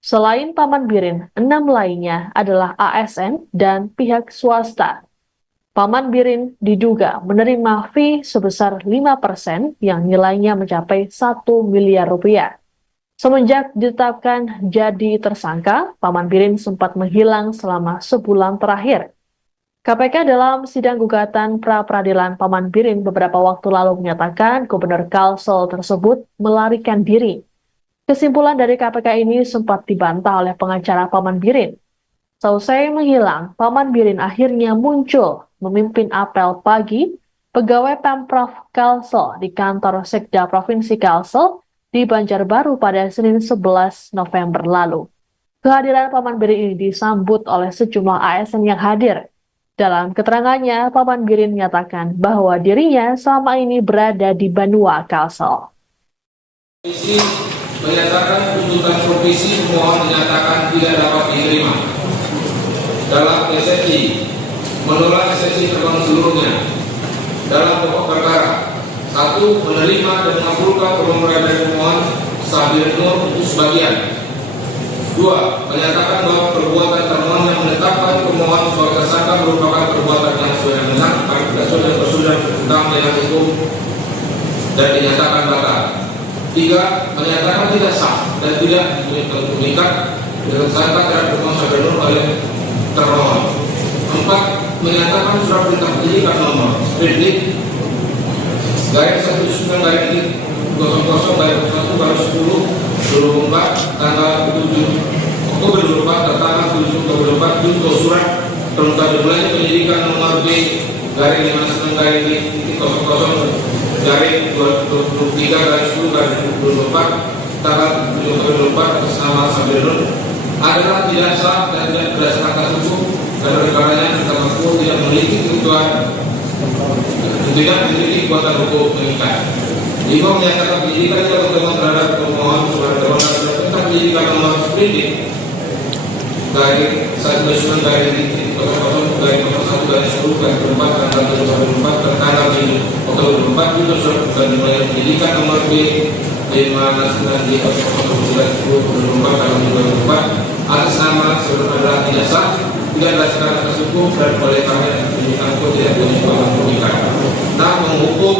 Selain Paman Birin, 6 lainnya adalah ASN dan pihak swasta. Paman Birin diduga menerima fee sebesar 5% yang nilainya mencapai 1 miliar rupiah. Semenjak ditetapkan jadi tersangka, Paman Birin sempat menghilang selama sebulan terakhir. KPK dalam sidang gugatan pra-peradilan Paman Birin beberapa waktu lalu menyatakan Gubernur Kalsel tersebut melarikan diri. Kesimpulan dari KPK ini sempat dibantah oleh pengacara Paman Birin. Selesai menghilang, Paman Birin akhirnya muncul memimpin apel pagi pegawai Pemprov Kalsel di kantor Sekda Provinsi Kalsel di Banjarbaru pada Senin 11 November lalu. Kehadiran Paman Birin ini disambut oleh sejumlah ASN yang hadir. Dalam keterangannya, Paman Birin menyatakan bahwa dirinya selama ini berada di Banua, Kalsel. Komisi menyatakan tuntutan provisi pemohon dinyatakan tidak dapat diterima. Dalam eksepsi, menolak eksepsi terbangun seluruhnya. Dalam pokok perkara, 1. Menerima dan mengabulkan permohonan dari pemohon Sahbirin Nur untuk sebagian. 2. Menyatakan bahwa perbuatan termohon yang menetapkan pemohon sebagai tersangka merupakan perbuatan yang sesuai dengan prosedur tentang dengan hukum dan dinyatakan batal. 3. Menyatakan tidak sah dan tidak mengikat dengan tersangka terhadap pemohon Sahbirin Nur oleh termohon. 4. Menyatakan surat perintah penyidikan nomor Sprindik garis 19 garis 00/1/10/2024 tanggal 7 Oktober 2024 tanggal 7 Oktober 2024 junto surat perintah dimulai penyidikan nomor B garis 59 garis 00 garis 23 garis 10 garis 2024 tanggal 7 Oktober 2024 atas nama Sahbirin Nur adalah tidak sah dan tidak berdasarkan atas hukum dan oleh karenanya Mahkamah Agung tidak memiliki kebutuhan tidak memiliki kekuatan hukum mengikat. Lima menyatakan penyidikan yang berkembang terhadap pemohon sebagai termohon tentang penyidikan nomor sprindik garis 19 garis 00 garis 01 garis 10 garis 4 tanggal 2024 tertanggal 5 Oktober 2024 itu sudah dimulai penyidikan nomor B 59 di 00 tanggal 2024 atas nama sebelum adalah tidak sah, tidak berdasarkan atas hukum dan oleh karena penyidikan hukum tidak punya kekuatan mengikat. Nah, menghukum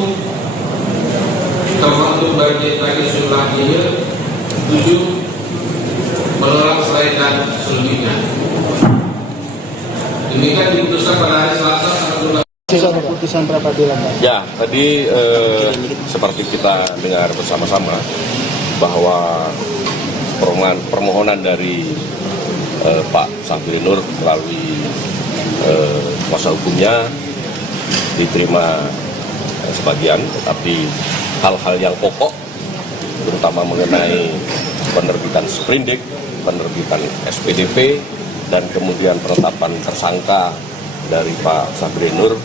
termohon untuk bagian kaki jumlah ini 7 menolak selain dan selebihnya. Demikian diputuskan pada hari Selasa tanggal 12. Sisa keputusan pra peradilan, Pak. Ya, tadi seperti kita dengar bersama-sama bahwa permohonan dari Pak Sabirin Nur melalui kuasa hukumnya diterima sebagian, tetapi hal-hal yang pokok terutama mengenai penerbitan sprindik, penerbitan SPDP, dan kemudian penetapan tersangka dari Pak Sabirin Nur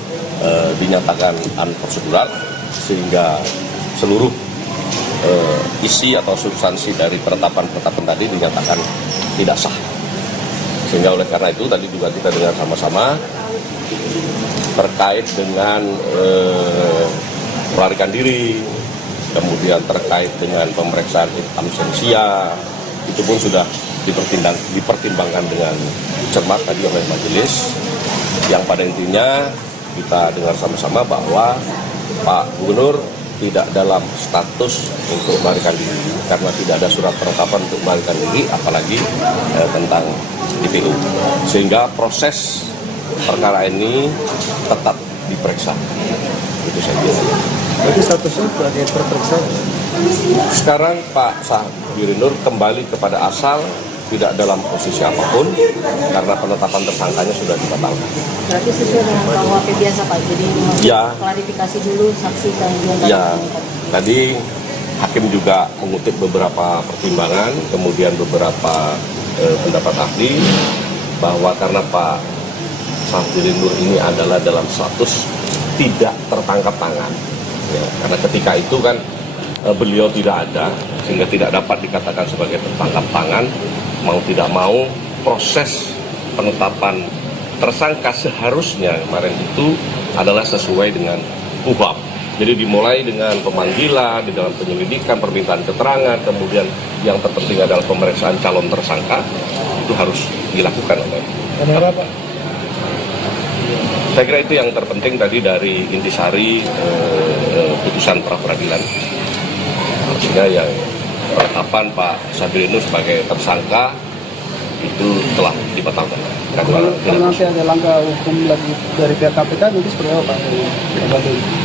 dinyatakan unprosedural, sehingga seluruh isi atau substansi dari penetapan tadi dinyatakan tidak sah. Sehingga oleh karena itu tadi juga kita dengar sama-sama terkait dengan melarikan diri, kemudian terkait dengan pemeriksaan absensia, itu pun sudah dipertimbangkan dengan cermat tadi oleh majelis, yang pada intinya kita dengar sama-sama bahwa Pak Gubernur tidak dalam status untuk melarikan diri karena tidak ada surat penetapan untuk melarikan diri, apalagi tentang DPO, sehingga proses perkara ini tetap diperiksa. Itu saja. Berarti statusnya sebagai terperiksa. Sekarang Pak Sabirin Nur kembali kepada asal, tidak dalam posisi apapun karena penetapan tersangkanya sudah dibatalkan. Berarti sesuai dengan KUHP biasa, Pak. Jadi Ya. klarifikasi dulu saksi gangguan tadi. Ya, tadi hakim juga mengutip beberapa pertimbangan, kemudian beberapa pendapat ahli, bahwa karena Pak Sabirin Nur ini adalah dalam status tidak tertangkap tangan. Ya, karena ketika itu kan beliau tidak ada, sehingga tidak dapat dikatakan sebagai tertangkap tangan. Mau tidak mau, proses penetapan tersangka seharusnya kemarin itu adalah sesuai dengan KUHP. Jadi dimulai dengan pemanggilan, di dalam penyelidikan, permintaan keterangan, kemudian yang terpenting adalah pemeriksaan calon tersangka, itu harus dilakukan oleh. Kenapa, Pak? Saya kira itu yang terpenting tadi dari intisari putusan pra peradilan. Artinya yang penetapan Pak Sabirin Nur sebagai tersangka itu telah dibatalkan. Kalau nanti ada langkah hukum lagi dari pihak KPK, nanti seperti apa, Pak?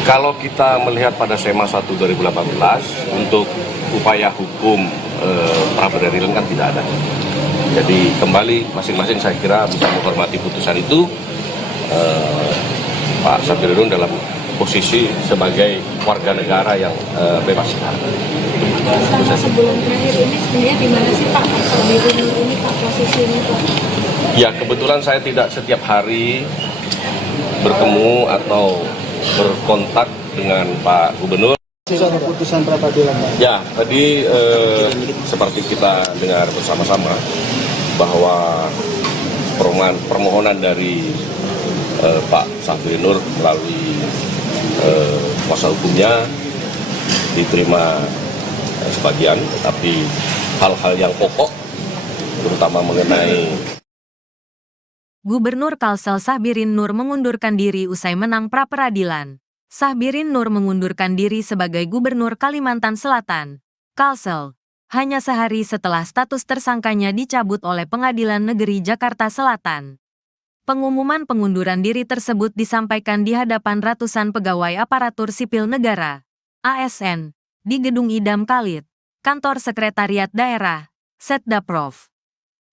Kalau kita melihat pada SEMA 1 2018, untuk upaya hukum pra peradilan kan tidak ada. Jadi kembali masing-masing saya kira bisa menghormati putusan itu. Pak Sabirin Nur dalam posisi sebagai warga negara yang bebas. Selama sebulan terakhir ini sebenarnya di mana sih Pak Sabirin Nur ini Pak posisinya Pak? Ya, kebetulan saya tidak setiap hari bertemu atau berkontak dengan Pak Gubernur. Sisa keputusan pra peradilan, Pak. Ya, tadi seperti kita dengar bersama-sama bahwa permohonan dari Pak Sabirin Nur melalui kuasa hukumnya diterima sebagian, tetapi hal-hal yang pokok terutama mengenai Gubernur Kalsel Sabirin Nur mengundurkan diri usai menang pra peradilan. Sabirin Nur mengundurkan diri sebagai Gubernur Kalimantan Selatan, Kalsel, hanya sehari setelah status tersangkanya dicabut oleh Pengadilan Negeri Jakarta Selatan. Pengumuman pengunduran diri tersebut disampaikan di hadapan ratusan pegawai aparatur sipil negara, ASN, di Gedung Idam Khalid, Kantor Sekretariat Daerah, Setdaprov,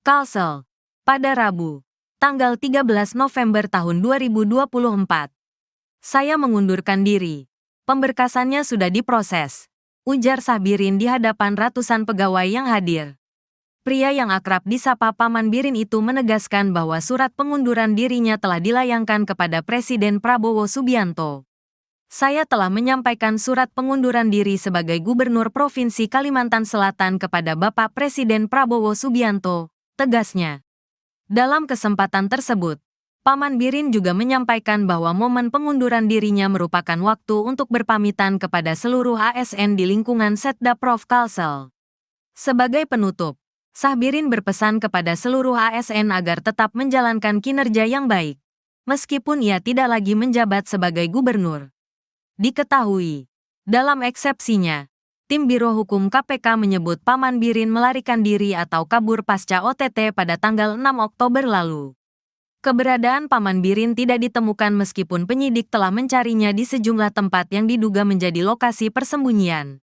Kalsel, pada Rabu, tanggal 13 November tahun 2024. Saya mengundurkan diri. Pemberkasannya sudah diproses, ujar Sabirin di hadapan ratusan pegawai yang hadir. Pria yang akrab disapa Paman Birin itu menegaskan bahwa surat pengunduran dirinya telah dilayangkan kepada Presiden Prabowo Subianto. Saya telah menyampaikan surat pengunduran diri sebagai Gubernur Provinsi Kalimantan Selatan kepada Bapak Presiden Prabowo Subianto, tegasnya. Dalam kesempatan tersebut, Paman Birin juga menyampaikan bahwa momen pengunduran dirinya merupakan waktu untuk berpamitan kepada seluruh ASN di lingkungan Setda Prof Kalsel. Sebagai penutup, Sahbirin berpesan kepada seluruh ASN agar tetap menjalankan kinerja yang baik, meskipun ia tidak lagi menjabat sebagai gubernur. Diketahui, dalam eksepsinya, tim Biro Hukum KPK menyebut Paman Birin melarikan diri atau kabur pasca OTT pada tanggal 6 Oktober lalu. Keberadaan Paman Birin tidak ditemukan meskipun penyidik telah mencarinya di sejumlah tempat yang diduga menjadi lokasi persembunyian.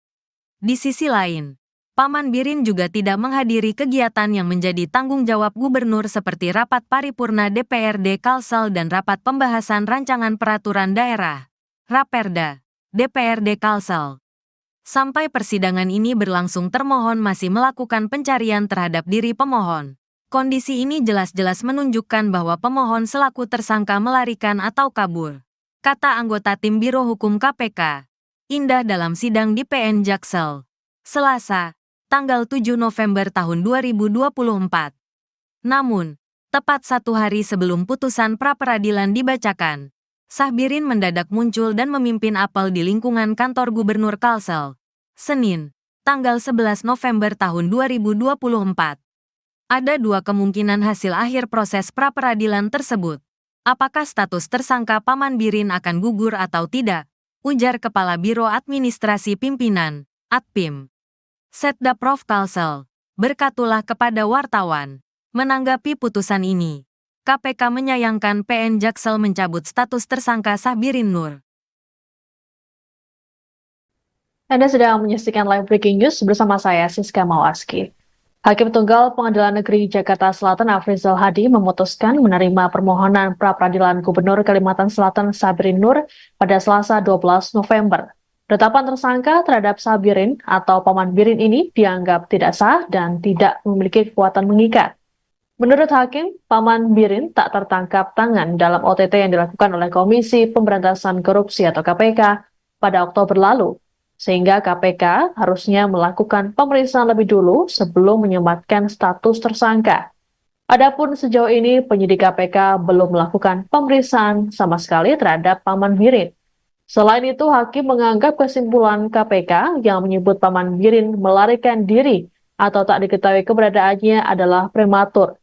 Di sisi lain, Paman Birin juga tidak menghadiri kegiatan yang menjadi tanggung jawab gubernur seperti rapat paripurna DPRD Kalsel dan rapat pembahasan rancangan peraturan daerah, Raperda, DPRD Kalsel. Sampai persidangan ini berlangsung, termohon masih melakukan pencarian terhadap diri pemohon. Kondisi ini jelas-jelas menunjukkan bahwa pemohon selaku tersangka melarikan atau kabur, kata anggota tim Biro Hukum KPK, Indah dalam sidang di PN Jaksel, Selasa, tanggal 7 November tahun 2024. Namun, tepat 1 hari sebelum putusan pra-peradilan dibacakan, Sahbirin mendadak muncul dan memimpin apel di lingkungan kantor Gubernur Kalsel, Senin, tanggal 11 November tahun 2024. Ada dua kemungkinan hasil akhir proses pra-peradilan tersebut. Apakah status tersangka Paman Birin akan gugur atau tidak? Ujar Kepala Biro Administrasi Pimpinan, Atpim, Setda Prof Kalsel, berkatulah kepada wartawan. Menanggapi putusan ini, KPK menyayangkan PN Jaksel mencabut status tersangka Sahbirin Nur. Anda sedang menyaksikan live breaking news bersama saya, Siska Mawaski. Hakim Tunggal Pengadilan Negeri Jakarta Selatan Afrizal Hadi memutuskan menerima permohonan pra-peradilan Gubernur Kalimantan Selatan Sahbirin Nur pada Selasa 12 November. Penetapan tersangka terhadap Sahbirin atau Paman Birin ini dianggap tidak sah dan tidak memiliki kekuatan mengikat. Menurut Hakim, Paman Birin tak tertangkap tangan dalam OTT yang dilakukan oleh Komisi Pemberantasan Korupsi atau KPK pada Oktober lalu, sehingga KPK harusnya melakukan pemeriksaan lebih dulu sebelum menyematkan status tersangka. Adapun sejauh ini penyidik KPK belum melakukan pemeriksaan sama sekali terhadap Paman Birin. Selain itu, Hakim menganggap kesimpulan KPK yang menyebut Paman Birin melarikan diri atau tak diketahui keberadaannya adalah prematur.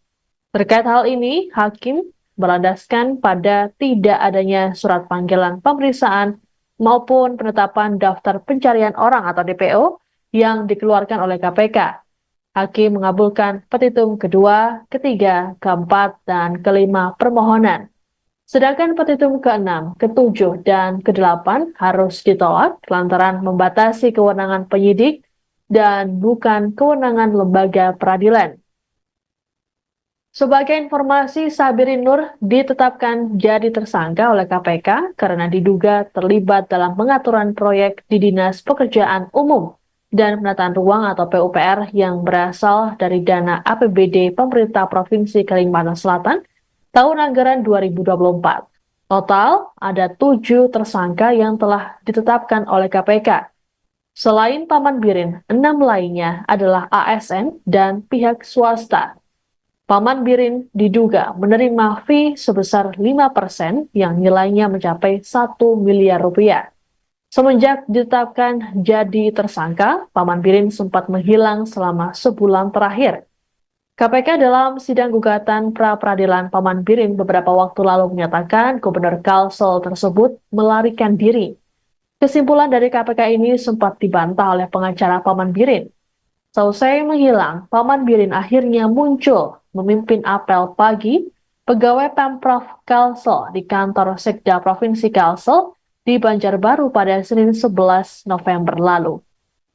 Terkait hal ini, Hakim berlandaskan pada tidak adanya surat panggilan pemeriksaan maupun penetapan daftar pencarian orang atau DPO yang dikeluarkan oleh KPK. Hakim mengabulkan petitum kedua, ketiga, keempat, dan kelima permohonan. Sedangkan petitum ke-6, ke-7, dan ke-8 harus ditolak lantaran membatasi kewenangan penyidik dan bukan kewenangan lembaga peradilan. Sebagai informasi, Sahbirin Nur ditetapkan jadi tersangka oleh KPK karena diduga terlibat dalam pengaturan proyek di Dinas Pekerjaan Umum dan Penataan Ruang atau PUPR yang berasal dari dana APBD Pemerintah Provinsi Kalimantan Selatan tahun anggaran 2024. Total ada 7 tersangka yang telah ditetapkan oleh KPK. Selain Paman Birin, 6 lainnya adalah ASN dan pihak swasta. Paman Birin diduga menerima fee sebesar 5% yang nilainya mencapai 1 miliar rupiah. Semenjak ditetapkan jadi tersangka, Paman Birin sempat menghilang selama sebulan terakhir. KPK dalam sidang gugatan pra-peradilan Paman Birin beberapa waktu lalu menyatakan Gubernur Kalsel tersebut melarikan diri. Kesimpulan dari KPK ini sempat dibantah oleh pengacara Paman Birin. Seusai menghilang, Paman Birin akhirnya muncul memimpin apel pagi pegawai Pemprov Kalsel di kantor Sekda Provinsi Kalsel di Banjarbaru pada Senin 11 November lalu.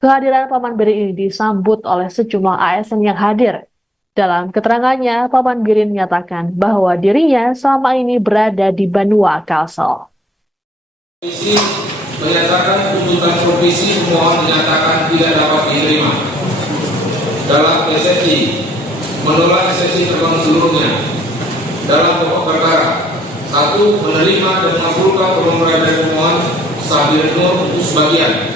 Kehadiran Paman Birin ini disambut oleh sejumlah ASN yang hadir. Dalam keterangannya, Paman Birin menyatakan bahwa dirinya selama ini berada di Banua Kalsel. Komisi menyatakan tuntutan provisi pemohon dinyatakan tidak dapat diterima. dalam eksepsi menolak eksepsi terbangun seluruhnya dalam pokok perkara. 1. Menerima dan mengabulkan permohonan dari pemohon Sabirin Nur untuk sebagian.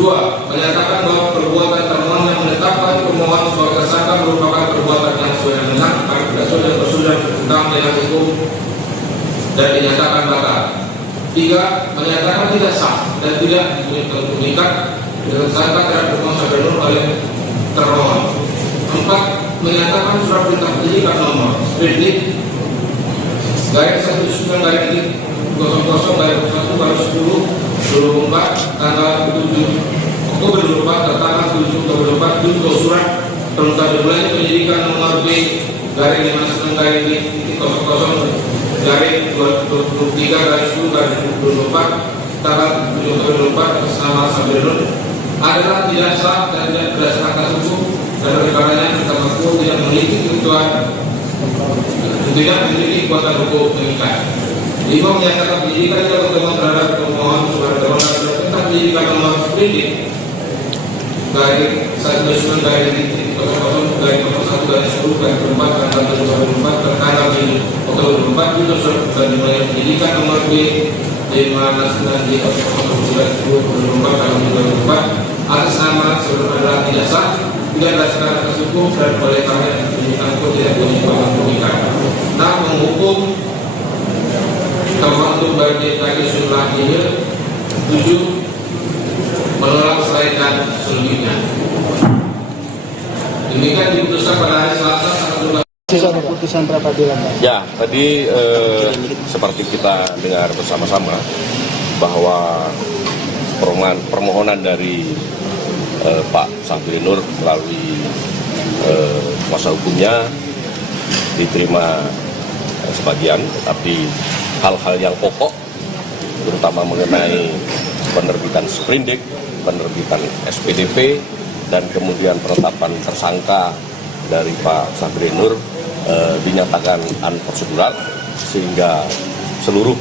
2. Menyatakan bahwa perbuatan termohon yang menetapkan pemohon sebagai tersangka merupakan perbuatan yang sesuai dengan tentang dengan hukum dan dinyatakan batal. 3. Menyatakan tidak sah dan tidak mengikat dengan tersangka terhadap pemohon Sabirin Nur oleh termohon. 4. Menyatakan surat perintah penyidikan nomor sprindik garis 19 garis 00 garis 1 garis 10 24 tanggal 7 Oktober 24 tentang 7 Oktober 24 junto surat perintah dimulainya penyidikan nomor B garis 59 garis 00 garis 23 garis 10 garis 24 tanggal 7 Oktober 24 bersama Sabirin Nur adalah tidak sah dan tidak berdasarkan atas hukum dan oleh karenanya terdakwa tidak memiliki kebutuhan tidak memiliki kekuatan hukum mengikat. 5. Menyatakan penyidikan yang berkembang terhadap pemohon sebagai termohon tentang penyidikan nomor sprindik garis 19 garis 00 garis 01 garis 10 garis 24 tanggal 24 tertanggal 7 Oktober 24 juga sudah dimulai penyidikan nomor B 59 di 00 garis 10 24 tanggal 24 atas nama sebelum adalah tidak sah tidak berdasarkan atas hukum dan oleh karena penyidikan itu tidak punya kekuatan mengikat. Nah, menghukum termasuk bagi kaki sunnah ini 7 menolak selaikan selanjutnya. Demikian diputuskan pada hari Selasa tanggal 12. Keputusan pra peradilan. Ya, tadi seperti kita dengar bersama-sama bahwa permohonan dari Pak Sabirin Nur melalui kuasa hukumnya diterima sebagian, tapi hal-hal yang pokok terutama mengenai penerbitan sprindik, penerbitan SPDP, dan kemudian penetapan tersangka dari Pak Sabirin Nur dinyatakan unprocedural sehingga seluruh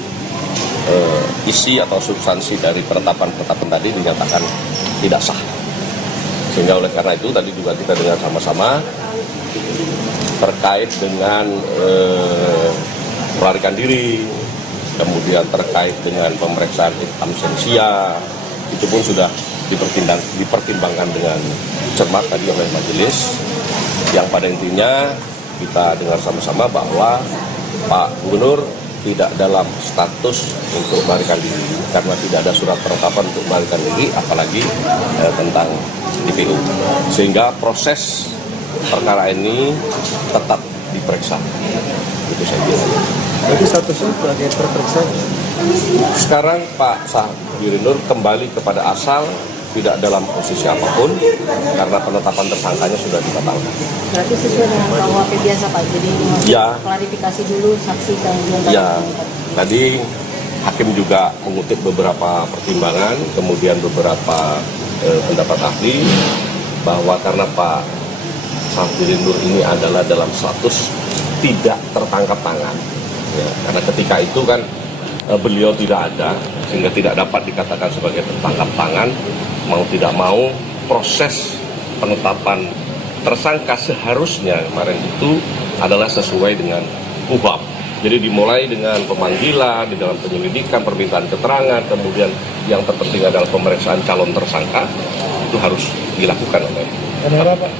isi atau substansi dari penetapan tadi dinyatakan tidak sah. Sehingga oleh karena itu tadi juga kita dengar sama-sama terkait dengan melarikan diri, kemudian terkait dengan pemeriksaan absensia, itu pun sudah dipertimbangkan dengan cermat tadi oleh majelis, yang pada intinya kita dengar sama-sama bahwa Pak Gubernur tidak dalam status untuk melarikan diri karena tidak ada surat penetapan untuk melarikan diri, apalagi tentang DPO, sehingga proses perkara ini tetap diperiksa. Itu saya kira. Jadi statusnya sebagai terperiksa. Sekarang Pak Sabirin Nur kembali kepada asal, tidak dalam posisi apapun karena penetapan tersangkanya sudah dibatalkan. Berarti sesuai dengan KUHP biasa Pak, jadi Ya. klarifikasi dulu saksi kemudian Ya, tadi hakim juga mengutip beberapa pertimbangan, kemudian beberapa pendapat ahli bahwa karena Pak Sabirin Nur ini adalah dalam status tidak tertangkap tangan, ya, karena ketika itu kan beliau tidak ada sehingga tidak dapat dikatakan sebagai tertangkap tangan. Mau tidak mau proses penetapan tersangka seharusnya kemarin itu adalah sesuai dengan KUHP. Jadi dimulai dengan pemanggilan, di dalam penyelidikan, permintaan keterangan, kemudian yang terpenting adalah pemeriksaan calon tersangka, itu harus dilakukan oleh. Kenapa Pak?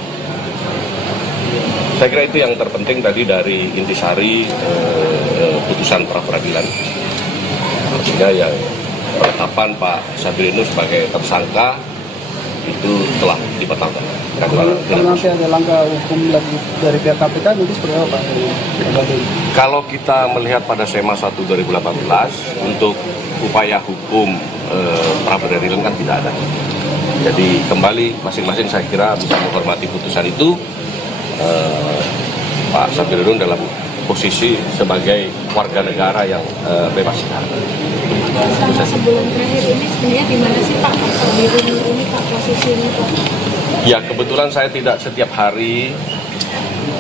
Saya kira itu yang terpenting tadi dari intisari putusan pra peradilan. Artinya yang penetapan Pak Sabirin Nur sebagai tersangka itu telah dibatalkan. Kalau nanti ada langkah hukum lagi dari pihak KPK nanti seperti apa Pak? Kalau kita melihat pada SEMA 1 2018 untuk upaya hukum pra peradilan kan tidak ada. Jadi kembali masing-masing saya kira bisa menghormati putusan itu. Pak Sabirin Nur dalam posisi sebagai warga negara yang bebas. Selama sebelum terakhir ini sebenarnya di mana sih Pak Sabirin Nur ini Pak posisinya Pak? Ya, kebetulan saya tidak setiap hari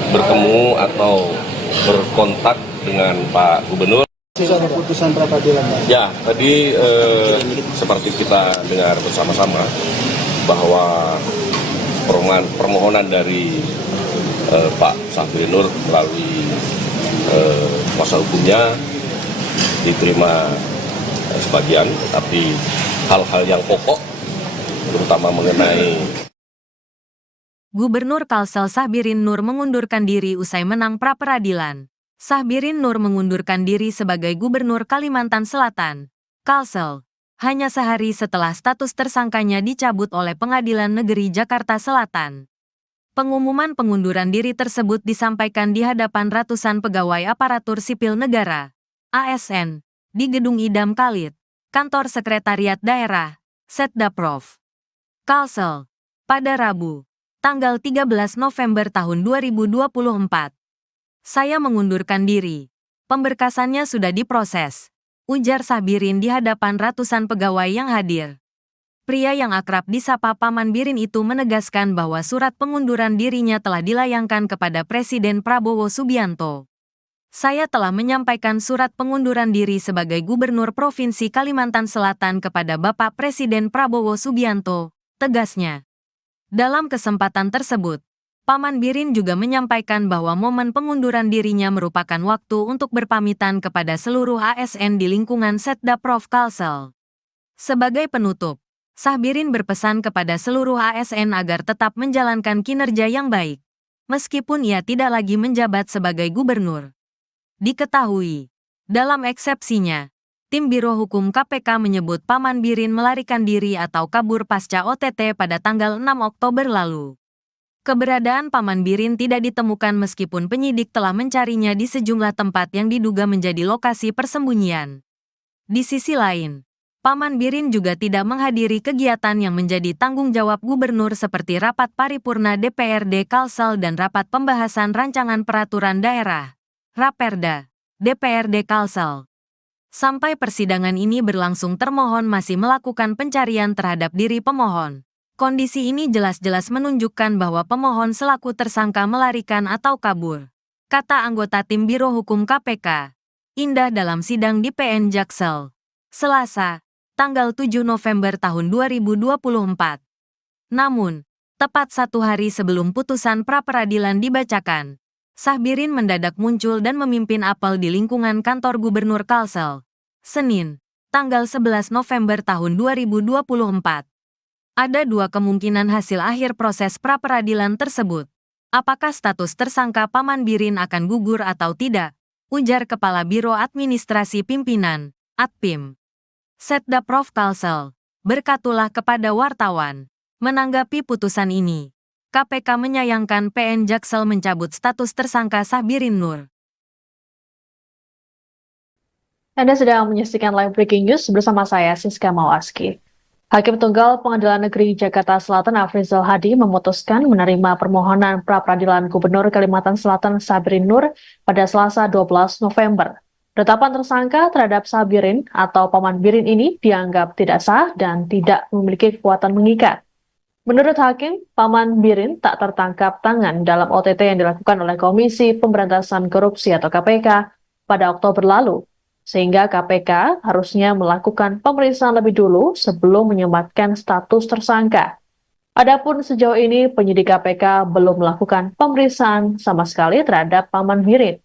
bertemu atau berkontak dengan Pak Gubernur. Keputusan pra peradilan. Ya, tadi seperti kita dengar bersama-sama bahwa permohonan dari Pak Sahbirin Nur melalui kuasa hukumnya diterima sebagian, tapi hal-hal yang pokok terutama mengenai Gubernur Kalsel Sahbirin Nur mengundurkan diri usai menang pra-peradilan. Sahbirin Nur mengundurkan diri sebagai Gubernur Kalimantan Selatan, Kalsel, hanya sehari setelah status tersangkanya dicabut oleh Pengadilan Negeri Jakarta Selatan. Pengumuman pengunduran diri tersebut disampaikan di hadapan ratusan pegawai aparatur sipil negara, ASN, di Gedung Idam Khalid, Kantor Sekretariat Daerah, Setdaprov, Kalsel, pada Rabu, tanggal 13 November tahun 2024. Saya mengundurkan diri. Pemberkasannya sudah diproses, ujar Sahbirin di hadapan ratusan pegawai yang hadir. Pria yang akrab disapa Paman Birin itu menegaskan bahwa surat pengunduran dirinya telah dilayangkan kepada Presiden Prabowo Subianto. Saya telah menyampaikan surat pengunduran diri sebagai Gubernur Provinsi Kalimantan Selatan kepada Bapak Presiden Prabowo Subianto, tegasnya. Dalam kesempatan tersebut, Paman Birin juga menyampaikan bahwa momen pengunduran dirinya merupakan waktu untuk berpamitan kepada seluruh ASN di lingkungan Setdaprov Kalsel. Sebagai penutup, Sahbirin berpesan kepada seluruh ASN agar tetap menjalankan kinerja yang baik, meskipun ia tidak lagi menjabat sebagai gubernur. Diketahui, dalam eksepsinya, Tim Biro Hukum KPK menyebut Paman Birin melarikan diri atau kabur pasca OTT pada tanggal 6 Oktober lalu. Keberadaan Paman Birin tidak ditemukan meskipun penyidik telah mencarinya di sejumlah tempat yang diduga menjadi lokasi persembunyian. Di sisi lain, Paman Birin juga tidak menghadiri kegiatan yang menjadi tanggung jawab gubernur seperti rapat paripurna DPRD Kalsel dan rapat pembahasan rancangan peraturan daerah, Raperda, DPRD Kalsel. Sampai persidangan ini berlangsung, termohon masih melakukan pencarian terhadap diri pemohon. Kondisi ini jelas-jelas menunjukkan bahwa pemohon selaku tersangka melarikan atau kabur, kata anggota Tim Biro Hukum KPK, Indah dalam sidang di PN Jaksel, Selasa, tanggal 7 November tahun 2024. Namun, tepat satu hari sebelum putusan pra-peradilan dibacakan, Sahbirin mendadak muncul dan memimpin apel di lingkungan kantor Gubernur Kalsel, Senin, tanggal 11 November tahun 2024. Ada dua kemungkinan hasil akhir proses pra-peradilan tersebut. Apakah status tersangka Paman Birin akan gugur atau tidak? Ujar Kepala Biro Administrasi Pimpinan, Atpim, Setdaprov Kalsel, berkatulah kepada wartawan. Menanggapi putusan ini, KPK menyayangkan PN Jaksel mencabut status tersangka Sahbirin Nur. Anda sedang menyaksikan live breaking news bersama saya, Siska Mawaski. Hakim Tunggal Pengadilan Negeri Jakarta Selatan Afrizal Hadi memutuskan menerima permohonan pra-peradilan Gubernur Kalimantan Selatan Sahbirin Nur pada Selasa 12 November. Penetapan tersangka terhadap Sahbirin atau Paman Birin ini dianggap tidak sah dan tidak memiliki kekuatan mengikat. Menurut Hakim, Paman Birin tak tertangkap tangan dalam OTT yang dilakukan oleh Komisi Pemberantasan Korupsi atau KPK pada Oktober lalu, sehingga KPK harusnya melakukan pemeriksaan lebih dulu sebelum menyematkan status tersangka. Adapun sejauh ini penyidik KPK belum melakukan pemeriksaan sama sekali terhadap Paman Birin.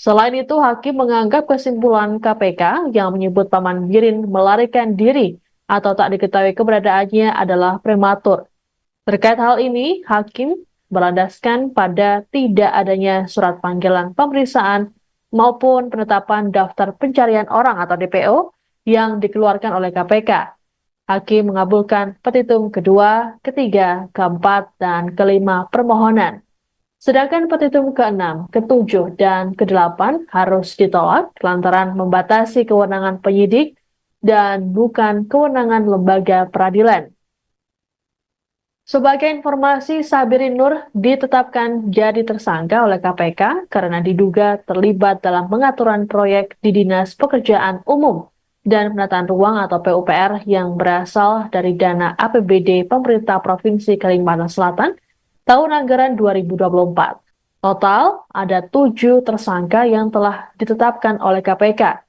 Selain itu, Hakim menganggap kesimpulan KPK yang menyebut Paman Birin melarikan diri atau tak diketahui keberadaannya adalah prematur. Terkait hal ini, Hakim berlandaskan pada tidak adanya surat panggilan pemeriksaan maupun penetapan daftar pencarian orang atau DPO yang dikeluarkan oleh KPK. Hakim mengabulkan petitum kedua, ketiga, keempat, dan kelima permohonan. Sedangkan petitum ke-6, ke-7, dan ke-8 harus ditolak lantaran membatasi kewenangan penyidik dan bukan kewenangan lembaga peradilan. Sebagai informasi, Sahbirin Nur ditetapkan jadi tersangka oleh KPK karena diduga terlibat dalam pengaturan proyek di Dinas Pekerjaan Umum dan Penataan Ruang atau PUPR yang berasal dari dana APBD Pemerintah Provinsi Kalimantan Selatan tahun anggaran 2024. Total ada 7 tersangka yang telah ditetapkan oleh KPK.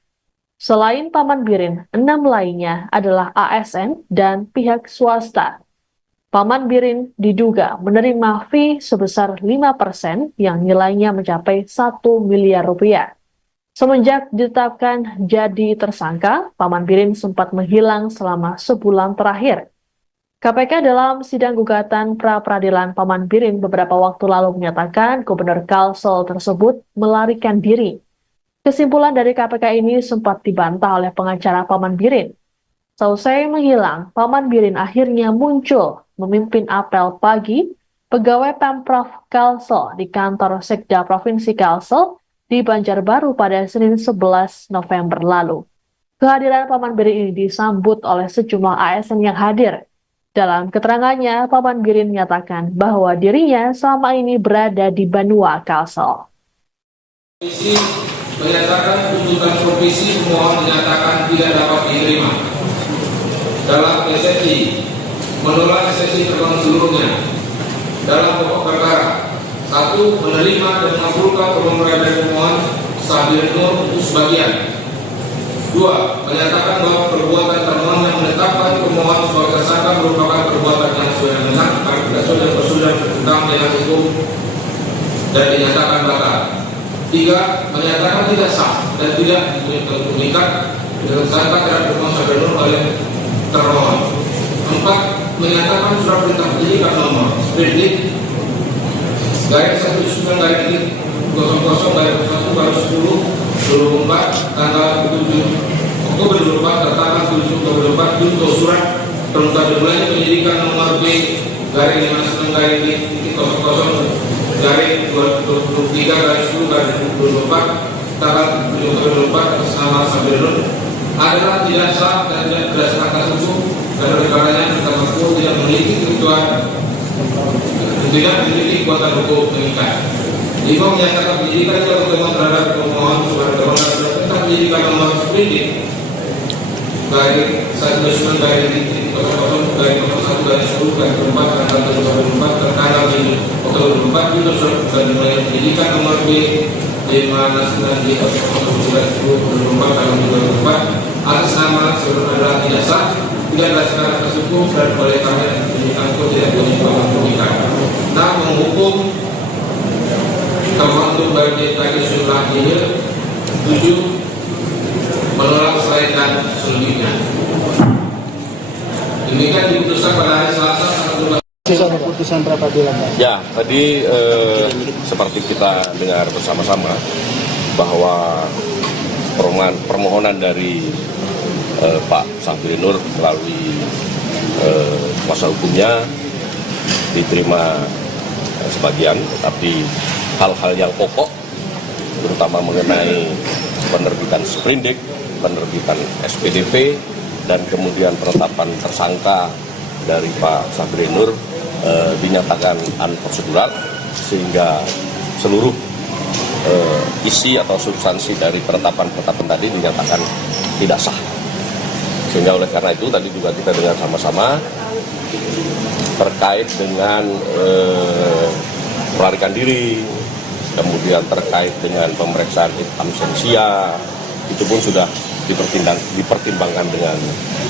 Selain Paman Birin, 6 lainnya adalah ASN dan pihak swasta. Paman Birin diduga menerima fee sebesar 5% yang nilainya mencapai 1 miliar rupiah. Semenjak ditetapkan jadi tersangka, Paman Birin sempat menghilang selama sebulan terakhir. KPK dalam sidang gugatan pra-peradilan Paman Birin beberapa waktu lalu menyatakan Gubernur Kalsel tersebut melarikan diri. Kesimpulan dari KPK ini sempat dibantah oleh pengacara Paman Birin. Seusai menghilang, Paman Birin akhirnya muncul memimpin apel pagi pegawai Pemprov Kalsel di kantor Sekda Provinsi Kalsel di Banjarbaru pada Senin 11 November lalu. Kehadiran Paman Birin ini disambut oleh sejumlah ASN yang hadir. Dalam keterangannya, Paman Birin menyatakan bahwa dirinya selama ini berada di Banua, Kalsel. Komisi menyatakan tuntutan provisi pemohon dinyatakan tidak dapat diterima. Dalam eksepsi, menolak eksepsi terbangun seluruhnya. Dalam pokok perkara, 1. Menerima dan mengabulkan permohonan dari pemohon Sabir Nur untuk sebagian. 2. Menyatakan bahwa perbuatan termohon yang menetapkan pemohon sebagai tersangka merupakan perbuatan yang sesuai tentang dengan hukum dan dinyatakan batal. 3. Menyatakan tidak sah dan tidak mengikat dengan tersangka terhadap pemohon Sabir Nur oleh termohon. 4. Menyatakan surat perintah penyidikan nomor sprindik garis 19 garis 00 garis 1 garis 10 24 tanggal 7 Oktober 2024 tertanggal 7 Oktober 2024 junto surat perintah dimulai penyidikan nomor B garis 59 garis 00 garis 23 garis 10 garis 2024 tanggal 7 Oktober 2024 atas nama Sabir Nur adalah tidak sah dan tidak berdasarkan hukum dan oleh karenanya tentang hukum tidak memiliki ketentuan tidak memiliki kekuatan hukum mengikat. 5. Menyatakan penyidikan yang berkembang terhadap pemohon sebagai termohon tentang penyidikan nomor sprindik garis 19 garis 00 garis 01 garis 10 garis 4 tanggal 2024 tertanggal 7 Oktober 2024 itu surat dan penyidikan nomor B 59 garis 00 tanggal 2024 atas nama seluruh adalah tidak sah, tidak berdasarkan atas hukum dan oleh karena penyidikan itu tidak punya kekuatan mengikat. Nah, menghukum termohon untuk bagi jumlah ini 7 menolak selain dan selebihnya. Demikian diputuskan pada hari Selasa tanggal 12. Keputusan pra-peradilan, Pak. Ya, tadi seperti kita dengar bersama-sama bahwa permohonan dari Pak Sabir Nur melalui kuasa hukumnya diterima sebagian, tetapi hal-hal yang pokok terutama mengenai penerbitan sprindik, penerbitan SPDP, dan kemudian penetapan tersangka dari Pak Sabir Nur dinyatakan unprocedural sehingga seluruh isi atau substansi dari penetapan tadi dinyatakan tidak sah. Sehingga oleh karena itu tadi juga kita dengar sama-sama terkait dengan melarikan diri, kemudian terkait dengan pemeriksaan absensia, itu pun sudah dipertimbangkan dengan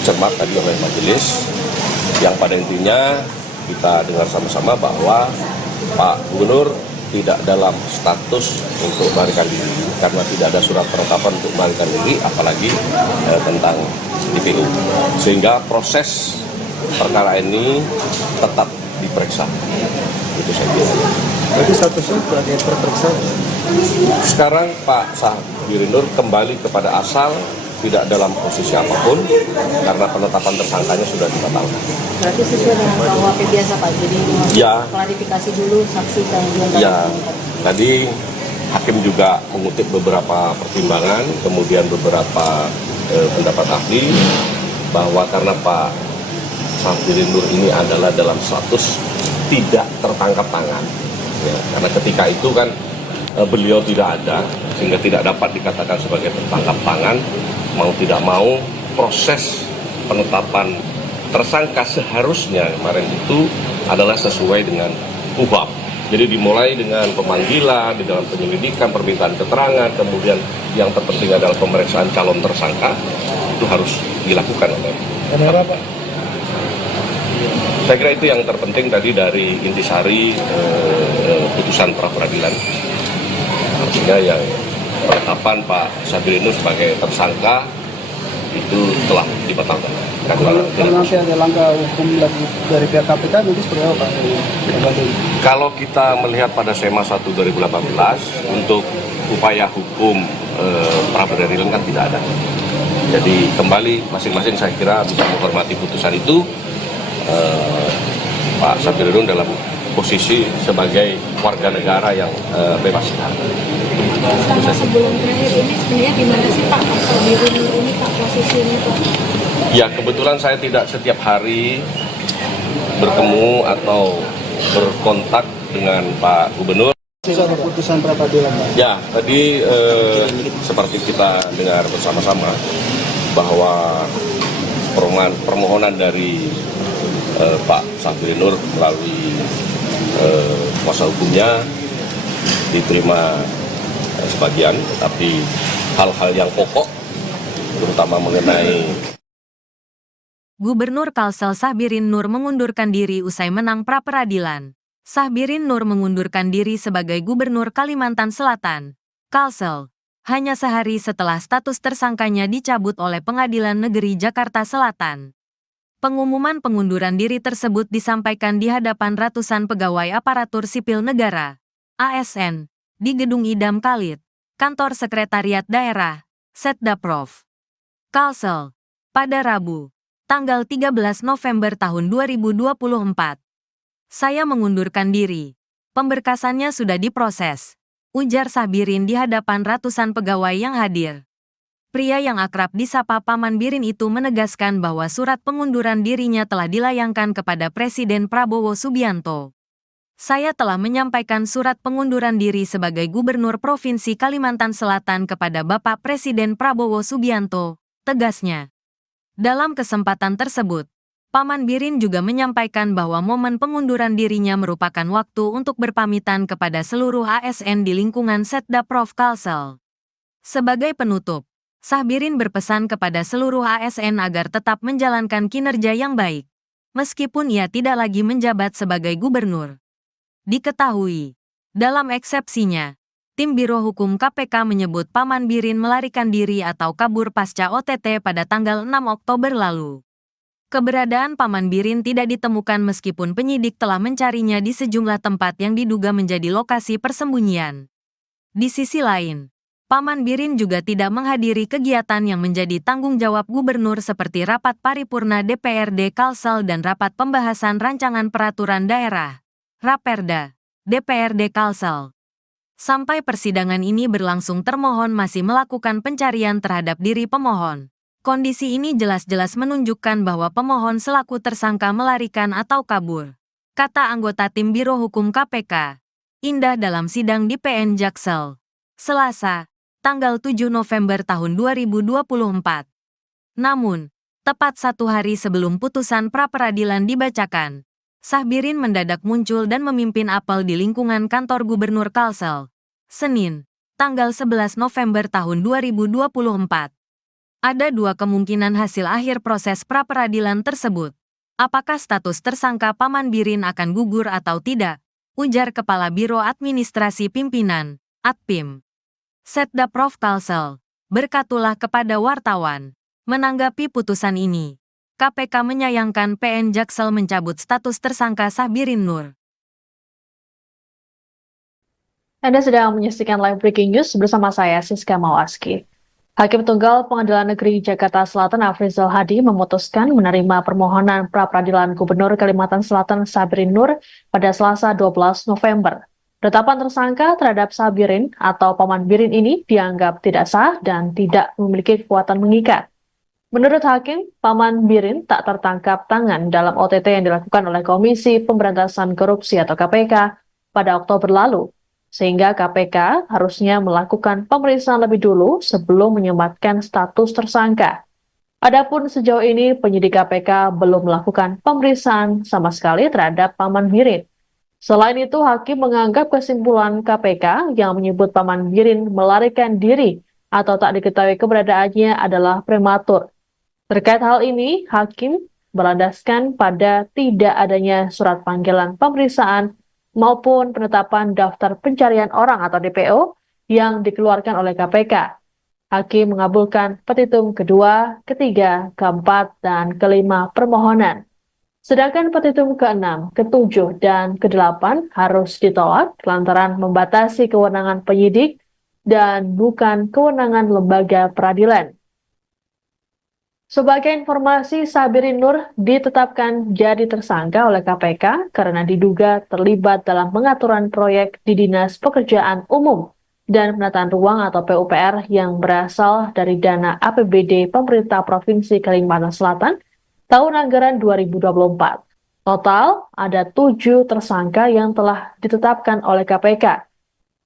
cermat tadi oleh majelis, yang pada intinya kita dengar sama-sama bahwa Pak Gubernur tidak dalam status untuk melarikan diri karena tidak ada surat penetapan untuk melarikan diri, apalagi tentang DPO, sehingga proses perkara ini tetap diperiksa. Itu saya kira. Berarti statusnya sebagai terperiksa. Sekarang Pak Sabir Nur kembali kepada asal, tidak dalam posisi apapun karena penetapan tersangkanya sudah dibatalkan. Berarti sesuai dengan KUHP biasa, Pak. Jadi Ya. klarifikasi dulu saksi dan juga Ya, tadi hakim juga mengutip beberapa pertimbangan, kemudian beberapa pendapat ahli bahwa karena Pak Sabir Nur ini adalah dalam status tidak tertangkap tangan, ya, karena ketika itu kan beliau tidak ada sehingga tidak dapat dikatakan sebagai tertangkap tangan. Mau tidak mau proses penetapan tersangka seharusnya kemarin itu adalah sesuai dengan KUHP. Jadi dimulai dengan pemanggilan, di dalam penyelidikan, permintaan keterangan, kemudian yang terpenting adalah pemeriksaan calon tersangka, itu harus dilakukan oleh Kenapa, Pak? Saya kira itu yang terpenting tadi dari intisari putusan pra-peradilan. Artinya yang penetapan Pak Sabirin Nur sebagai tersangka itu telah dibatalkan. Kalau nanti ada langkah hukum lagi dari pihak KPK nanti seperti apa Pak? Kalau kita melihat pada SEMA 1 2018 untuk upaya hukum pra-peradilan kan tidak ada. Jadi kembali masing-masing saya kira bisa menghormati putusan itu. Pak Sabirin Nur dalam posisi sebagai warga negara yang bebas. Selama sebulan terakhir ini sebenarnya di mana sih Pak Sabirin Nur ini Pak posisinya Pak? Ya kebetulan saya tidak setiap hari bertemu atau berkontak dengan Pak Gubernur. Ada putusan pra-peradilan Pak? Ya tadi seperti kita dengar bersama-sama bahwa permohonan dari Pak Sabirin Nur melalui kuasa hukumnya diterima sebagian, tapi hal-hal yang pokok terutama mengenai Gubernur Kalsel Sabirin Nur mengundurkan diri usai menang pra-peradilan. Sabirin Nur mengundurkan diri sebagai Gubernur Kalimantan Selatan, Kalsel, hanya sehari setelah status tersangkanya dicabut oleh Pengadilan Negeri Jakarta Selatan. Pengumuman pengunduran diri tersebut disampaikan di hadapan ratusan pegawai aparatur sipil negara, ASN, di Gedung Idam Khalid, Kantor Sekretariat Daerah, Setdaprov, Kalsel, pada Rabu, tanggal 13 November tahun 2024. Saya mengundurkan diri. Pemberkasannya sudah diproses, ujar Sabirin di hadapan ratusan pegawai yang hadir. Pria yang akrab disapa Paman Birin itu menegaskan bahwa surat pengunduran dirinya telah dilayangkan kepada Presiden Prabowo Subianto. Saya telah menyampaikan surat pengunduran diri sebagai Gubernur Provinsi Kalimantan Selatan kepada Bapak Presiden Prabowo Subianto, tegasnya. Dalam kesempatan tersebut, Paman Birin juga menyampaikan bahwa momen pengunduran dirinya merupakan waktu untuk berpamitan kepada seluruh ASN di lingkungan Setdaprov Kalsel. Sebagai penutup, Sabirin berpesan kepada seluruh ASN agar tetap menjalankan kinerja yang baik, meskipun ia tidak lagi menjabat sebagai gubernur. Diketahui, dalam eksepsinya, tim Biro Hukum KPK menyebut Paman Birin melarikan diri atau kabur pasca OTT pada tanggal 6 Oktober lalu. Keberadaan Paman Birin tidak ditemukan meskipun penyidik telah mencarinya di sejumlah tempat yang diduga menjadi lokasi persembunyian. Di sisi lain, Paman Birin juga tidak menghadiri kegiatan yang menjadi tanggung jawab gubernur seperti rapat paripurna DPRD Kalsel dan rapat pembahasan rancangan peraturan daerah, Raperda, DPRD Kalsel. Sampai persidangan ini berlangsung, termohon masih melakukan pencarian terhadap diri pemohon. Kondisi ini jelas-jelas menunjukkan bahwa pemohon selaku tersangka melarikan atau kabur, kata anggota tim Biro Hukum KPK, Indah dalam sidang di PN Jaksel, Selasa, tanggal 7 November tahun 2024. Namun, tepat satu hari sebelum putusan pra-peradilan dibacakan, Sabirin mendadak muncul dan memimpin apel di lingkungan kantor Gubernur Kalsel, Senin, tanggal 11 November tahun 2024. Ada dua kemungkinan hasil akhir proses pra-peradilan tersebut. Apakah status tersangka Paman Birin akan gugur atau tidak? Ujar Kepala Biro Administrasi Pimpinan, Atpim, Setdaprov Kalsel, berkatulah kepada wartawan. Menanggapi putusan ini, KPK menyayangkan PN Jaksel mencabut status tersangka Sabirin Nur. Anda sedang menyaksikan live breaking news bersama saya, Siska Mawaski. Hakim Tunggal Pengadilan Negeri Jakarta Selatan Afrizal Hadi memutuskan menerima permohonan pra-peradilan Gubernur Kalimantan Selatan Sabirin Nur pada Selasa 12 November. Penetapan tersangka terhadap Sabirin atau Paman Birin ini dianggap tidak sah dan tidak memiliki kekuatan mengikat. Menurut Hakim, Paman Birin tak tertangkap tangan dalam OTT yang dilakukan oleh Komisi Pemberantasan Korupsi atau KPK pada Oktober lalu, sehingga KPK harusnya melakukan pemeriksaan lebih dulu sebelum menyematkan status tersangka. Adapun sejauh ini penyidik KPK belum melakukan pemeriksaan sama sekali terhadap Paman Birin. Selain itu, Hakim menganggap kesimpulan KPK yang menyebut Paman Birin melarikan diri atau tak diketahui keberadaannya adalah prematur. Terkait hal ini, Hakim berlandaskan pada tidak adanya surat panggilan pemeriksaan maupun penetapan daftar pencarian orang atau DPO yang dikeluarkan oleh KPK. Hakim mengabulkan petitum kedua, ketiga, keempat, dan kelima permohonan. Sedangkan petitum ke-6, ke-7, dan ke-8 harus ditolak lantaran membatasi kewenangan penyidik dan bukan kewenangan lembaga peradilan. Sebagai informasi, Sabirin Nur ditetapkan jadi tersangka oleh KPK karena diduga terlibat dalam pengaturan proyek di Dinas Pekerjaan Umum dan Penataan Ruang atau PUPR yang berasal dari dana APBD Pemerintah Provinsi Kalimantan Selatan tahun anggaran 2024. Total ada 7 tersangka yang telah ditetapkan oleh KPK.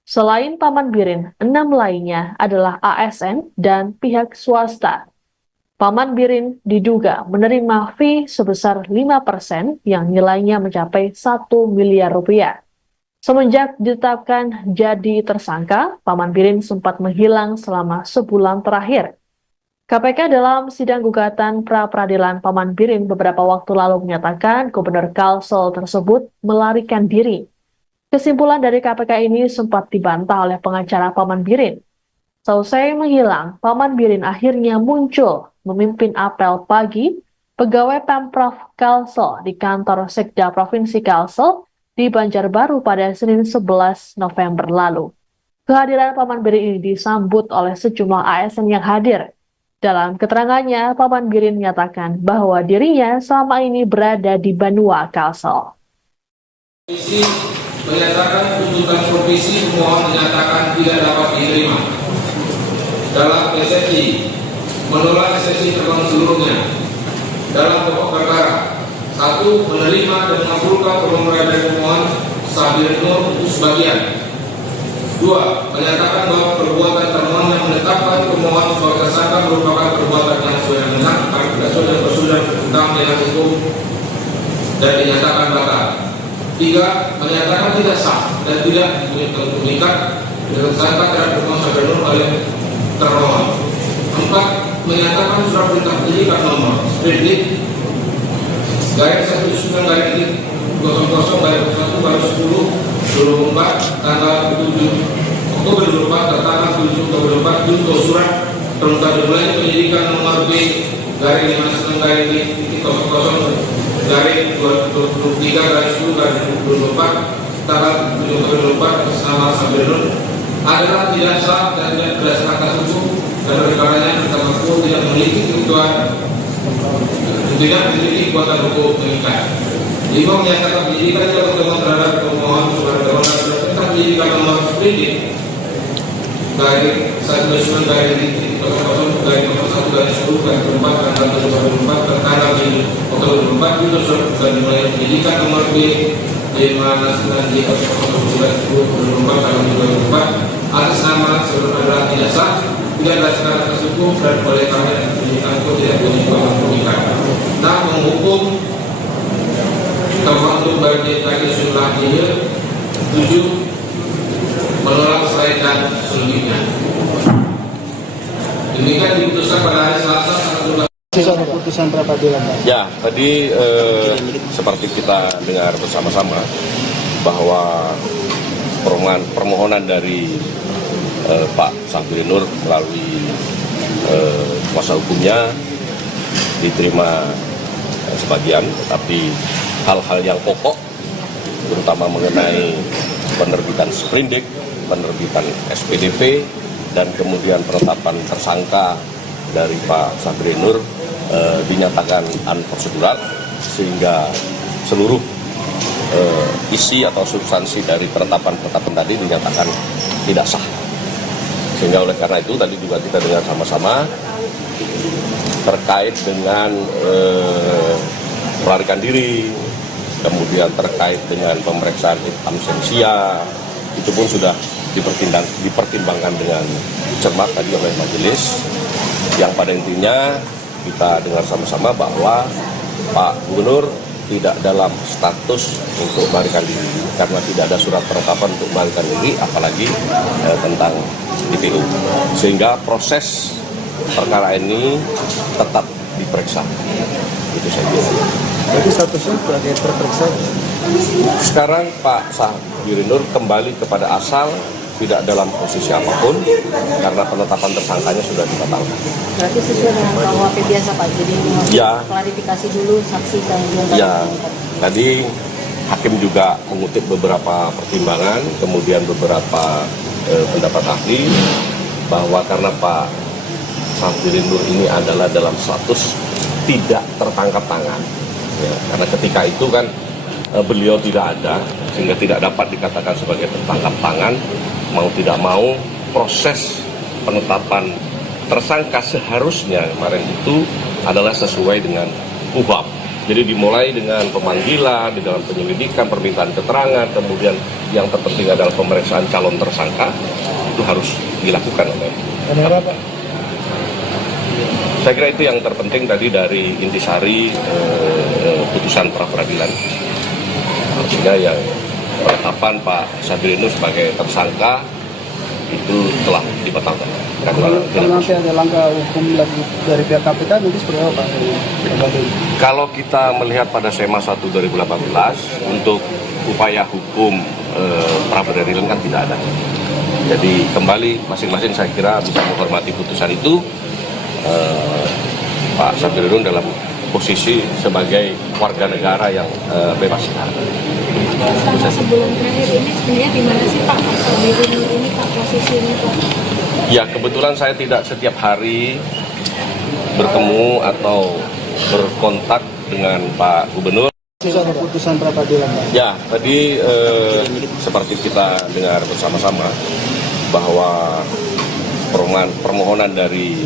Selain Paman Birin, 6 lainnya adalah ASN dan pihak swasta. Paman Birin diduga menerima fee sebesar 5% yang nilainya mencapai 1 miliar rupiah. Semenjak ditetapkan jadi tersangka, Paman Birin sempat menghilang selama sebulan terakhir. KPK dalam sidang gugatan pra-peradilan Paman Birin beberapa waktu lalu menyatakan Gubernur Kalsel tersebut melarikan diri. Kesimpulan dari KPK ini sempat dibantah oleh pengacara Paman Birin. Selesai menghilang, Paman Birin akhirnya muncul memimpin apel pagi pegawai Pemprov Kalsel di kantor Sekda Provinsi Kalsel di Banjarbaru pada Senin 11 November lalu. Kehadiran Paman Birin ini disambut oleh sejumlah ASN yang hadir. Dalam keterangannya, Paman Birin menyatakan bahwa dirinya selama ini berada di Banua, Kalsel. Komisi menyatakan tuntutan provisi pemohon dinyatakan tidak dapat diterima. Dalam eksepsi, menolak eksepsi terbang seluruhnya. Dalam pokok perkara, 1. Menerima dan mengabulkan permohonan dari pemohon Sabirin Nur sebagian. 2. Menyatakan bahwa perbuatan termohon yang menetapkan pemohon sebagai tersangka merupakan perbuatan yang sesuai dengan prosedur tentang dengan hukum dan dinyatakan batal. 3. Menyatakan tidak sah dan tidak mengikat dengan tersangka terhadap pemohon Sabirin Nur oleh termohon. 4. Menyatakan surat perintah penyidikan nomor sprindik garis 19 garis 00 garis 1 garis 10 24 tanggal 7 Oktober 24 tertanggal 7 Oktober 24 junto surat perintah dimulai penyidikan nomor B garis 59 garis 00 garis 23 garis 10 garis 24 tanggal 7 Oktober 24 bersama Sabirin Nur adalah tidak sah dan tidak berdasarkan atas hukum dan oleh karenanya terdakwa hukum tidak memiliki kebutuhan tidak memiliki kekuatan hukum mengikat. 5. Menyatakan penyidikan tidak berkembang terhadap pemohon sebagai termohon tentang penyidikan nomor sprindik garis 19 garis 00 garis 01 garis 10 garis 4 tanggal 2024 tertanggal 7 Oktober 24 itu sudah dimulai penyidikan nomor B 59 garis 00 garis 10 24 tanggal 2024 atas nama sebelum adalah tidak sah, tidak berdasarkan atas hukum dan oleh karena penyidikan itu tidak punya kekuatan mengikat. Nah, menghukum termasuk bagi tadi sudah dia 7 menolak seraikan selebihnya. Demikian diputuskan pada hari Selasa tanggal 12. Sisa keputusan pra-peradilan. Ya, tadi seperti kita dengar bersama-sama bahwa permohonan dari Pak Sabirin Nur melalui kuasa hukumnya diterima sebagian, tapi hal-hal yang pokok terutama mengenai penerbitan sprindik, penerbitan SPDP dan kemudian penetapan tersangka dari Pak Sabirin Nur dinyatakan unprosedural sehingga seluruh isi atau substansi dari penetapan tadi dinyatakan tidak sah. Sehingga oleh karena itu tadi juga kita dengar sama-sama terkait dengan melarikan diri, kemudian terkait dengan pemeriksaan absensia, itu pun sudah dipertimbangkan dengan cermat tadi oleh majelis, yang pada intinya kita dengar sama-sama bahwa Pak Gubernur tidak dalam status untuk melarikan diri karena tidak ada surat penetapan untuk melarikan diri, apalagi tentang DPO, sehingga proses perkara ini tetap diperiksa. Itu saja. Berarti statusnya sebagai terperiksa. Sekarang Pak Sahbirin Nur kembali kepada asal, tidak dalam posisi apapun karena penetapan tersangkanya sudah dibatalkan. Berarti sesuai dengan KUHP biasa Pak, jadi Ya. klarifikasi dulu saksi dan Ya, tadi hakim juga mengutip beberapa pertimbangan, kemudian beberapa pendapat ahli bahwa karena Pak Sahbirin Nur ini adalah dalam status tidak tertangkap tangan. Ya, karena ketika itu kan beliau tidak ada, sehingga tidak dapat dikatakan sebagai tertangkap tangan. Mau tidak mau, proses penetapan tersangka seharusnya kemarin itu adalah sesuai dengan KUHP. Jadi dimulai dengan pemanggilan, di dalam penyelidikan, permintaan keterangan, kemudian yang terpenting adalah pemeriksaan calon tersangka, itu harus dilakukan oleh. Kenapa Pak? Saya kira itu yang terpenting tadi dari intisari putusan pra-peradilan. Artinya yang penetapan Pak Sahbirin Nur sebagai tersangka itu telah dibatalkan. Kalau nanti ada langkah hukum lagi dari pihak KPK, nanti seperti apa Pak? Kalau kita melihat pada SEMA 1 2018 untuk upaya hukum pra-peradilan kan tidak ada. Jadi kembali masing-masing saya kira bisa menghormati putusan itu. Pak Sahbirin Nur dalam posisi sebagai warga negara yang bebas. Selama sebulan terakhir ini sebenarnya di mana sih Pak Sahbirin Nur ini Pak posisinya Pak? Ya kebetulan saya tidak setiap hari bertemu atau berkontak dengan Pak Gubernur. Ada putusan pra-peradilan Pak. Ya tadi seperti kita dengar bersama-sama bahwa permohonan dari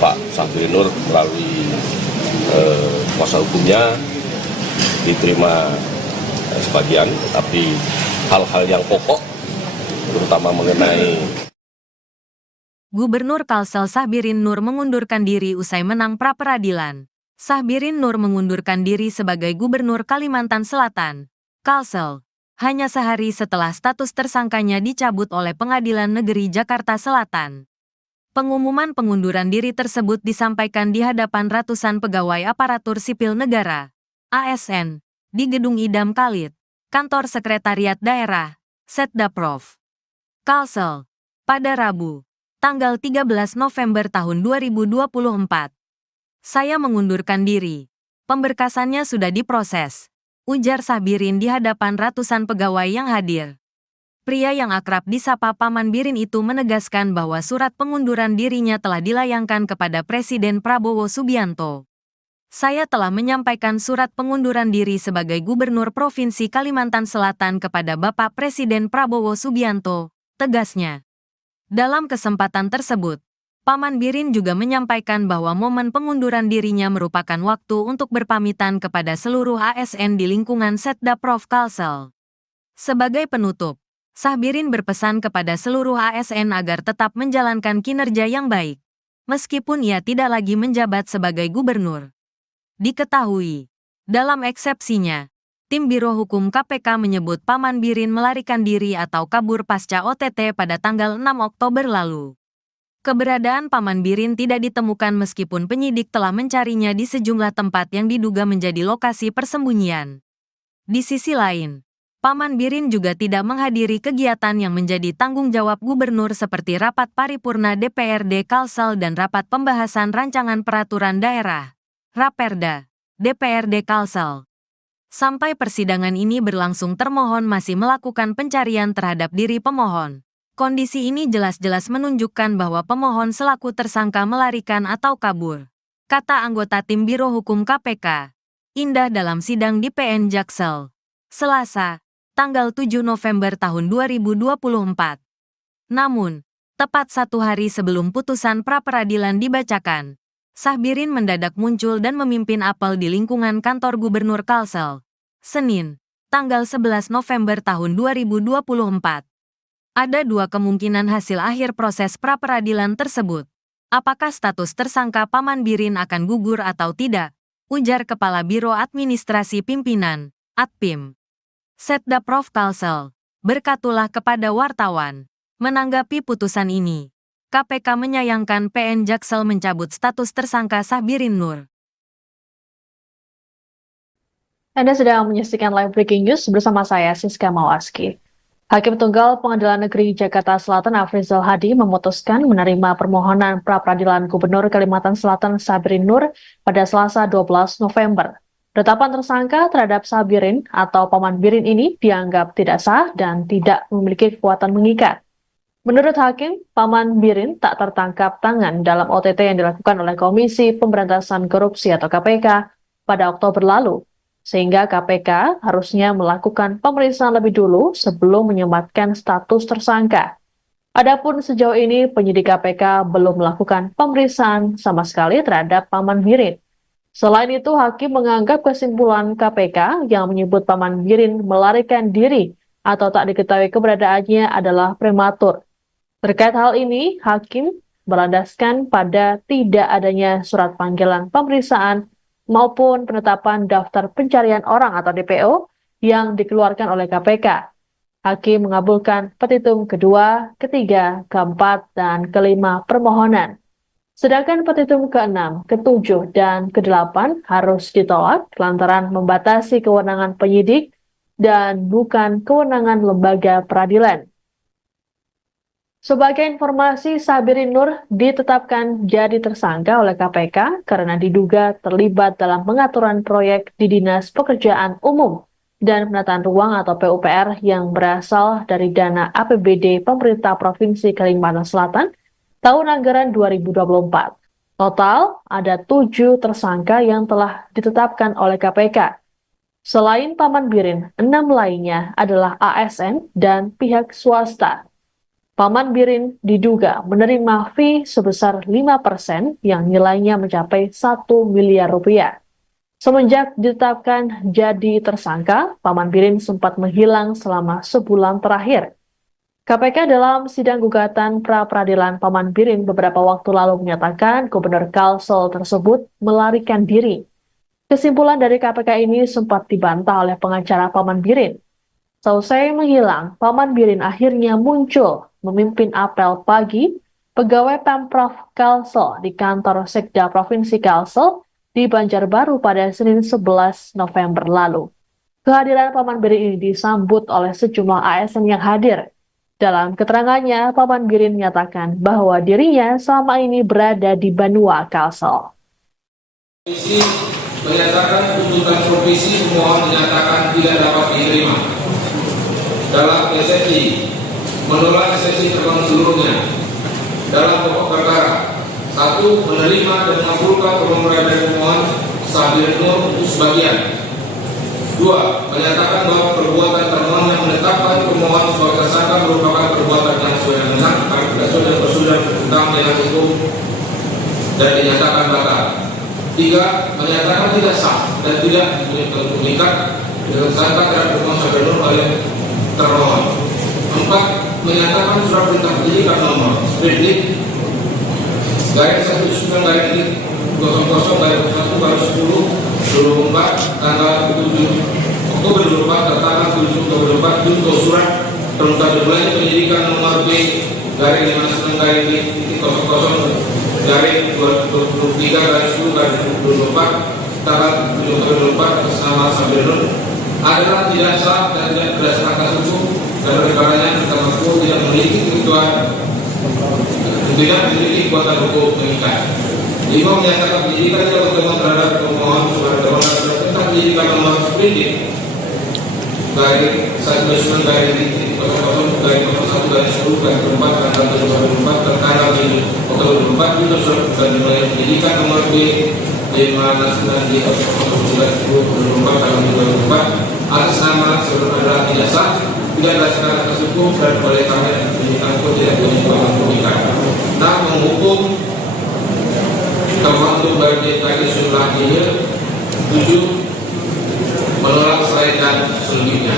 Pak Sahbirin Nur melalui kuasa hukumnya diterima sebagian, tapi hal-hal yang pokok terutama mengenai Gubernur Kalsel Sahbirin Nur mengundurkan diri usai menang pra-peradilan. Sahbirin Nur mengundurkan diri sebagai Gubernur Kalimantan Selatan, Kalsel, hanya sehari setelah status tersangkanya dicabut oleh Pengadilan Negeri Jakarta Selatan. Pengumuman pengunduran diri tersebut disampaikan di hadapan ratusan pegawai aparatur sipil negara, ASN, di Gedung Idam Khalid, Kantor Sekretariat Daerah, Setdaprov, Kalsel, pada Rabu, tanggal 13 November tahun 2024. Saya mengundurkan diri. Pemberkasannya sudah diproses, ujar Sahbirin di hadapan ratusan pegawai yang hadir. Pria yang akrab disapa Paman Birin itu menegaskan bahwa surat pengunduran dirinya telah dilayangkan kepada Presiden Prabowo Subianto. Saya telah menyampaikan surat pengunduran diri sebagai Gubernur Provinsi Kalimantan Selatan kepada Bapak Presiden Prabowo Subianto, tegasnya. Dalam kesempatan tersebut, Paman Birin juga menyampaikan bahwa momen pengunduran dirinya merupakan waktu untuk berpamitan kepada seluruh ASN di lingkungan Setdaprov Kalsel. Sebagai penutup, Sahbirin berpesan kepada seluruh ASN agar tetap menjalankan kinerja yang baik, meskipun ia tidak lagi menjabat sebagai gubernur. Diketahui, dalam eksepsinya, tim Biro Hukum KPK menyebut Paman Birin melarikan diri atau kabur pasca OTT pada tanggal 6 Oktober lalu. Keberadaan Paman Birin tidak ditemukan meskipun penyidik telah mencarinya di sejumlah tempat yang diduga menjadi lokasi persembunyian. Di sisi lain, Paman Birin juga tidak menghadiri kegiatan yang menjadi tanggung jawab gubernur seperti rapat paripurna DPRD Kalsel dan rapat pembahasan rancangan peraturan daerah, Raperda, DPRD Kalsel. Sampai persidangan ini berlangsung, termohon masih melakukan pencarian terhadap diri pemohon. Kondisi ini jelas-jelas menunjukkan bahwa pemohon selaku tersangka melarikan atau kabur, kata anggota tim Biro Hukum KPK, Indah dalam sidang di PN Jaksel, Selasa, tanggal 7 November tahun 2024. Namun, tepat satu hari sebelum putusan pra-peradilan dibacakan, Sahbirin mendadak muncul dan memimpin apel di lingkungan kantor Gubernur Kalsel, Senin, tanggal 11 November tahun 2024. Ada dua kemungkinan hasil akhir proses pra-peradilan tersebut. Apakah status tersangka Paman Birin akan gugur atau tidak? Ujar Kepala Biro Administrasi Pimpinan, Atpim, Setdaprov Kalsel, berkatulah kepada wartawan. Menanggapi putusan ini, KPK menyayangkan PN Jaksel mencabut status tersangka Sahbirin Nur. Anda sedang menyaksikan live breaking news bersama saya, Siska Mawaski. Hakim Tunggal Pengadilan Negeri Jakarta Selatan Afrizal Hadi memutuskan menerima permohonan pra-peradilan Gubernur Kalimantan Selatan Sabirin Nur pada Selasa 12 November. Penetapan tersangka terhadap Sabirin atau Paman Birin ini dianggap tidak sah dan tidak memiliki kekuatan mengikat. Menurut Hakim, Paman Birin tak tertangkap tangan dalam OTT yang dilakukan oleh Komisi Pemberantasan Korupsi atau KPK pada Oktober lalu, sehingga KPK harusnya melakukan pemeriksaan lebih dulu sebelum menyematkan status tersangka. Adapun sejauh ini penyidik KPK belum melakukan pemeriksaan sama sekali terhadap Paman Birin. Selain itu, Hakim menganggap kesimpulan KPK yang menyebut Paman Birin melarikan diri atau tak diketahui keberadaannya adalah prematur. Terkait hal ini, Hakim berlandaskan pada tidak adanya surat panggilan pemeriksaan maupun penetapan daftar pencarian orang atau DPO yang dikeluarkan oleh KPK. Hakim mengabulkan petitum kedua, ketiga, keempat, dan kelima permohonan. Sedangkan petitum ke-6, ke-7, dan ke-8 harus ditolak lantaran membatasi kewenangan penyidik dan bukan kewenangan lembaga peradilan. Sebagai informasi, Sabirin Nur ditetapkan jadi tersangka oleh KPK karena diduga terlibat dalam pengaturan proyek di Dinas Pekerjaan Umum dan Penataan Ruang atau PUPR yang berasal dari dana APBD Pemerintah Provinsi Kalimantan Selatan tahun anggaran 2024. Total ada 7 tersangka yang telah ditetapkan oleh KPK. Selain Paman Birin, 6 lainnya adalah ASN dan pihak swasta. Paman Birin diduga menerima fee sebesar 5% yang nilainya mencapai 1 miliar rupiah. Semenjak ditetapkan jadi tersangka, Paman Birin sempat menghilang selama sebulan terakhir. KPK dalam sidang gugatan pra-peradilan Paman Birin beberapa waktu lalu menyatakan Gubernur Kalsel tersebut melarikan diri. Kesimpulan dari KPK ini sempat dibantah oleh pengacara Paman Birin. Selesai menghilang, Paman Birin akhirnya muncul memimpin apel pagi pegawai Pemprov Kalsel di kantor Sekda Provinsi Kalsel di Banjarbaru pada Senin 11 November lalu. Kehadiran Paman Birin ini disambut oleh sejumlah ASN yang hadir. Dalam keterangannya, Paman Birin menyatakan bahwa dirinya selama ini berada di Banua Kalsel. Komisi menyatakan tuntutan provisi pemohon dinyatakan tidak dapat diterima. Dalam eksepsi menolak eksepsi terbangun seluruhnya. Dalam pokok perkara, 1. Menerima dan mengabulkan permohonan dari pemohon Sabirin Nur untuk sebagian. 2. Menyatakan bahwa perbuatan termohon yang menetapkan pemohon sebagai tersangka merupakan perbuatan yang sesuai dengan prosedur tentang dengan hukum dan dinyatakan batal. 3. Menyatakan tidak sah dan tidak mengikat dengan tersangka terhadap pemohon Sabirin Nur oleh termohon. 4. Menyatakan surat perintah penyidikan nomor sprindik garis 19 garis 00 garis 1 garis 10 24 tanggal 7 Oktober 24 tertanggal 7 Oktober 24 junto surat perintah dimulai penyidikan nomor B garis 59 garis 00 garis 23 garis 10 garis 24 tanggal 7 Oktober 24 atas nama Sabirin Nur adalah tidak sah dan tidak berdasarkan hukum dan oleh karenanya kita mengaku tidak memiliki kekuatan hukum mengikat. 5. Menyatakan penyidikan tidak berkembang terhadap pemohon sebagai termohon tentang penyidikan nomor sprindik garis 19 garis 00 garis 01 garis 10 garis 4 tanggal 7 tertanggal 7 Oktober 24 juga surat dan dimulai penyidikan nomor B 59 di 09 2024 tanggal 2024 atas nama sebelum adalah tidak sah, tidak berdasarkan atas hukum dan oleh karena penyidikan hukum tidak punya kekuatan penyidikan. Nah, menghukum termohon untuk bagi jumlah ini 7 menolak selain dan selebihnya.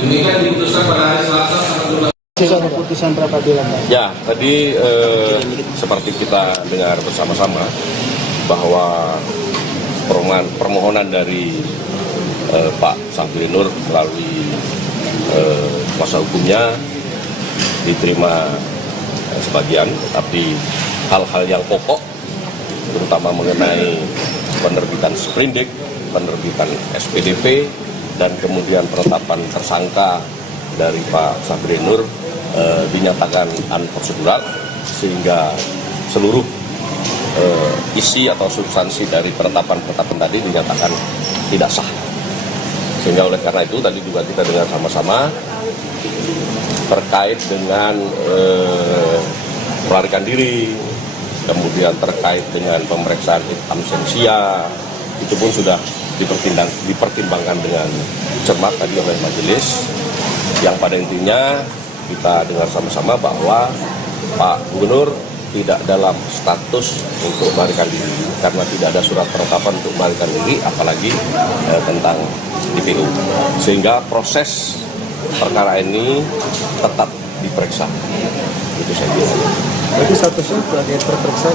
Demikian diputuskan pada hari Selasa tanggal 12. Keputusan pra-peradilan. Ya, tadi seperti kita dengar bersama-sama bahwa permohonan dari Pak Sabirin Nur melalui kuasa hukumnya diterima sebagian, tapi hal-hal yang pokok terutama mengenai penerbitan sprindik penerbitan SPDP dan kemudian penetapan tersangka dari Pak Sabirin Nur dinyatakan unprocedural, sehingga seluruh isi atau substansi dari penetapan tadi dinyatakan tidak sah. Sehingga oleh karena itu tadi juga kita dengar sama-sama terkait dengan melarikan diri, kemudian terkait dengan pemeriksaan absensia, itu pun sudah dipertimbangkan dengan cermat tadi oleh majelis, yang pada intinya kita dengar sama-sama bahwa Pak Gubernur tidak dalam status untuk melarikan diri karena tidak ada surat penetapan untuk melarikan diri, apalagi tentang DPO, sehingga proses perkara ini tetap diperiksa. Itu saya kira. Berarti statusnya sebagai terperiksa.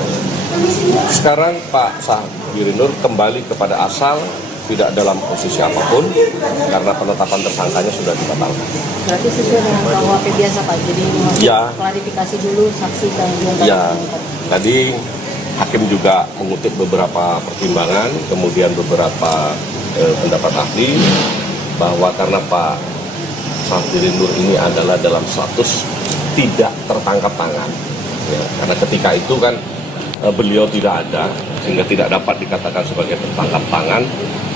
Sekarang Pak Sabirin Nur kembali kepada asal, tidak dalam posisi apapun karena penetapan tersangkanya sudah dibatalkan. Berarti sesuai dengan KUHP biasa Pak, jadi Ya. klarifikasi dulu saksi dan juga Ya, tadi hakim juga mengutip beberapa pertimbangan, kemudian beberapa pendapat ahli, bahwa karena Pak Sabirin Nur ini adalah dalam status tidak tertangkap tangan. Ya, karena ketika itu kan beliau tidak ada, sehingga tidak dapat dikatakan sebagai tertangkap tangan.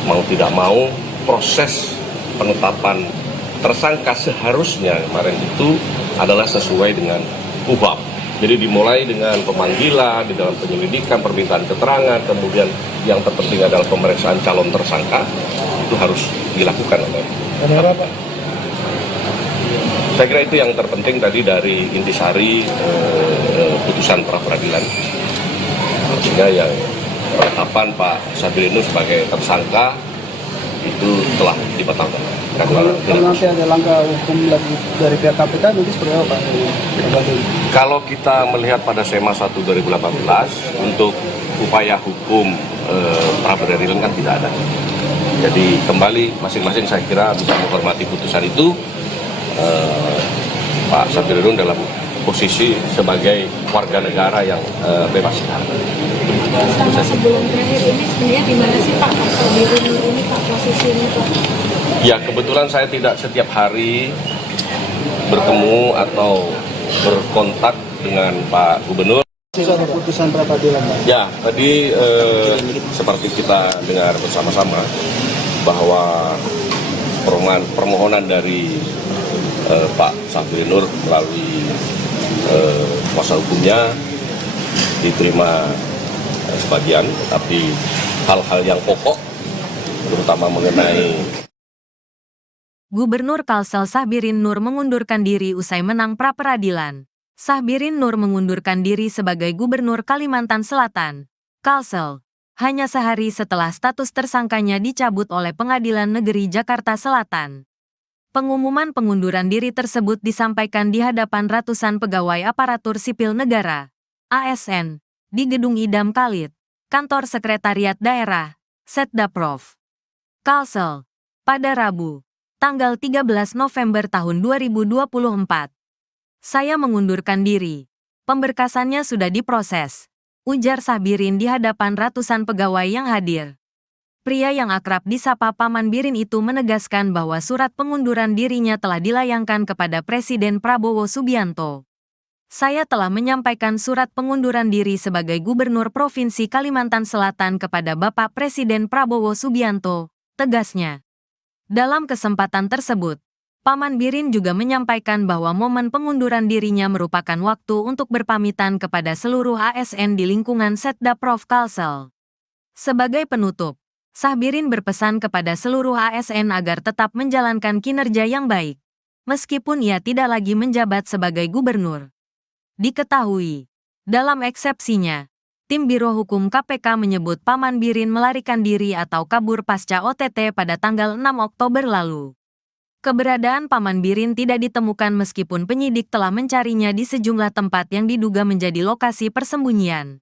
Mau tidak mau, proses penetapan tersangka seharusnya kemarin itu adalah sesuai dengan KUHP. Jadi dimulai dengan pemanggilan, di dalam penyelidikan, permintaan keterangan, kemudian yang terpenting adalah pemeriksaan calon tersangka, itu harus dilakukan oleh. Ada apa? Saya kira itu yang terpenting tadi dari intisari putusan pra peradilan. Artinya yang penetapan Pak Sabirin Nur sebagai tersangka itu telah dibatalkan. Kalau nanti ada langkah hukum lagi dari pihak KPK, nanti seperti apa Pak? Kalau kita melihat pada SEMA 1 2018, untuk upaya hukum pra peradilan kan tidak ada. Jadi kembali masing-masing saya kira bisa menghormati putusan itu. Pak Sabirin Nur dalam posisi sebagai warga negara yang bebas. Selama sebulan terakhir ini sebenarnya di mana sih Pak Sabirin Nur ini Pak posisinya Pak? Ya, kebetulan saya tidak setiap hari bertemu atau berkontak dengan Pak Gubernur. Ada putusan pra peradilan Pak. Ya, tadi seperti kita dengar bersama-sama bahwa permohonan dari Pak Sabirin Nur melalui kuasa hukumnya diterima sebagian, tapi hal-hal yang pokok terutama mengenai Gubernur Kalsel Sabirin Nur mengundurkan diri usai menang pra-peradilan. Sabirin Nur mengundurkan diri sebagai Gubernur Kalimantan Selatan, Kalsel, hanya sehari setelah status tersangkanya dicabut oleh Pengadilan Negeri Jakarta Selatan. Pengumuman pengunduran diri tersebut disampaikan di hadapan ratusan pegawai aparatur sipil negara, ASN, di Gedung Idam Khalid, Kantor Sekretariat Daerah, Setdaprov, Kalsel, pada Rabu, tanggal 13 November tahun 2024. Saya mengundurkan diri. Pemberkasannya sudah diproses, ujar Sabirin di hadapan ratusan pegawai yang hadir. Pria yang akrab disapa Paman Birin itu menegaskan bahwa surat pengunduran dirinya telah dilayangkan kepada Presiden Prabowo Subianto. Saya telah menyampaikan surat pengunduran diri sebagai Gubernur Provinsi Kalimantan Selatan kepada Bapak Presiden Prabowo Subianto, tegasnya. Dalam kesempatan tersebut, Paman Birin juga menyampaikan bahwa momen pengunduran dirinya merupakan waktu untuk berpamitan kepada seluruh ASN di lingkungan Setdaprov Kalsel. Sebagai penutup, Sabirin berpesan kepada seluruh ASN agar tetap menjalankan kinerja yang baik, meskipun ia tidak lagi menjabat sebagai gubernur. Diketahui, dalam eksepsinya, tim Biro Hukum KPK menyebut Paman Birin melarikan diri atau kabur pasca OTT pada tanggal 6 Oktober lalu. Keberadaan Paman Birin tidak ditemukan meskipun penyidik telah mencarinya di sejumlah tempat yang diduga menjadi lokasi persembunyian.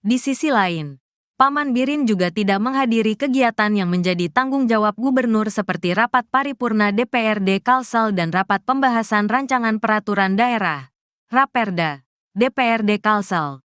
Di sisi lain, Paman Birin juga tidak menghadiri kegiatan yang menjadi tanggung jawab gubernur seperti rapat paripurna DPRD Kalsel dan rapat pembahasan rancangan peraturan daerah, Raperda, DPRD Kalsel.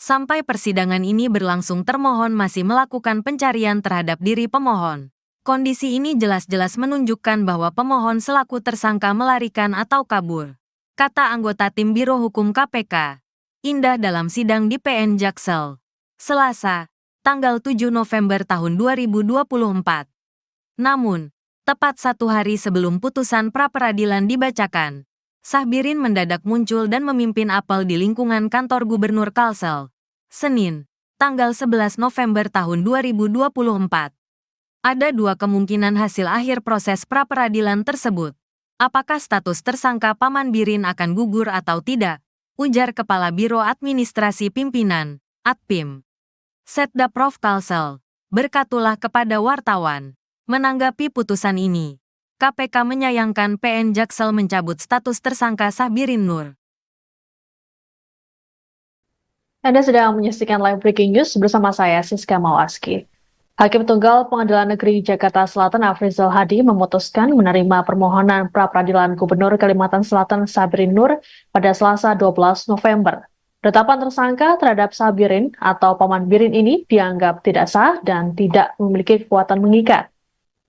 Sampai persidangan ini berlangsung, termohon masih melakukan pencarian terhadap diri pemohon. Kondisi ini jelas-jelas menunjukkan bahwa pemohon selaku tersangka melarikan atau kabur, kata anggota tim Biro Hukum KPK, Indah dalam sidang di PN Jaksel, Selasa, tanggal 7 November tahun 2024. Namun, tepat 1 hari sebelum putusan pra-peradilan dibacakan, Sahbirin mendadak muncul dan memimpin apel di lingkungan kantor Gubernur Kalsel, Senin, tanggal 11 November tahun 2024. Ada 2 kemungkinan hasil akhir proses pra-peradilan tersebut. Apakah status tersangka Paman Birin akan gugur atau tidak? Ujar Kepala Biro Administrasi Pimpinan, Atpim, Setda Prof Kalsel, berkatulah kepada wartawan. Menanggapi putusan ini, KPK menyayangkan PN Jaksel mencabut status tersangka Sahbirin Nur. Anda sedang menyaksikan live breaking news bersama saya, Siska Mawaski. Hakim Tunggal Pengadilan Negeri Jakarta Selatan Afrizal Hadi memutuskan menerima permohonan pra-peradilan Gubernur Kalimantan Selatan Sahbirin Nur pada Selasa 12 November. Penetapan tersangka terhadap Sahbirin atau Paman Birin ini dianggap tidak sah dan tidak memiliki kekuatan mengikat.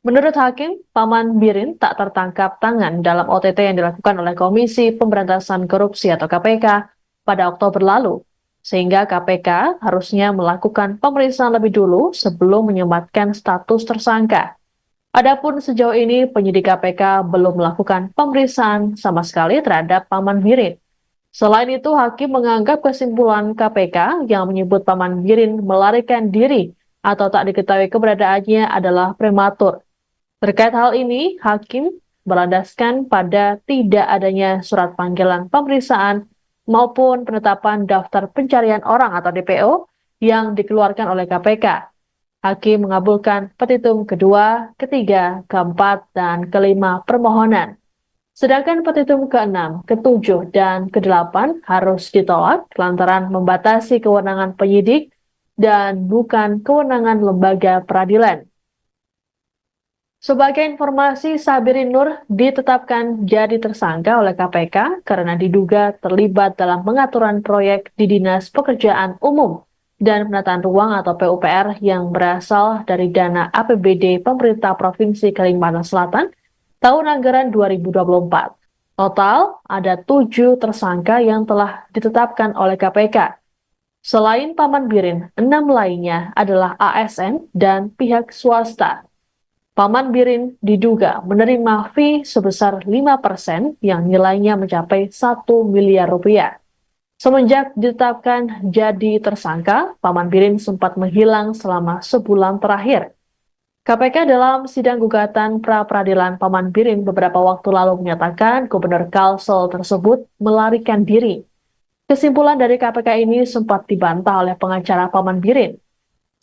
Menurut Hakim, Paman Birin tak tertangkap tangan dalam OTT yang dilakukan oleh Komisi Pemberantasan Korupsi atau KPK pada Oktober lalu, sehingga KPK harusnya melakukan pemeriksaan lebih dulu sebelum menyematkan status tersangka. Adapun sejauh ini penyidik KPK belum melakukan pemeriksaan sama sekali terhadap Paman Birin. Selain itu, Hakim menganggap kesimpulan KPK yang menyebut Paman Birin melarikan diri atau tak diketahui keberadaannya adalah prematur. Terkait hal ini, Hakim berlandaskan pada tidak adanya surat panggilan pemeriksaan maupun penetapan daftar pencarian orang atau DPO yang dikeluarkan oleh KPK. Hakim mengabulkan petitum kedua, ketiga, keempat, dan kelima permohonan. Sedangkan petitum ke-6, ke-7, dan ke-8 harus ditolak lantaran membatasi kewenangan penyidik dan bukan kewenangan lembaga peradilan. Sebagai informasi, Sahbirin Nur ditetapkan jadi tersangka oleh KPK karena diduga terlibat dalam pengaturan proyek di Dinas Pekerjaan Umum dan Penataan Ruang atau PUPR yang berasal dari dana APBD Pemerintah Provinsi Kalimantan Selatan tahun anggaran 2024. Total ada 7 tersangka yang telah ditetapkan oleh KPK. Selain Paman Birin, 6 lainnya adalah ASN dan pihak swasta. Paman Birin diduga menerima fee sebesar 5% yang nilainya mencapai 1 miliar rupiah. Semenjak ditetapkan jadi tersangka, Paman Birin sempat menghilang selama sebulan terakhir. KPK dalam sidang gugatan pra-peradilan Paman Birin beberapa waktu lalu menyatakan Gubernur Kalsel tersebut melarikan diri. Kesimpulan dari KPK ini sempat dibantah oleh pengacara Paman Birin.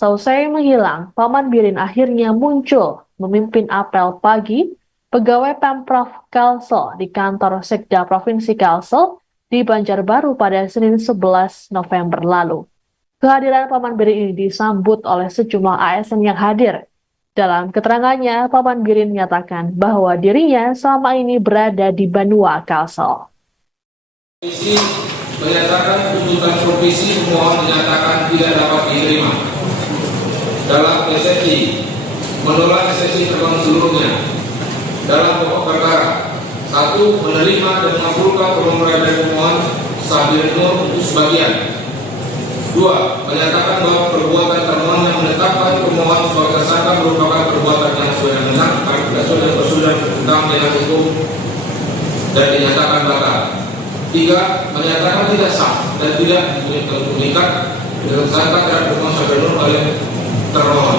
Seusai menghilang, Paman Birin akhirnya muncul memimpin apel pagi pegawai Pemprov Kalsel di kantor Sekda Provinsi Kalsel di Banjarbaru pada Senin 11 November lalu. Kehadiran Paman Birin ini disambut oleh sejumlah ASN yang hadir. Dalam keterangannya, Paman Birin menyatakan bahwa dirinya selama ini berada di Banua Kalsel. Komisi menyatakan tuntutan provisi pemohon dinyatakan tidak dapat diterima. Dalam eksepsi menolak eksepsi terbangun seluruhnya. Dalam pokok perkara, 1. Menerima dan mengabulkan permohonan pemohon Sahbirin Nur untuk sebagian. 2. Menyatakan bahwa perbuatan termohon yang menetapkan pemohon sebagai tersangka merupakan perbuatan yang sesuai dengan prosedur tentang dengan hukum dan dinyatakan batal. 3. Menyatakan tidak sah dan tidak mengikat dengan tersangka terhadap pemohon Sahbirin Nur oleh termohon.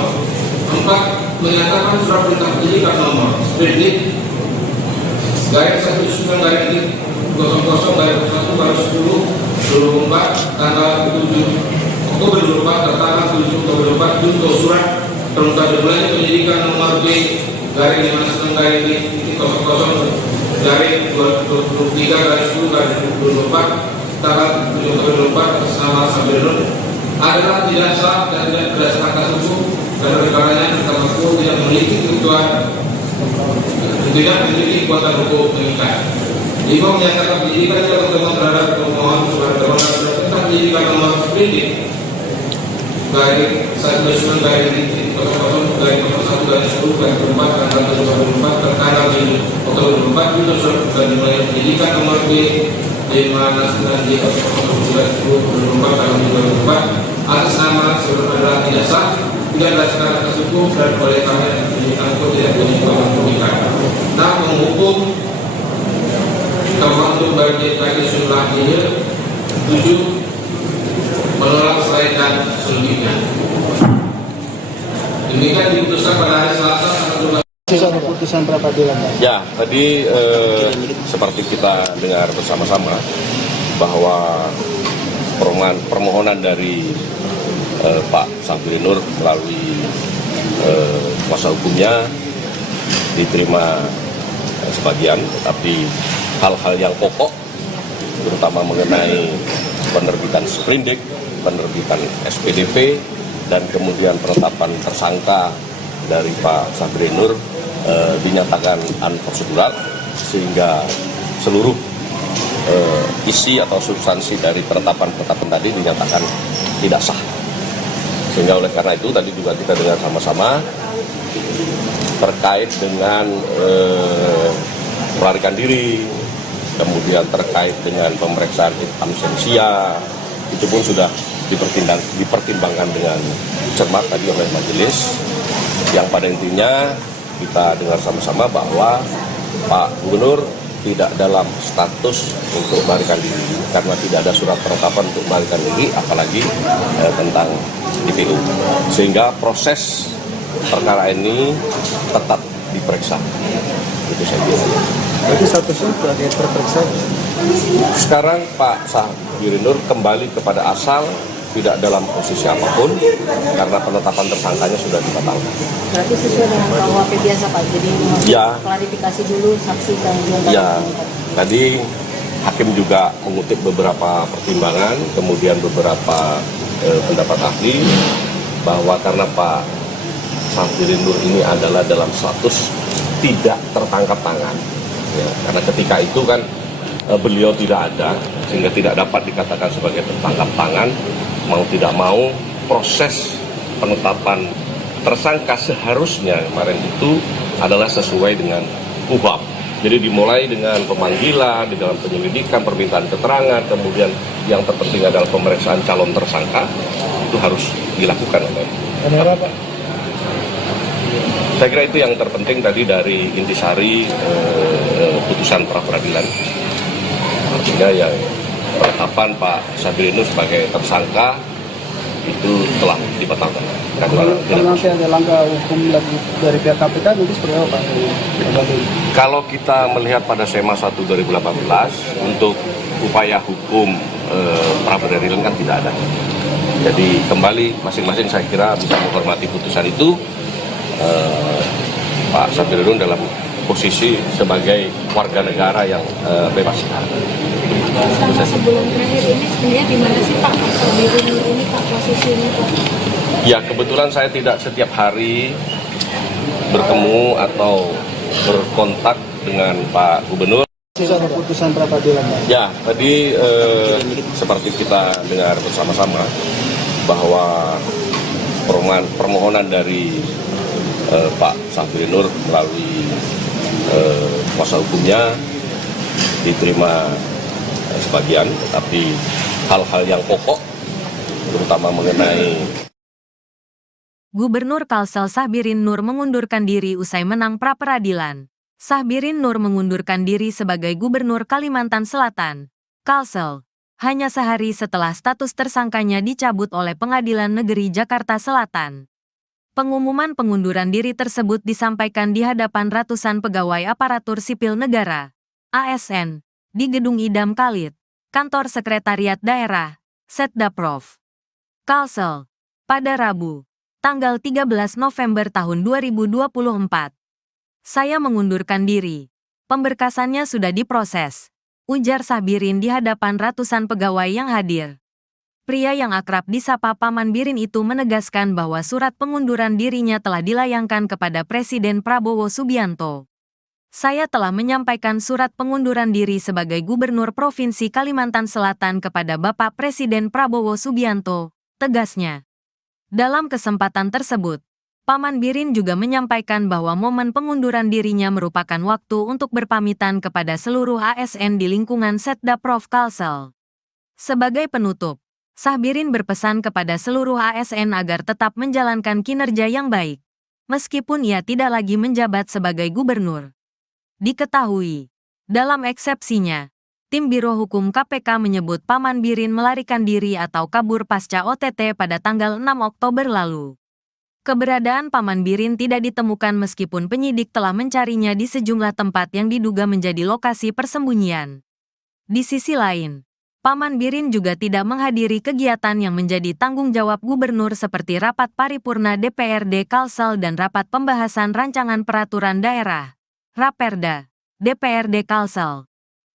4. Menyatakan surat perintah penyidikan nomor sprindik garis 19 garis 00 garis 1 garis 10 24 tanggal 7 Oktober 2024 tertanggal 7 Oktober 2024 junto surat perintah dimulai penyidikan nomor B garis 59 garis 00 garis 23 garis 10 garis 2024 tanggal 7 Oktober 2024 sama Sahbirin Nur adalah tidak sah dan tidak berdasarkan atas hukum karena perkaranya tentang hukum tidak memiliki kebutuhan tidak memiliki kekuatan hukum mengikat. 5. Menyatakan penyidikan yang berkembang terhadap pemohon sebagai permohonan perintah penyidikan nomor sprindik garing 19 garing 00 garing 01 garing 10 garing 4 tanggal 2024 tertanggal 7 Oktober 2024 itu sudah dimulai penyidikan nomor B 59 J 00 2024 tanggal 2024 atas nama saudara adalah tidak sah, tidak berdasarkan atas hukum dan oleh karena penyidikan pun tidak punya pembuktian. Nah, menghukum termasuk bagi tadi jumlahnya 7 menolak selain dan selebihnya. Demikian diputuskan pada hari Selasa tanggal 12. Keputusan pra peradilan, Pak. Ya, tadi seperti kita dengar bersama-sama bahwa permohonan dari Pak Sabirin Nur melalui kuasa hukumnya diterima sebagian, tapi hal-hal yang pokok terutama mengenai penerbitan sprindik, penerbitan SPDP, dan kemudian penetapan tersangka dari Pak Sabirin Nur dinyatakan unprocedural, sehingga seluruh isi atau substansi dari penetapan tadi dinyatakan tidak sah. Sehingga oleh karena itu tadi juga kita dengar sama-sama terkait dengan melarikan diri, kemudian terkait dengan pemeriksaan absensia, itu pun sudah dipertimbangkan dengan cermat tadi oleh majelis, yang pada intinya kita dengar sama-sama bahwa Pak Gubernur tidak dalam status untuk melarikan diri karena tidak ada surat penetapan untuk melarikan diri, apalagi tentang DPO, sehingga proses perkara ini tetap diperiksa. Itu saya kira. Jadi statusnya sebagai terperiksa. Sekarang Pak Sabirin Nur kembali kepada asal, tidak dalam posisi apapun karena penetapan tersangkanya sudah dibatalkan. Berarti sesuai dengan KUHP biasa, Pak. Jadi Ya. klarifikasi dulu saksi dan juga Ya, tadi hakim juga mengutip beberapa pertimbangan, kemudian beberapa pendapat ahli, bahwa karena Pak Sabirin Nur ini adalah dalam status tidak tertangkap tangan. Ya, karena ketika itu kan beliau tidak ada, sehingga tidak dapat dikatakan sebagai tertangkap tangan. Mau tidak mau, proses penetapan tersangka seharusnya kemarin itu adalah sesuai dengan KUHP. Jadi dimulai dengan pemanggilan, di dalam penyelidikan, permintaan keterangan, kemudian yang terpenting adalah pemeriksaan calon tersangka, itu harus dilakukan oleh Kamera, Pak. Saya kira itu yang terpenting tadi dari intisari putusan pra peradilan. Artinya yang penetapan Pak Sabirin Nur sebagai tersangka itu telah dibatalkan. Kalau nanti ada langkah hukum lagi dari pihak KPK, nanti seperti apa, Pak? Kalau kita melihat pada SEMA 1 2018, untuk upaya hukum pra peradilan kan tidak ada. Jadi kembali masing-masing saya kira bisa menghormati putusan itu. Pak Sabirin Nur dalam posisi sebagai warga negara yang bebas. Selama sebulan terakhir ini sebenarnya di mana sih Pak Sabirin Nur ini Pak posisinya Pak? Ya, kebetulan saya tidak setiap hari bertemu atau berkontak dengan Pak Gubernur. Keputusan pra peradilan, Pak. Ya, tadi seperti kita dengar bersama-sama bahwa permohonan dari Pak Sabirin Nur melalui kuasa hukumnya diterima sebagian, tapi hal-hal yang pokok terutama mengenai Gubernur Kalsel Sabirin Nur mengundurkan diri usai menang pra-peradilan. Sabirin Nur mengundurkan diri sebagai Gubernur Kalimantan Selatan, Kalsel, hanya sehari setelah status tersangkanya dicabut oleh Pengadilan Negeri Jakarta Selatan. Pengumuman pengunduran diri tersebut disampaikan di hadapan ratusan pegawai aparatur sipil negara, ASN, di Gedung Idam Khalid, Kantor Sekretariat Daerah, Setdaprov, Kalsel, pada Rabu, tanggal 13 November tahun 2024. Saya mengundurkan diri. Pemberkasannya sudah diproses, ujar Sabirin di hadapan ratusan pegawai yang hadir. Pria yang akrab disapa Paman Birin itu menegaskan bahwa surat pengunduran dirinya telah dilayangkan kepada Presiden Prabowo Subianto. Saya telah menyampaikan surat pengunduran diri sebagai Gubernur Provinsi Kalimantan Selatan kepada Bapak Presiden Prabowo Subianto, tegasnya. Dalam kesempatan tersebut, Paman Birin juga menyampaikan bahwa momen pengunduran dirinya merupakan waktu untuk berpamitan kepada seluruh ASN di lingkungan Setda Prof Kalsel. Sebagai penutup, Sahbirin berpesan kepada seluruh ASN agar tetap menjalankan kinerja yang baik, meskipun ia tidak lagi menjabat sebagai gubernur. Diketahui, dalam eksepsinya, tim Biro Hukum KPK menyebut Paman Birin melarikan diri atau kabur pasca OTT pada tanggal 6 Oktober lalu. Keberadaan Paman Birin tidak ditemukan meskipun penyidik telah mencarinya di sejumlah tempat yang diduga menjadi lokasi persembunyian. Di sisi lain, Paman Birin juga tidak menghadiri kegiatan yang menjadi tanggung jawab gubernur seperti rapat paripurna DPRD Kalsel dan rapat pembahasan rancangan peraturan daerah, Raperda, DPRD Kalsel.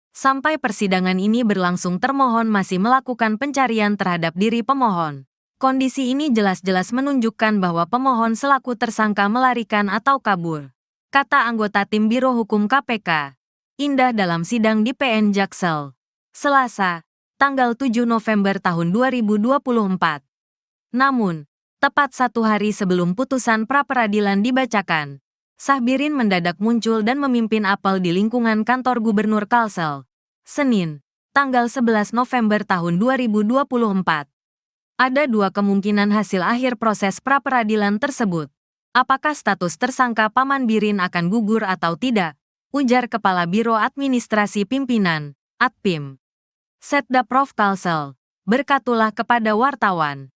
Sampai persidangan ini berlangsung, termohon masih melakukan pencarian terhadap diri pemohon. Kondisi ini jelas-jelas menunjukkan bahwa pemohon selaku tersangka melarikan atau kabur, kata anggota tim Biro Hukum KPK, Indah dalam sidang di PN Jaksel, Selasa, tanggal 7 November tahun 2024. Namun, tepat 1 hari sebelum putusan pra-peradilan dibacakan, Sahbirin mendadak muncul dan memimpin apel di lingkungan kantor Gubernur Kalsel, Senin, tanggal 11 November tahun 2024. Ada 2 kemungkinan hasil akhir proses pra-peradilan tersebut. Apakah status tersangka Paman Birin akan gugur atau tidak? Ujar Kepala Biro Administrasi Pimpinan, Atpim, Setda Prof Kalsel, berkatulah kepada wartawan.